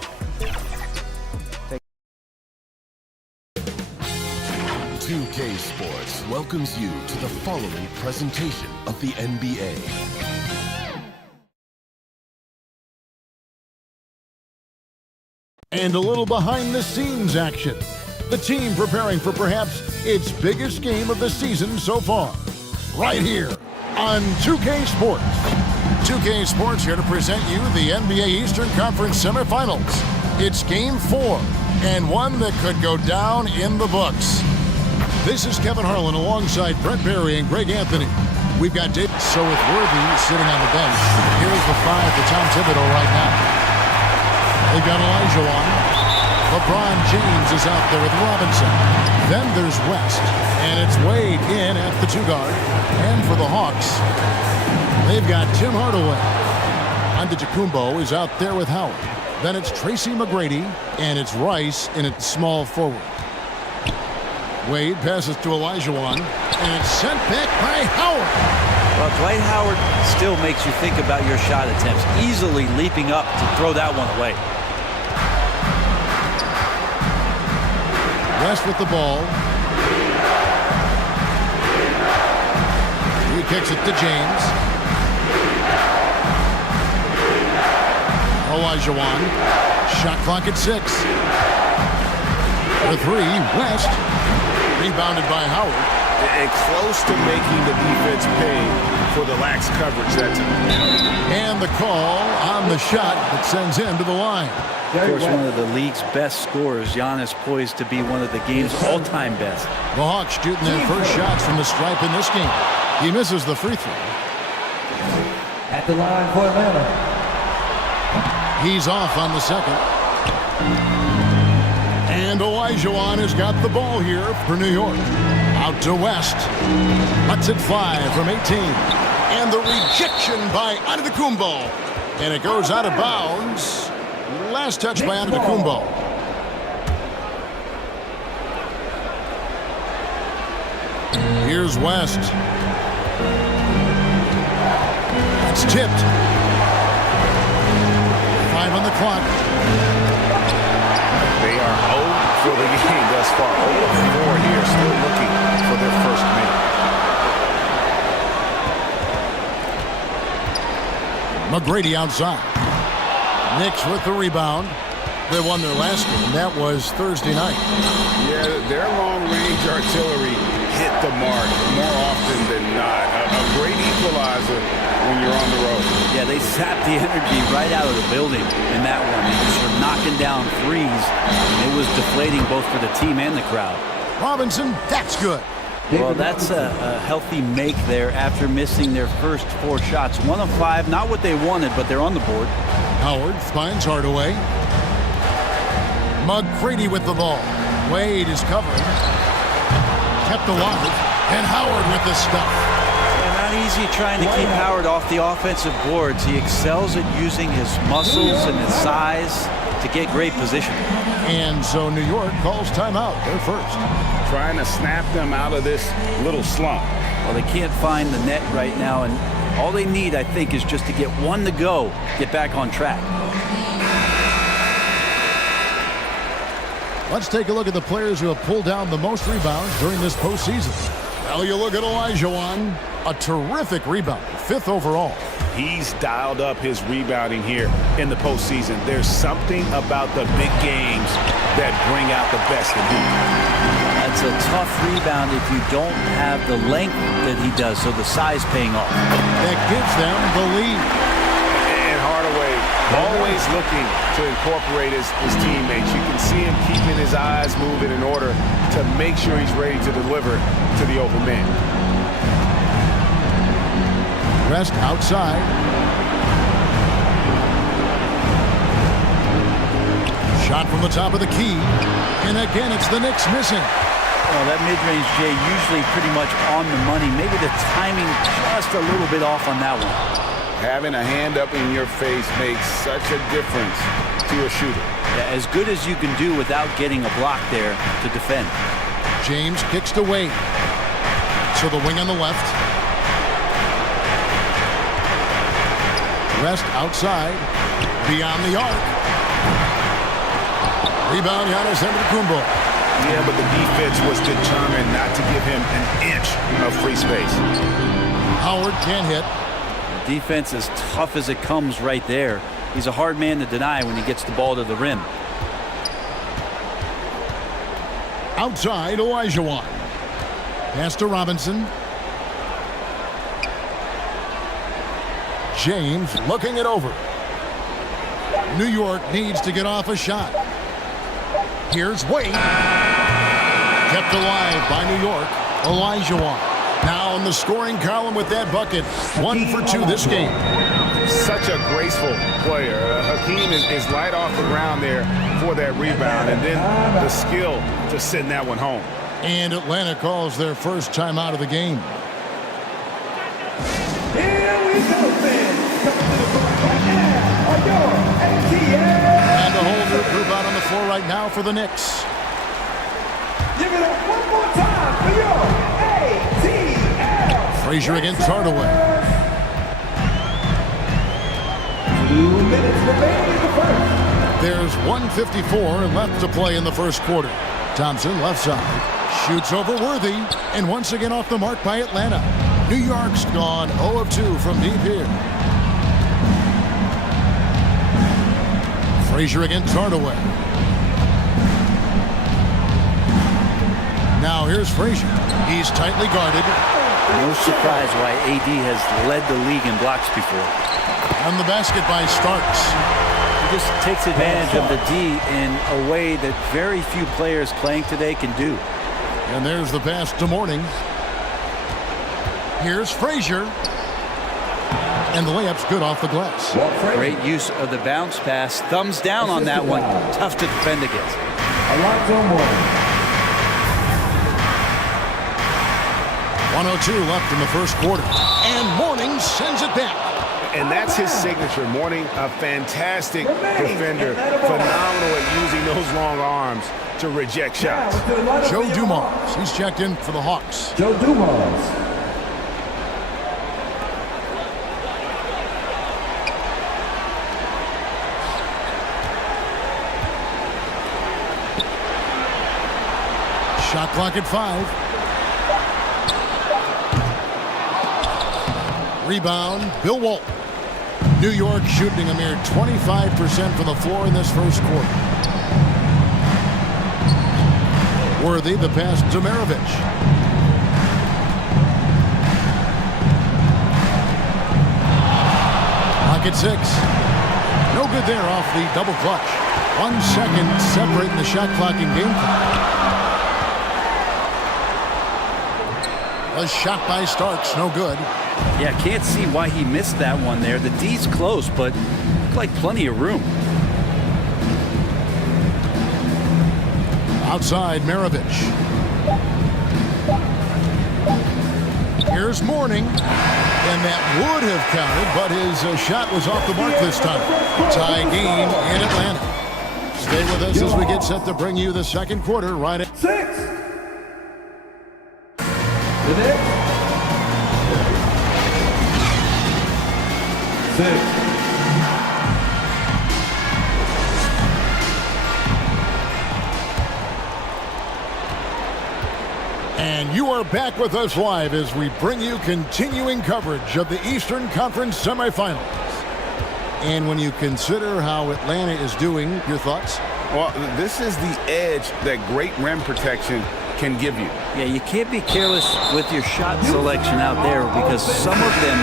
2K Sports welcomes you to the following presentation of the NBA. And a little behind-the-scenes action. The team preparing for perhaps its biggest game of the season so far. Right here on 2K Sports. 2K Sports here to present you the NBA Eastern Conference semifinals. It's Game 4, and one that could go down in the books. This is Kevin Harlan alongside Brett Barry and Greg Anthony. We've got David. So with Worthy sitting on the bench, here's the 5 for Tom Thibodeau right now. They've got Olajuwon. LeBron James is out there with Robinson. Then there's West, and it's Wade in at the 2-guard. And for the Hawks, they've got Tim Hardaway. Antetokounmpo is out there with Howard. Then it's Tracy McGrady, and it's Rice in at small forward. Wade passes to Olajuwon, and it's sent back by Howard. Well, Dwight Howard still makes you think about your shot attempts, easily leaping up to throw that one away. West with the ball. He kicks it to James. Olajuwon. Shot clock at 6. For 3, West. Rebounded by Howard. And close to making the defense pay for the lax coverage that time. And the call on the shot that sends him to the line. Of course, one of the league's best scorers, Giannis, poised to be one of the game's all-time best. The Hawks shooting their first shots from the stripe in this game. He misses the free throw. At the line for Atlanta. He's off on the second. And Olajuwon has got the ball here for New York. Out to West. Lets it fly from 18. And the rejection by Antetokounmpo. And it goes out of bounds. Last touch by Antetokounmpo. Here's West. It's tipped. 5 on the clock. They are 0 for the game thus far. 0-4 here, still looking for their first minute. McGrady outside. Knicks with the rebound. They won their last game. That was Thursday night. Yeah, their long-range artillery hit the mark more often than not. A great equalizer when you're on the road. Yeah, they sapped the energy right out of the building in that one. They just were knocking down threes. It was deflating both for the team and the crowd. Robinson, that's good. Well, that's a healthy make there after missing their first 4 shots. 1 of 5, not what they wanted, but they're on the board. Howard finds Hardaway. McGrady with the ball. Wade is covering. Kept alive. And Howard with the stuff. Yeah, not easy trying to keep Howard off the offensive boards. He excels at using his muscles and his size to get great position. And so New York calls timeout. They're first. Trying to snap them out of this little slump. Well, they can't find the net right now, and all they need, I think, is just to get one to go, get back on track. Let's take a look at the players who have pulled down the most rebounds during this postseason. Well, you look at Olajuwon, a terrific rebound, 5th overall. He's dialed up his rebounding here in the postseason. There's something about the big games that bring out the best in him. That's a tough rebound if you don't have the length that he does, so the size paying off. That gives them the lead. And Hardaway always looking to incorporate his teammates. You can see him keeping his eyes moving in order to make sure he's ready to deliver to the open man. Rest outside. Shot from the top of the key. And again, it's the Knicks missing. Well, that mid-range, Jay, usually pretty much on the money. Maybe the timing just a little bit off on that one. Having a hand up in your face makes such a difference to a shooter. Yeah, as good as you can do without getting a block there to defend. James kicks to Wade. So the wing on the left. Rest outside. Beyond the arc. Rebound, Giannis Antetokounmpo. Yeah, but the defense was determined not to give him an inch of free space. Howard can't hit. Defense as tough as it comes right there. He's a hard man to deny when he gets the ball to the rim. Outside, Olajuwon. Pass to Robinson. James looking it over. New York needs to get off a shot. Here's Wade. Kept alive by New York. Olajuwon. Now in the scoring column with that bucket. 1 for 2 this game. Such a graceful player. Hakeem is light off the ground there for that rebound. And then the skill to send that one home. And Atlanta calls their first timeout of the game. Here we go, fans. Coming to the court right now are your ATL. And a whole new group out on the floor right now for the Knicks. Give it up one more time for your ATL. Frazier against Hardaway. 2 minutes remaining in the first. There's 1:54 left to play in the first quarter. Thompson left side. Shoots over Worthy. And once again off the mark by Atlanta. New York's gone 0 of 2 from deep here. Frazier against Hardaway. Now here's Frazier. He's tightly guarded. No surprise why AD has led the league in blocks before. And the basket by Starks. He just takes advantage of the D in a way that very few players playing today can do. And there's the pass to Mourning. Here's Frazier. And the layup's good off the glass. Great use of the bounce pass. Thumbs down on that one. Tough to defend against. Alonzo Mourning. 1:02 left in the first quarter. And Mourning sends it back. And that's his signature. Mourning, a fantastic defender. Phenomenal at using those long arms to reject shots. Joe Dumars. He's checked in for the Hawks. Joe Dumars. Shot clock at 5. Rebound, Bill Walton. New York shooting a mere 25% from the floor in this first quarter. Worthy, the pass to Maravich. Clock at 6. No good there off the double clutch. 1 second separating the shot clock and game clock. A shot by Starks, no good. Yeah, can't see why he missed that one there. The D's close, but looked like plenty of room. Outside, Maravich. Here's Mourning. And that would have counted, but his shot was off the mark this time. Tie game in Atlanta. Stay with us as we get set to bring you the second quarter right at 6. The Knicks. 6. And you are back with us live as we bring you continuing coverage of the Eastern Conference semifinals. And when you consider how Atlanta is doing, your thoughts? Well, this is the edge that great rim protection can give you. Yeah, you can't be careless with your shot selection out there because some of them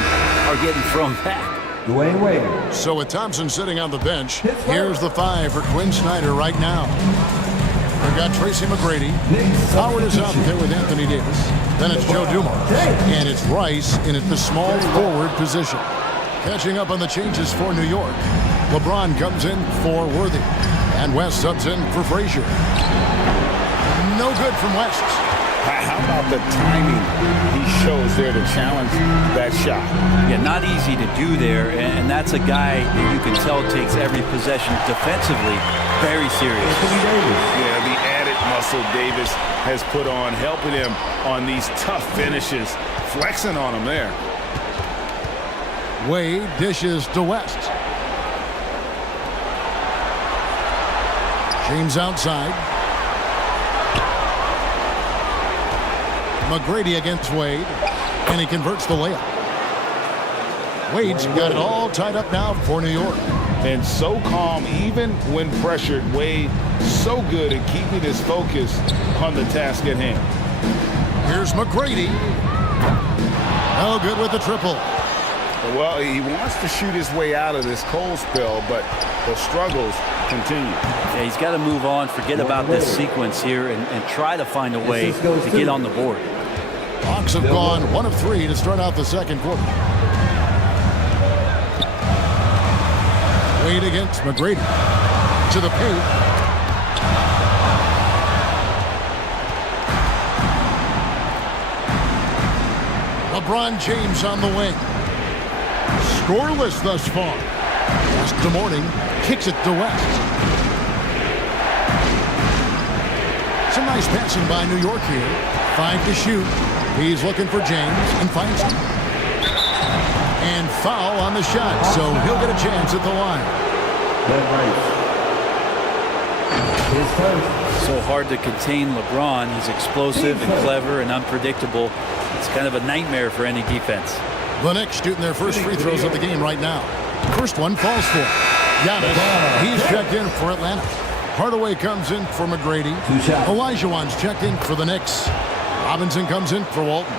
are getting thrown back. Dwayne Wade. So with Thompson sitting on the bench, here's the 5 for Quinn Snyder right now. We've got Tracy McGrady. Howard is out there with Anthony Davis. Then it's Joe Dumars. And it's Rice in at the small forward position. Catching up on the changes for New York. LeBron comes in for Worthy. And West subs in for Frazier. No good from West. How about the timing he shows there to challenge that shot? Yeah, not easy to do there, and that's a guy that you can tell takes every possession defensively very serious. Yeah, the added muscle Davis has put on, helping him on these tough finishes, flexing on him there. Wade dishes to West. James outside. McGrady against Wade, and he converts the layup. Wade's got it all tied up now for New York. And so calm, even when pressured. Wade so good at keeping his focus on the task at hand. Here's McGrady. No good with the triple. Well, he wants to shoot his way out of this cold spell, but the struggles continue. Yeah, he's got to move on, forget about this sequence here, and try to find a way to get on the board. Hawks have gone 1 of 3 to start out the second quarter. Wade against McGrady. To the paint. LeBron James on the wing. Scoreless thus far. Pass to Mourning. Kicks it to West. Some nice passing by New York here. 5 to shoot. He's looking for James and finds him. And foul on the shot, so he'll get a chance at the line. So hard to contain LeBron. He's explosive and clever and unpredictable. It's kind of a nightmare for any defense. The Knicks shooting their first free throws of the game right now. First one falls for him. Giannis, he's checked in for Atlanta. Hardaway comes in for McGrady. Olajuwon's checked in for the Knicks. Robinson comes in for Walton.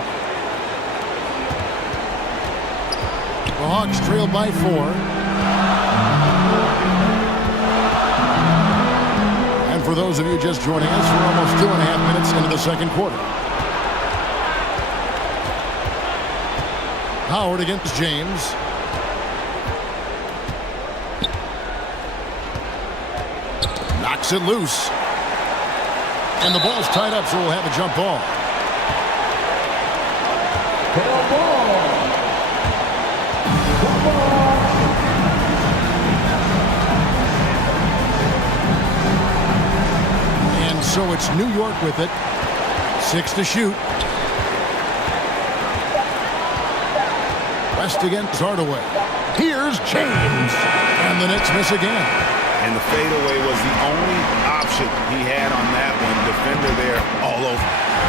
The Hawks trail by 4. And for those of you just joining us, we're almost 2.5 minutes into the second quarter. Howard against James. Knocks it loose. And the ball's tied up, so we'll have a jump ball. And so it's New York with it. 6 to shoot. West against Hardaway. Here's James. And the Knicks miss again. And the fadeaway was the only option he had on that one. Defender there all over.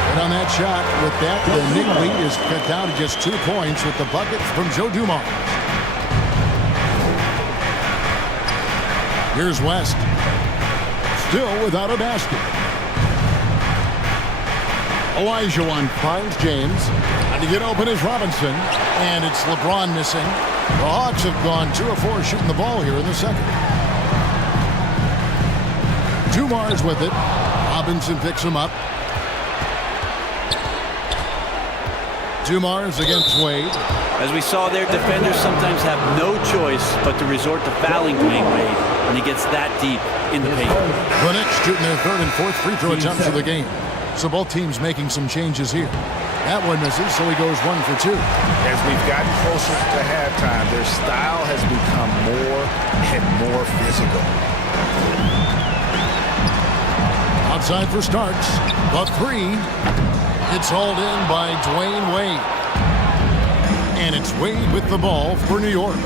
And on that shot, with that, the Knick lead is cut down to just 2 points with the bucket from Joe Dumars. Here's West. Still without a basket. Olajuwon finds James. And to get open is Robinson. And it's LeBron missing. The Hawks have gone 2 of 4 shooting the ball here in the second. Dumars with it. Robinson picks him up. Dumars against Wade. As we saw there, defenders sometimes have no choice but to resort to fouling Dwayne Wade when he gets that deep in the paint. The Knicks shooting their 3rd and 4th free throw attempts of the game. So both teams making some changes here. That one misses, so he goes 1 for 2. As we've gotten closer to halftime, their style has become more and more physical. Outside for Starks. The 3. It's hauled in by Dwayne Wade. And it's Wade with the ball for New York.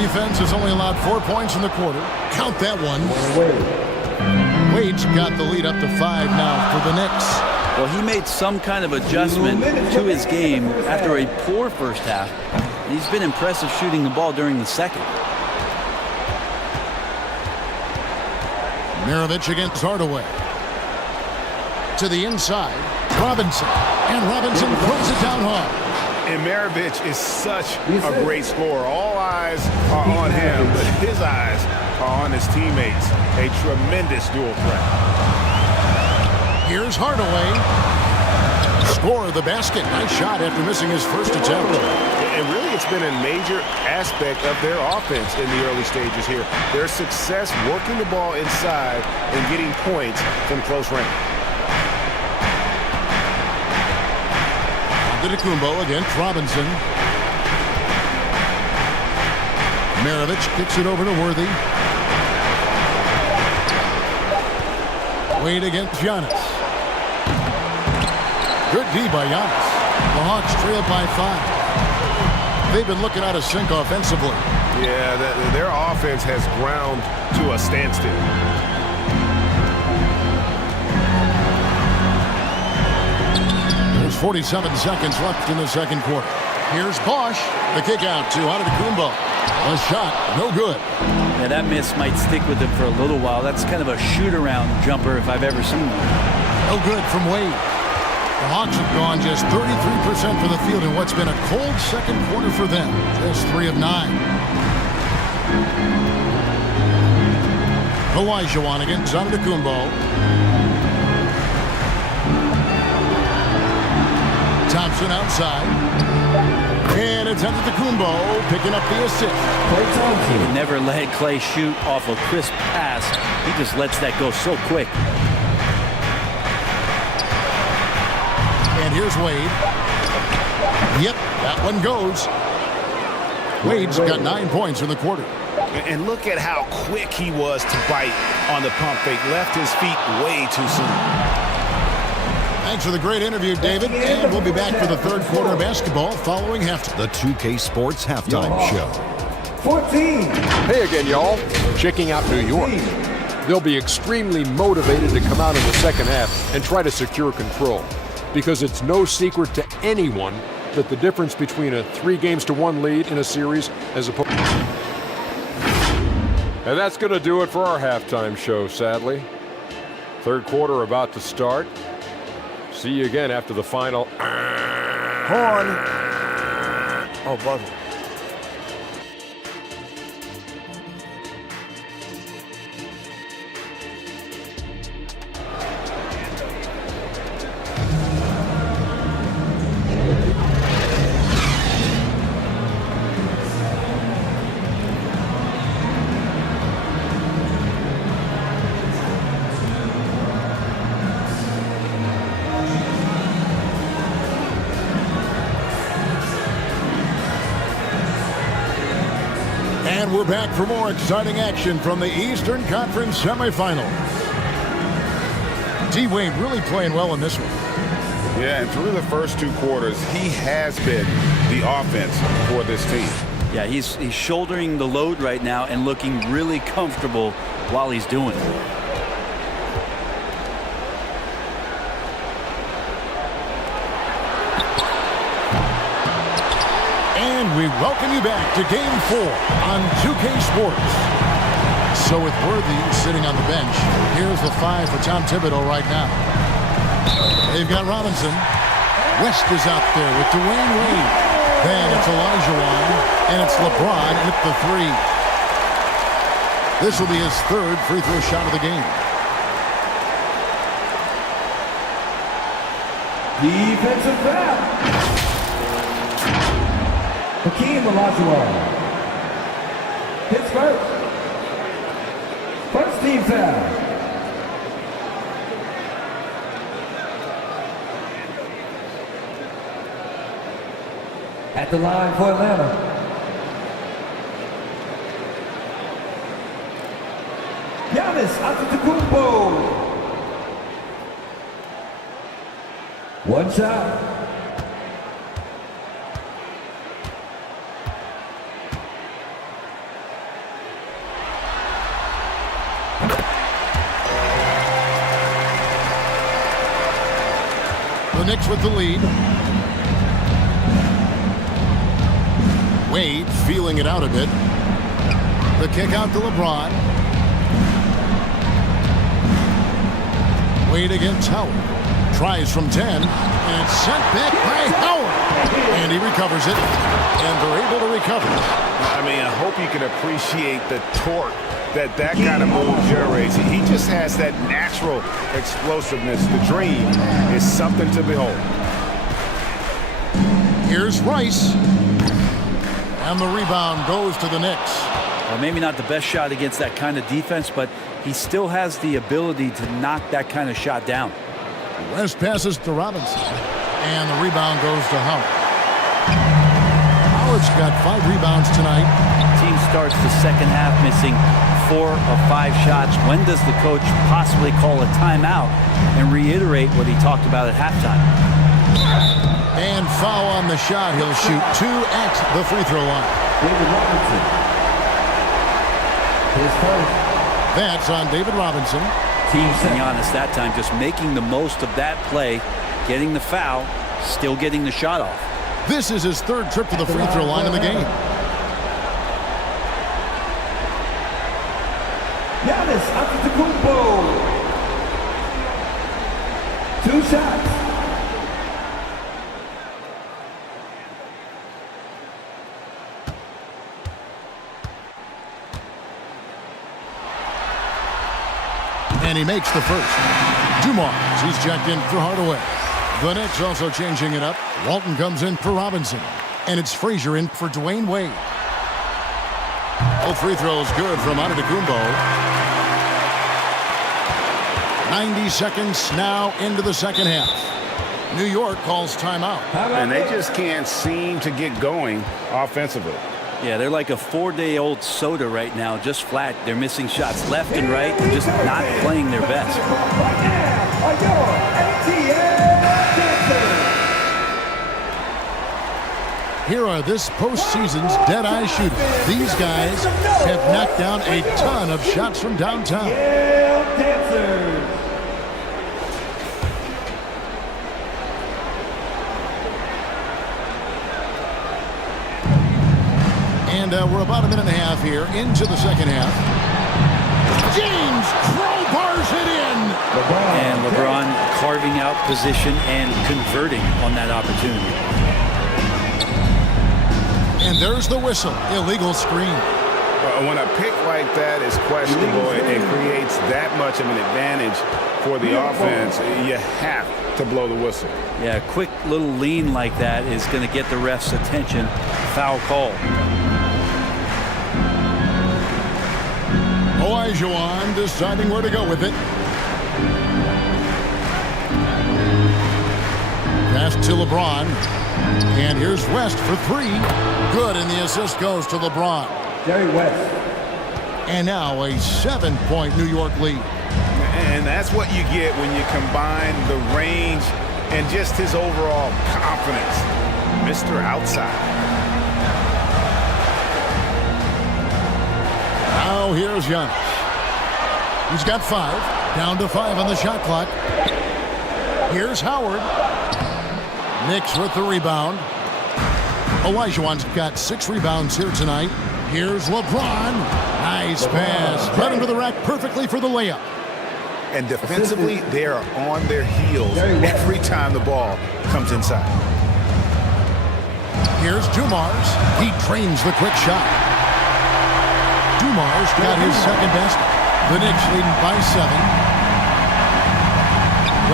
Defense has only allowed 4 points in the quarter. Count that one. Wade's got the lead up to 5 now for the Knicks. Well, he made some kind of adjustment to his game after a poor first half. He's been impressive shooting the ball during the second. Maravich against Hardaway. To the inside. Robinson. And Robinson throws it down hard. And Maravich is such a great scorer. All eyes are on him, but his eyes are on his teammates. A tremendous dual threat. Here's Hardaway. Score the basket. Nice shot after missing his first attempt. And really, it's been a major aspect of their offense in the early stages here. Their success working the ball inside and getting points from close range. Antetokounmpo against Robinson. Maravich kicks it over to Worthy. Wade against Giannis. Good D by Giannis. The Hawks trail by 5. They've been looking out of sync offensively. Yeah, their offense has ground to a standstill. There's 47 seconds left in the second quarter. Here's Bosch. The kick out to Antetokounmpo. A shot, no good. Yeah, that miss might stick with him for a little while. That's kind of a shoot-around jumper if I've ever seen one. No good from Wade. The Hawks have gone just 33% for the field in what's been a cold second quarter for them. Just 3 of 9. Olajuwon against Antetokounmpo. Thompson outside. And it's Antetokounmpo picking up the assist. He would never let Clay shoot off a crisp pass. He just lets that go so quick. And here's Wade. Yep, that one goes. Wade's got 9 points in the quarter. And look at how quick he was to bite on the pump fake. Left his feet way too soon. Thanks for the great interview, David. And we'll be back for the third quarter of basketball following halftime. The 2K Sports Halftime Show. 14. Hey again, y'all. Checking out New York. They'll be extremely motivated to come out in the second half and try to secure control. Because it's no secret to anyone that the difference between a 3-1 lead in a series as opposed And that's going to do it for our halftime show, sadly. Third quarter about to start. See you again after the final. Horn. Oh, buzzer. And we're back for more exciting action from the Eastern Conference semifinal. D-Wade really playing well in this one. Yeah, and through the first 2 quarters, he has been the offense for this team. Yeah, he's shouldering the load right now and looking really comfortable while he's doing it. And we welcome you back to Game 4 on 2K Sports. So with Worthy sitting on the bench, here's the 5 for Tom Thibodeau right now. They've got Robinson. West is out there with Dwayne Wade. Then it's Olajuwon, and it's LeBron with the 3. This will be his 3rd free throw shot of the game. Defensive foul. Hakeem Olajuwon. Hits first. First team foul. At the line for Atlanta. Giannis Antetokounmpo. One shot. The Knicks with the lead. Wade feeling it out a bit. The kick out to LeBron. Wade against Howard. Tries from 10. And it's sent back by Howard. And he recovers it. And they're able to recover. I mean, I hope you can appreciate the torque that kind of move generates. He just has that natural explosiveness. The dream is something to behold. Here's Rice. And the rebound goes to the Knicks. Well, maybe not the best shot against that kind of defense, but he still has the ability to knock that kind of shot down. West passes to Robinson. And the rebound goes to Howard. Howard's got 5 rebounds tonight. Team starts the second half missing 4 of 5 shots. When does the coach possibly call a timeout and reiterate what he talked about at halftime? And foul on the shot. He'll shoot 2 at the free throw line. David Robinson. His first. That's on David Robinson. Being honest that time, just making the most of that play, getting the foul, still getting the shot off. This is his 3rd trip to the free throw line in the game. Giannis Antetokounmpo. 2 shots. And he makes the first. Dumars, he's checked in for Hardaway. The Knicks also changing it up. Walton comes in for Robinson. And it's Frazier in for Dwayne Wade. Both free throws good from Antetokounmpo. 90 seconds now into the second half. New York calls timeout. And they just can't seem to get going offensively. Yeah, they're like a 4-day-old soda right now, just flat. They're missing shots left and right. They're just not playing their best. Right now are your ATL dancers. Here are this postseason's dead-eye shooters. These guys have knocked down a ton of shots from downtown. ATL dancers. And we're about a minute and a half here into the second half. James crowbars it in. And LeBron carving out position and converting on that opportunity. And there's the whistle. Illegal screen. When a pick like that is questionable and creates that much of an advantage for the offense, you have to blow the whistle. Yeah, a quick little lean like that is going to get the ref's attention. Foul call. Olajuwon deciding where to go with it. Pass to LeBron. And here's West for three. Good, and the assist goes to LeBron. Jerry West. And now a 7-point New York lead. And that's what you get when you combine the range and just his overall confidence. Mr. Outside. Now here's Giannis. He's got 5. Down to 5 on the shot clock. Here's Howard. Knicks with the rebound. Olajuwon's got 6 rebounds here tonight. Here's LeBron. Nice pass. Right under the rack perfectly for the layup. And defensively, they are on their heels every time the ball comes inside. Here's Dumars. He trains the quick shot. Dumars got his second best. The Knicks leading by 7.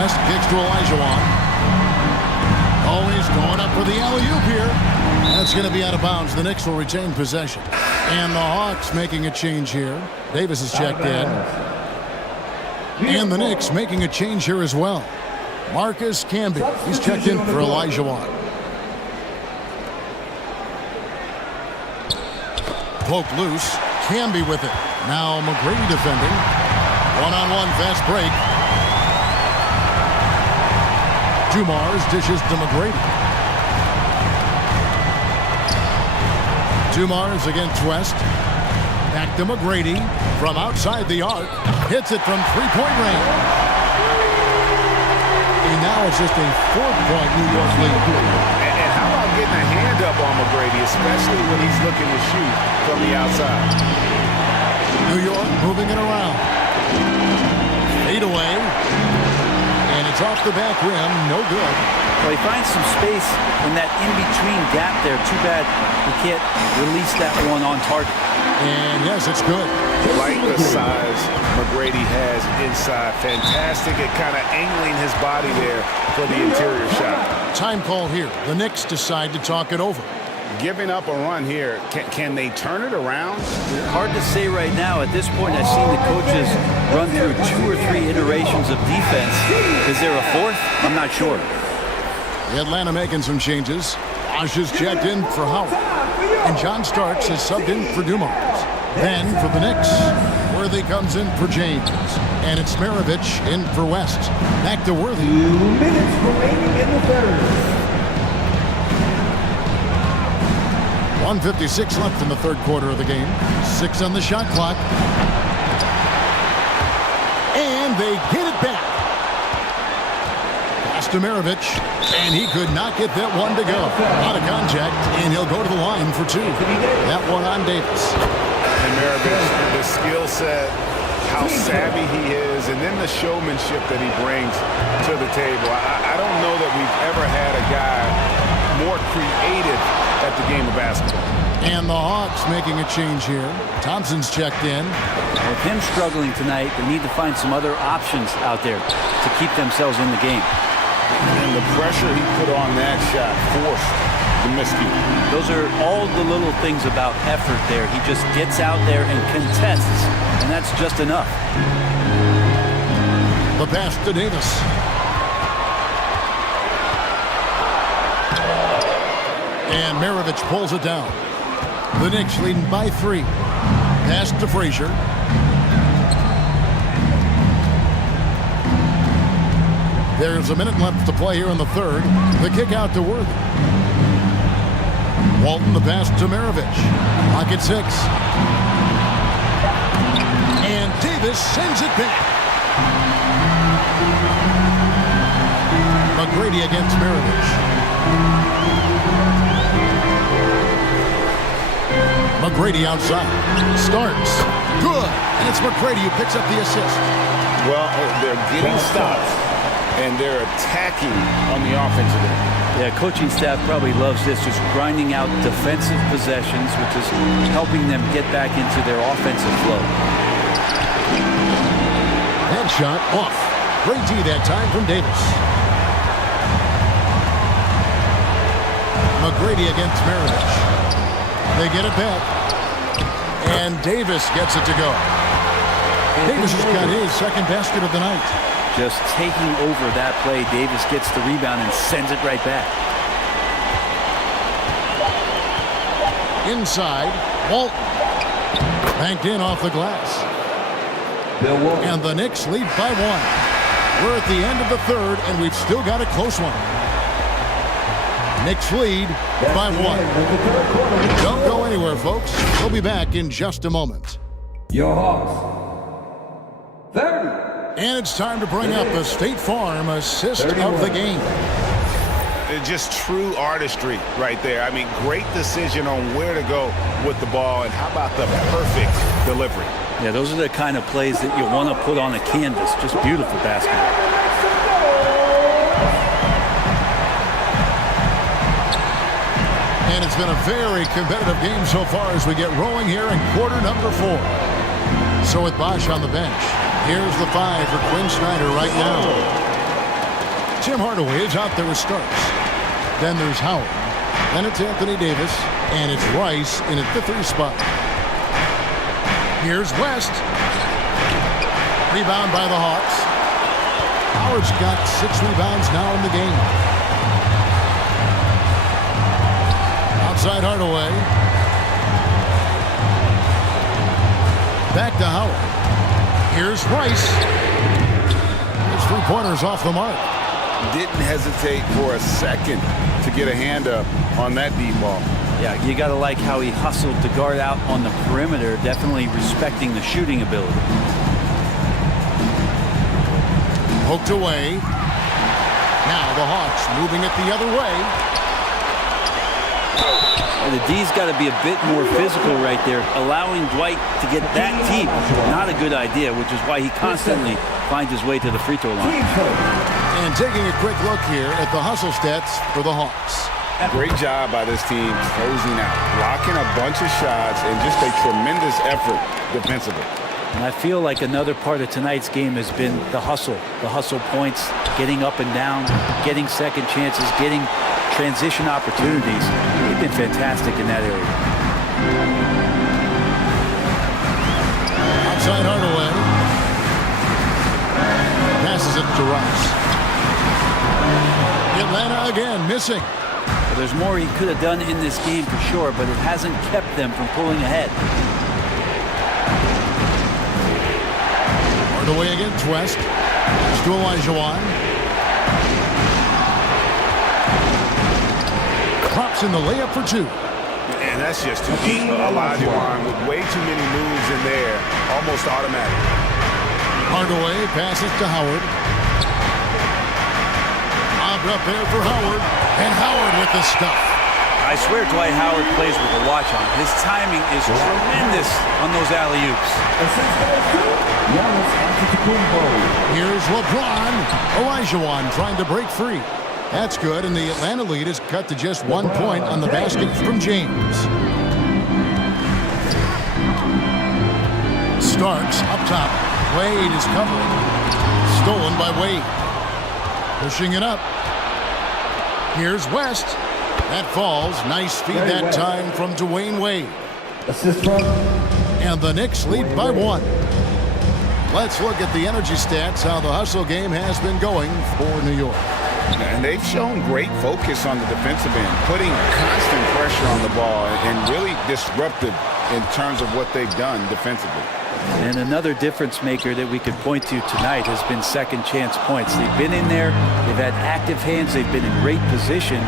West kicks to Olajuwon. Always going up for the alley-oop here. That's going to be out of bounds. The Knicks will retain possession. And the Hawks making a change here. Davis is checked in. And the Knicks making a change here as well. Marcus Camby. He's checked in for Olajuwon. Poke loose. Camby with it. Now McGrady defending. One-on-one fast break. Dumars dishes to McGrady. Dumars against West. Back to McGrady from outside the arc. Hits it from three-point range. And now it's just a 4-point New York lead. And how about getting a hand up on McGrady, especially when he's looking to shoot from the outside. New York moving it around. Fade away. And it's off the back rim. No good. Well, he finds some space in that in-between gap there. Too bad he can't release that one on target. And yes, it's good. Like the size McGrady has inside. Fantastic at kind of angling his body there for the interior shot. Time call here. The Knicks decide to talk it over. Giving up a run here. Can they turn it around? Hard to say right now. At this point, I've seen the coaches run through 2 or 3 iterations of defense. Is there a 4th? I'm not sure. Atlanta making some changes. Bosh is checked in for Howard. And John Starks is subbed in for Dumars. Then for the Knicks, Worthy comes in for James. And it's Maravich in for West. Back to Worthy. 2 minutes remaining in the third. 1:56 left in the third quarter of the game. 6 on the shot clock. And they get it back. Pass to Maravich. And he could not get that one to go. Out of contact. And he'll go to the line for 2. That one on Davis. And Maravich, the skill set, how savvy he is, and then the showmanship that he brings to the table. I don't know that we've ever had a guy more creative at the game of basketball. And the Hawks making a change here. Thompson's checked in. With him struggling tonight, they need to find some other options out there to keep themselves in the game. And the pressure he put on that shot forced the miscue. Those are all the little things about effort there. He just gets out there and contests, and that's just enough. The pass to Davis. And Maravich pulls it down. The Knicks leading by 3. Pass to Frazier. There's a minute left to play here in the third. The kick out to Worthy. Walton the pass to Maravich. Clock at 6. And Davis sends it back. McGrady against Maravich. McGrady outside. Starks. Good. And it's McGrady who picks up the assist. Well, they're getting stops, and they're attacking on the offensive end. Yeah, coaching staff probably loves this, just grinding out defensive possessions, which is helping them get back into their offensive flow. That shot off. Great D that time from Davis. McGrady against Maravich. They get it back. And Davis gets it to go. Davis has got his second basket of the night. Just taking over that play, Davis gets the rebound and sends it right back. Inside, Walton. Banked in off the glass. And the Knicks lead by 1. We're at the end of the third, and we've still got a close one. Knicks lead by 1. Don't go anywhere, folks. We'll be back in just a moment. Your Hawks. 30. And it's time to bring up the State Farm assist of the game. Just true artistry right there. I mean, great decision on where to go with the ball, and how about the perfect delivery? Yeah, those are the kind of plays that you want to put on a canvas. Just beautiful basketball. And it's been a very competitive game so far as we get rolling here in quarter number 4. So with Bosch on the bench, here's the 5 for Quinn Snyder right now. Tim Hardaway is out there with Starks. Then there's Howard. Then it's Anthony Davis. And it's Rice in at the 3 spot. Here's West. Rebound by the Hawks. Howard's got 6 rebounds now in the game. Outside Hardaway. Back to Howard. Here's Rice. His 3-pointers off the mark. Didn't hesitate for a second to get a hand up on that deep ball. Yeah, you got to like how he hustled to guard out on the perimeter, definitely respecting the shooting ability. Poked away. Now the Hawks moving it the other way. The D's got to be a bit more physical right there. Allowing Dwight to get that deep, not a good idea, which is why he constantly finds his way to the free throw line. And taking a quick look here at the hustle stats for the Hawks. Great job by this team closing out, blocking a bunch of shots, and just a tremendous effort defensively. And I feel like another part of tonight's game has been the hustle points, getting up and down, getting second chances, getting transition opportunities. They've been fantastic in that area. Outside Hardaway. Passes it to Rice. Atlanta again missing. Well, there's more he could have done in this game for sure, but it hasn't kept them from pulling ahead. Hardaway against West. It's to Olajuwon. Drops in the layup for 2. And that's just too deep. Olajuwon with way too many moves in there, almost automatic. Hardaway passes to Howard. Lobbed up there for Howard. And Howard with the stuff. I swear Dwight Howard plays with a watch on. His timing is tremendous on those alley-oops. Here's LeBron. Olajuwon trying to break free. That's good, and the Atlanta lead is cut to just 1 point on the basket from James. Starks up top. Wade is covering. Stolen by Wade. Pushing it up. Here's West. That falls. Nice feed that time from Dwayne Wade. Assist from. And the Knicks lead by 1. Let's look at the energy stats, how the hustle game has been going for New York. And they've shown great focus on the defensive end, putting constant pressure on the ball and really disruptive in terms of what they've done defensively. And another difference maker that we could point to tonight has been second chance points. They've been in there, they've had active hands, they've been in great position.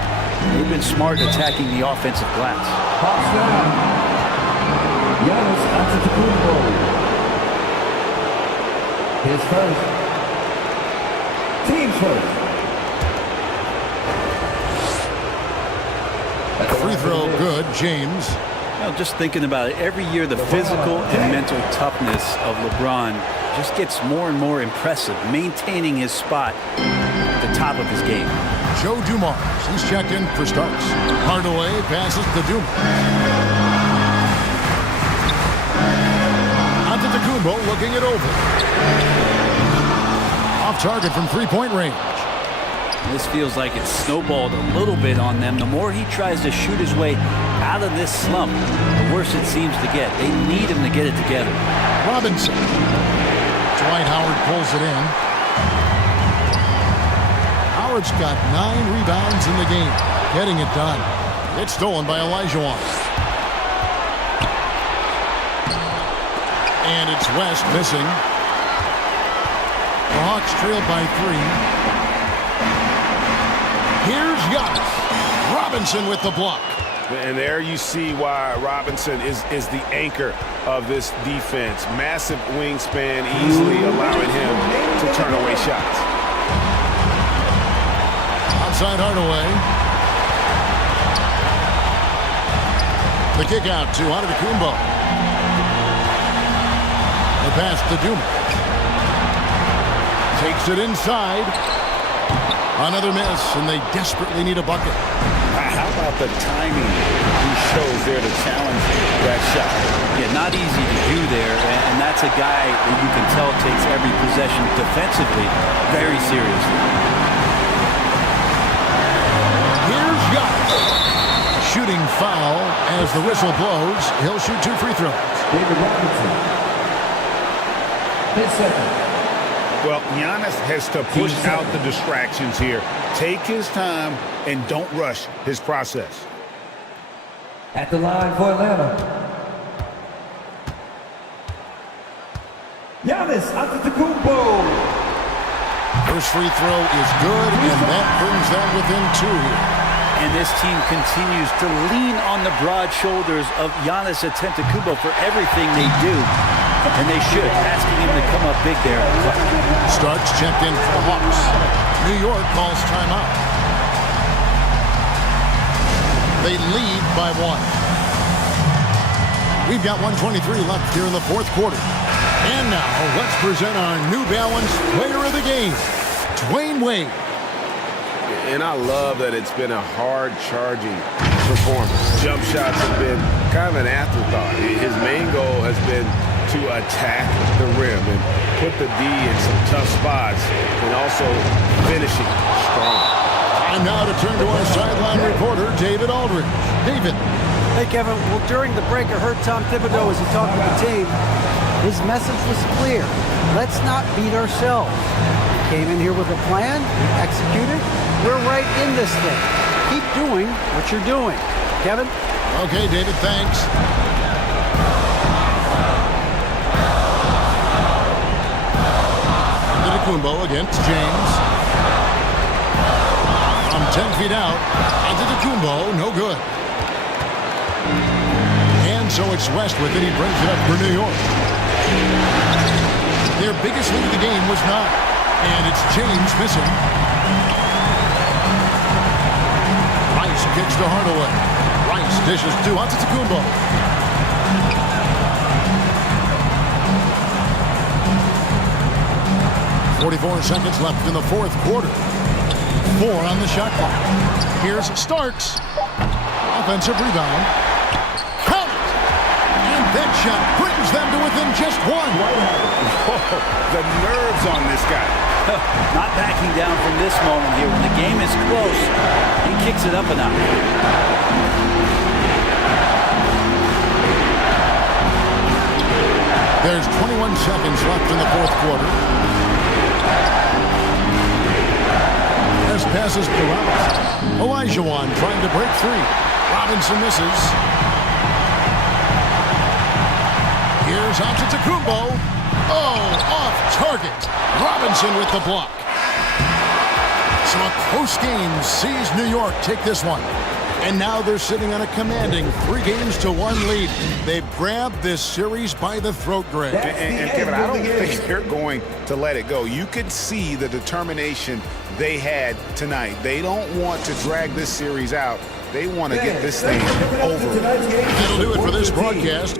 They've been smart attacking the offensive glass. Giannis Antetokounmpo. His first. Team's first. Free throw good, James. Just thinking about it, every year the physical and mental toughness of LeBron just gets more and more impressive, maintaining his spot at the top of his game. Joe Dumars, he's checked in for starts. Hardaway passes to Dumars. Antetokounmpo looking it over. Off target from three-point range. This feels like it's snowballed a little bit on them. The more he tries to shoot his way out of this slump, the worse it seems to get. They need him to get it together. Robinson. Dwight Howard pulls it in. Howard's got 9 rebounds in the game, getting it done. It's stolen by Olajuwon. And it's West missing. The Hawks trail by 3. Here's Giannis. Robinson with the block. And there you see why Robinson is the anchor of this defense. Massive wingspan, easily allowing him to turn away shots. Outside Hardaway. The kick out to Antetokounmpo. The pass to Dumars. Takes it inside. Another miss, and they desperately need a bucket. How about the timing he shows there to challenge that shot? Yeah, not easy to do there, and that's a guy that you can tell takes every possession defensively very seriously. Here's Giannis. Shooting foul as the whistle blows. He'll shoot 2 free throws. David Robinson. 10 seconds. Well, Giannis has to push out the distractions here. Take his time and don't rush his process. At the line for Atlanta, Giannis Antetokounmpo. First free throw is good, and that brings them within 2 here. And this team continues to lean on the broad shoulders of Giannis Antetokounmpo for everything they do. And they should, asking him to come up big there. Starks checked in for the Hawks. New York calls timeout. They lead by 1. We've got 1:23 left here in the fourth quarter. And now, let's present our New Balance player of the game, Dwayne Wade. And I love that it's been a hard-charging performance. Jump shots have been kind of an afterthought. His main goal has been to attack the rim and put the D in some tough spots and also finishing strong. And now to turn to our sideline reporter, David Aldridge. David. Hey, Kevin. Well, during the break, I heard Tom Thibodeau as he talked to the team. His message was clear. Let's not beat ourselves. We came in here with a plan. We executed. We're right in this thing. Keep doing what you're doing. Kevin? Okay, David, thanks. Antetokounmpo against James. From 10 feet out, Antetokounmpo, no good. And so it's West with it. He brings it up for New York. Their biggest lead of the game was 9. And it's James missing. Rice kicks to Hardaway. Rice dishes to Antetokounmpo. 44 seconds left in the fourth quarter. 4 on the shot clock. Here's Starks. Offensive rebound. Count it! And that shot brings them to within just 1. Whoa, the nerves on this guy. Not backing down from this moment here. When the game is close, he kicks it up a notch. There's 21 seconds left in the fourth quarter. As passes to Robinson. Olajuwon trying to break free. Robinson misses. Here's Antetokounmpo. Oh, off target. Robinson with the block. So a close game sees New York take this one. And now they're sitting on a commanding 3-1 lead. They've grabbed this series by the throat, Greg. And Kevin, I don't think they're going to let it go. You can see the determination they had tonight. They don't want to drag this series out They want to get this thing over. That'll do it for this broadcast.